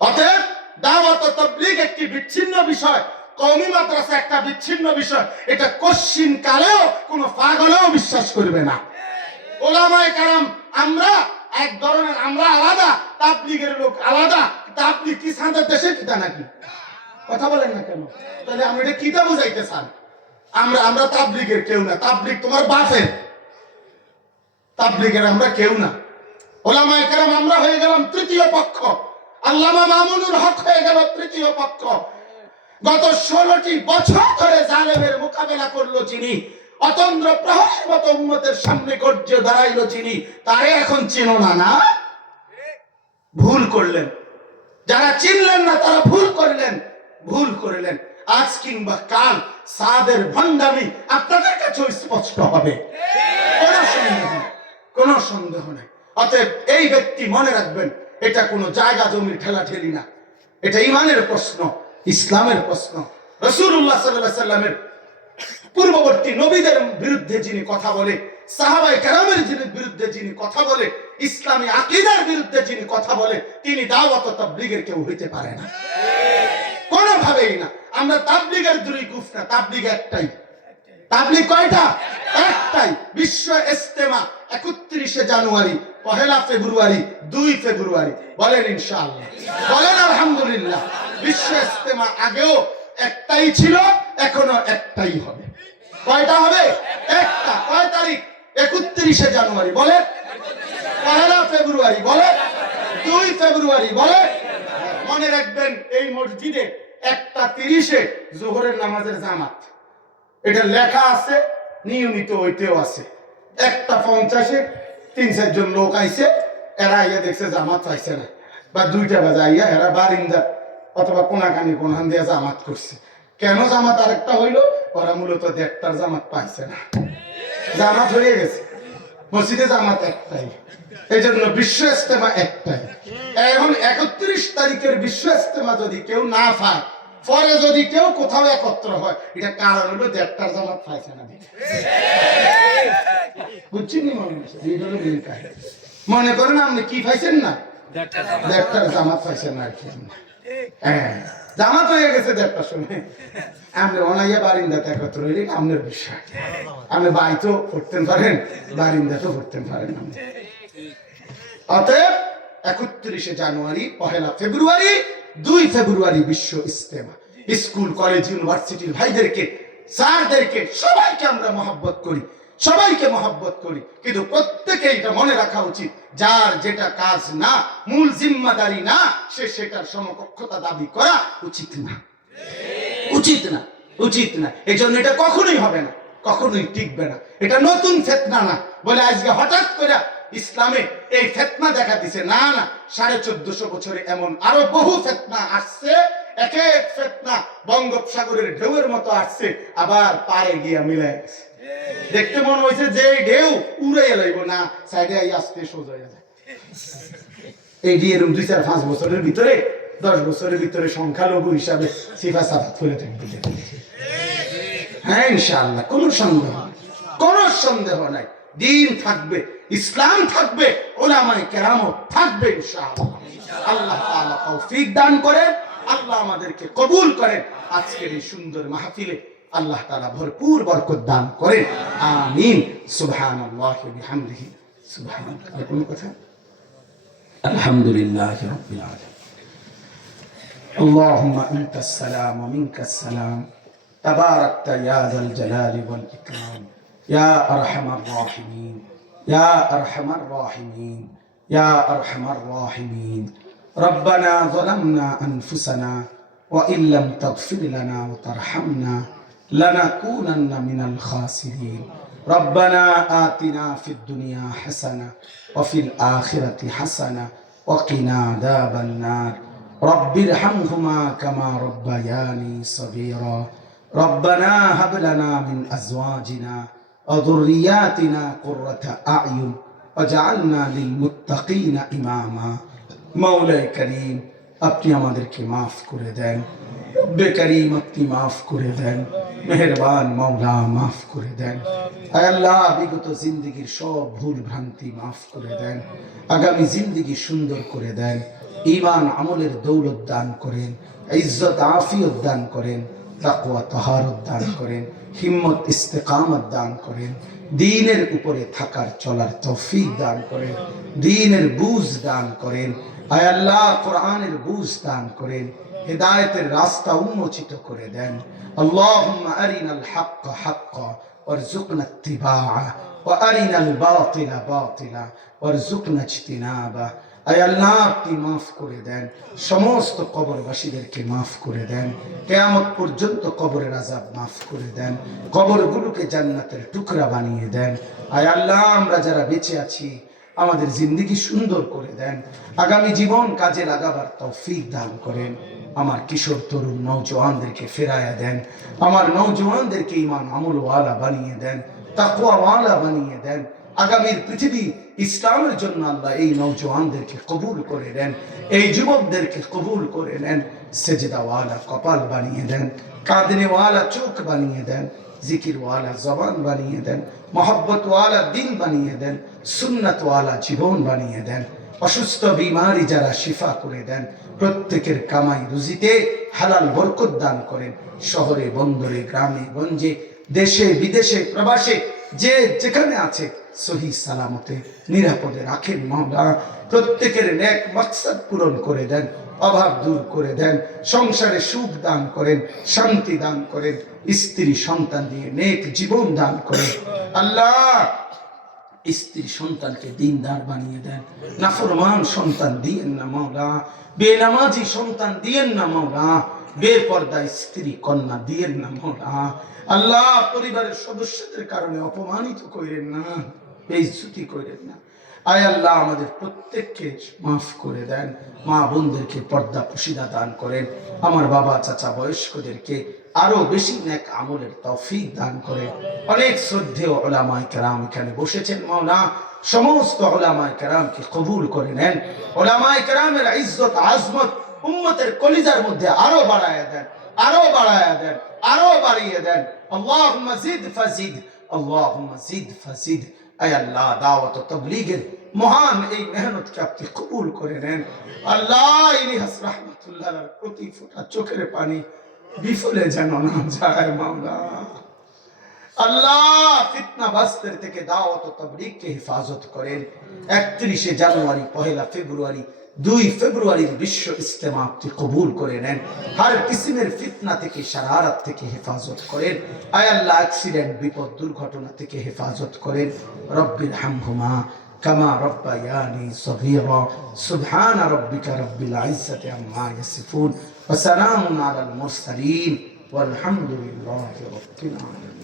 অতএব দাওয়াত ও তাবলীগ একটি বিচ্ছিন্ন বিষয়, কওমি মাদ্রাসা একটা বিচ্ছিন্ন বিষয়। এটা কশ্চিন কালেও কোন পাগলেও বিশ্বাস করবে না। ওলামায়ে কেরাম আমরা এক ধরনের, আমরা আলাদা, তাবলীগের লোক আলাদা। তাবলীগ কি সাদের দেশে কিতা নাকি? কথা বলেন না কেন? তাহলে আমরা এটা কিতা বুঝাইতে চান? আমরা তাবলীগের কেউ না, তাবলীগ তোমার বাপের, তাবলীগের আমরা কেউ না। ওলামায়ে কেরাম আমরা হয়ে গেলাম তৃতীয় পক্ষ। আল্লামা মামুনুল হক হয়ে গেল তৃতীয় পক্ষ। গত 16টি বছর ধরে জালেমের মোকাবেলা করলো যিনি, অতন্দ্র প্রহরের মতো উম্মতের সামনে গর্জে দাঁড়াইলো যিনি, তারে এখন চেনো না? না, ভুল করলেন। যারা চিনলেন না তারা ভুল করলেন, ভুল করলেন। আজ কিংবা কাল সাদের ভণ্ডামি আপনাদের কাছে স্পষ্ট হবে, কোনো সন্দেহ নেই। অতএব এই ব্যক্তি মনে রাখবেন, এটা কোনো জায়গা জমি ঠেলাঠেলি না, এটা ইমানের প্রশ্ন, ইসলামের প্রশ্ন। রাসূলুল্লাহ সাল্লাল্লাহু আলাইহি সাল্লামের পূর্ববর্তী নবীদের বিরুদ্ধে যিনি কথা বলে, সাহাবায়ে কেরামের বিরুদ্ধে যিনি কথা বলে, ইসলামী আকীদার বিরুদ্ধে যিনি কথা বলে, তিনি দাওয়াত ও তাবলীগের কেউ হইতে পারে না, কোনোভাবেই না। আমরা তাবলীগের দুই গ্রুপ না, তাবলীগ একটাই। তাবলীগ কয়টা? একটাই। বিশ্ব ইজতেমা 31শে জানুয়ারি, 1 ফেব্রুয়ারি, 2 ফেব্রুয়ারি। বলেন ইনশাআল্লাহ, বলেন আলহামদুলিল্লাহ। বিশ্ব ইজতেমা আগেও একটাই ছিল, এখনো একটাই হবে। কয়টা হবে? একটা। কয় তারিখ? 31শে জানুয়ারি। বলেন 1 ফেব্রুয়ারি। বলেন 2 ফেব্রুয়ারি। বলেন। মনে রাখবেন, এই মসজিদে 1:30-এ জোহরের নামাজের জামাত, এটা লেখা আছে, নিয়মিত হইতেও আছে। 1:50-এ 3-4 জন লোক আইছে, এরা আইয়া দেখছে জামাত পাইছে না, বা 2টা বাজে আইয়া এরা বারিন্দা অথবা কোনাকানি কোনহান দিয়ে জামাত করছে। কেন জামাত আরেকটা হইলো? ওরা মূলত 1টার জামাত পাইছে না, জামাত হয়ে গেছে, মসজিদে জামাত একটাই। এই জন্য বিশ্ব ইজতেমা একটাই। এখন 31 তারিখের বিশ্ব ইজতেমা যদি কেউ না পায়, পরে যদি কেউ কোথাও একত্র হয়, এটা কারণ হলো 1টার জামাত পাইছে না। বুঝছেন? মনে করেন আপনি কি পাইছেন না, 1টার জামাত পাইছেন না আর কি। হ্যাঁ, জামাত হয়ে গেছে 1টার সময়, আপনি অনাইয়া বারিন্দাতে একত্র হইলে আপনার বিষয়। আপনি বাইতেও পড়তেন পারেন, বারিন্দাতেও পড়তেন পারেন। অতএব 31শে জানুয়ারি, 1 ফেব্রুয়ারি, 2 ফেব্রুয়ারি বিশ্ব ইজতেমা। স্কুল, কলেজ, ইউনিভার্সিটির ভাইদেরকে, স্যারদেরকে, সবাইকে আমরা মহব্বত করি, সবাইকে মহব্বত করি, কিন্তু প্রত্যেকে এটা মনে রাখা উচিত, যার যেটা কাজ না, মূল জিম্মাদারি না, সে সেটার সমকক্ষতা দাবি করা উচিত না, উচিত না, উচিত না। এই জন্য এটা কখনোই হবে না, কখনোই টিকবে না। এটা নতুন ফিতনা না বলে আজকে হঠাৎ করে ইসলামে এই ফিতনা দেখা দিছে, না না। 1450 বছরে এমন আরো বহু ফিতনা আসছে, এক এক ফিতনা বঙ্গোপসাগরের ঢেউয়ের মতো আসছে, আবার পায়ে গিয়া মিলে গেছে। দেখতে মনে হয়েছে যে ঢেউ উড়ে এলাইব না, সাইডে আই আসতে সোজা হয়ে যায়। এই যে এরকম 2-4-5 বছরের ভিতরে, 10 বছরের ভিতরে সংখ্যালঘু হিসাবে সিফা সাফাত করে থাকবে। হ্যাঁ ইনশাআল্লাহ, কোনো সন্দেহ নাই, কোনো সন্দেহ নাই। দিন থাকবে, ইসলাম থাকবে, উলামায়ে কেরামও থাকবে ইনশাআল্লাহ। আল্লাহ তাআলা তৌফিক দান করেন, আল্লাহ আমাদেরকে কবুল করেন। আজকের এই সুন্দর মাহফিলে আল্লাহ তাআলা ভরপুর বরকত দান করেন, আমিন। সুবহানাল্লাহি ওয়া বিহামদিহি, সুবহানাল্লাহ। কোন কথা? আলহামদুলিল্লাহি রাব্বিল আলামিন। اللهم أنت السلام ومنك السلام تباركت يا ذا الجلال والإكرام يا أرحم الراحمين يا أرحم الراحمين يا أرحم الراحمين ربنا ظلمنا أنفسنا وإن لم تغفر لنا وترحمنا لنكونن من الخاسرين ربنا آتنا في الدنيا حسنة وفي الآخرة حسنة وقنا عذاب النار رب ارحمهما كما ربياني صغيرا ربنا هب لنا من أزواجنا وذرياتنا قرة أعين واجعلنا للمتقين إماما مولاي كريم আপনি আমাদেরকে মাফ করে দেন, রব্বে করিম আপনি মাফ করে দেন, মেহেরবান মাওলা মাফ করে দেন। আয় আল্লাহ, বিগত জিন্দেগির সব ভুল ভ্রান্তি মাফ করে দেন, আগামী জিন্দেগি সুন্দর করে দেন, ঈমান আমলের দৌলত দান করেন, ইজ্জত আফিয়ত দান করেন, তাকওয়া তাহারত দান করেন, হিম্মত ইস্তেকামত দান করেন, দ্বীনের উপরে থাকার চলার তৌফিক দান করেন, দ্বীনের বুঝ দান করেন। আয় আল্লাহ, কোরআনের বুঝ দান করেন, হিদায়াতের রাস্তা উন্মোচিত করে দেন। আল্লাহুম্মা আরিনাল হাক্কা হাক্কা ওয়ারযুকনা ইত্তিবাআ ওয়া আরিনাল বাতিলা বাতিলা ওয়ারযুকনা ইজতিনাবা। আয় আল্লাহ, আপনি মাফ করে দেন, সমস্ত কবরবাসীদেরকে মাফ করে দেন, কিয়ামত পর্যন্ত কবরের আযাব মাফ করে দেন, কবরগুলোকে জান্নাতের টুকরা বানিয়ে দেন। আয় আল্লাহ, আমরা যারা বেঁচে আছি আমাদের জিন্দেগি সুন্দর করে দেন, আগামী জীবন কাজে লাগাবার তৌফিক দান করেন। আমার কিশোর তরুণ নওজওয়ানদেরকে ফেরায়া দেন, আমার নওজওয়ানদেরকে ঈমান আমলওয়ালা বানিয়ে দেন, তাকওয়াওয়ালা বানিয়ে দেন। আগামীর পৃথিবী ইসলামের জন্য আল্লাহ এই নওজওয়ানদেরকে কবুল করে দেন, এই যুবকদেরকে কবুল করে নেন। সেজদাওয়ালা কপাল বানিয়ে দেন, কাঁদনেওয়ালা চোখ বানিয়ে দেন, জিকিরওয়ালা জবান বানিয়ে দেন, মহব্বতওয়ালা দিন বানিয়ে দেন, সুন্নতওয়ালা জীবন বানিয়ে দেন। অসুস্থ বিমারি যারা শিফা করে দেন, প্রত্যেকের কামাই রুজিতে হালাল বরকত দান করেন। শহরে বন্দরে গ্রামে গঞ্জে দেশে বিদেশে প্রবাসে যে যেখানে আছে সহি সালামতে নিরাপদে রাখেন মাওলা। প্রত্যেকের নেক মাকসাদ পূরণ করে দেন, অভাব দূর করে দেন, সংসারে সুখ দান করেন, শান্তি দান করেন, স্ত্রী সন্তান দিয়ে নেক জীবন দান করেন। আল্লাহ, স্ত্রী সন্তানকে দিনদার বানিয়ে দেন, নাফরমান সন্তান দিয়েন না মাওলা, বেনামাজি সন্তান দিয়েন না মাওলা, বেপর্দা স্ত্রী কন্যা দিয়েন না মাওলা। আল্লাহ, পরিবারের সদস্যদের কারণে অপমানিত করেন না, বেইজ্জতি করেন না। আয় আল্লাহ, আমাদের প্রত্যেককে মাফ করে দেন, মা বোনদেরকে পর্দা পুশিদা দান করেন, আমার বাবা চাচা বয়স্কদেরকে আরো বেশি নেক আমলের তৌফিক দান করেন। অনেক শ্রদ্ধেয় উলামায়ে কেরাম এখানে বসেছেন মাওলা, সমস্ত উলামায়ে কেরামকে কবুল করে নেন। উলামায়ে কেরামের ইজ্জত আজমত উম্মতের কলিজার মধ্যে আরো বাড়ায়া দেন, আরো বাড়ায়া দেন, আরো বাড়িয়ে দেন। আল্লাহুম্মা জিদ ফাজিদ, আল্লাহুম্মা জিদ ফাজিদ। আয় আল্লাহ, দাওয়াত ও তাবলীগের মহান এই মেহনতকে আপনি কবুল করে নেন। আল্লাহ, ইলিয়াস রাহমাতুল্লাহর প্রতি ফোঁটা চোখের পানি বিফলে যেন না যায় মাওলা। আল্লাহ, ফিতনাবাজদের থেকে দাওয়াত ও তাবলীগকে হেফাজত করেন। 31 জানুয়ারি, 1 ফেব্রুয়ারি, 2 ফেব্রুয়ারির বিশ্ব ইজতেমা আপনি কবুল করে নেন। হর কিসমের ফিতনা থেকে, শারারত থেকে হেফাজত করেন। আয় আল্লাহ, অ্যাক্সিডেন্ট বিপদ দুর্ঘটনা থেকে হেফাজত করেন। রব্বির হামহুমা কামা রব্বায়ানি সগীরা। সুবহান রাব্বিকা রব্বিল ইজ্জাতি আম্মা ইয়াসিফুন ওয়া সালামুন আলাল মুরসালিন ওয়ালহামদুলিল্লাহি রাব্বিল আলামিন।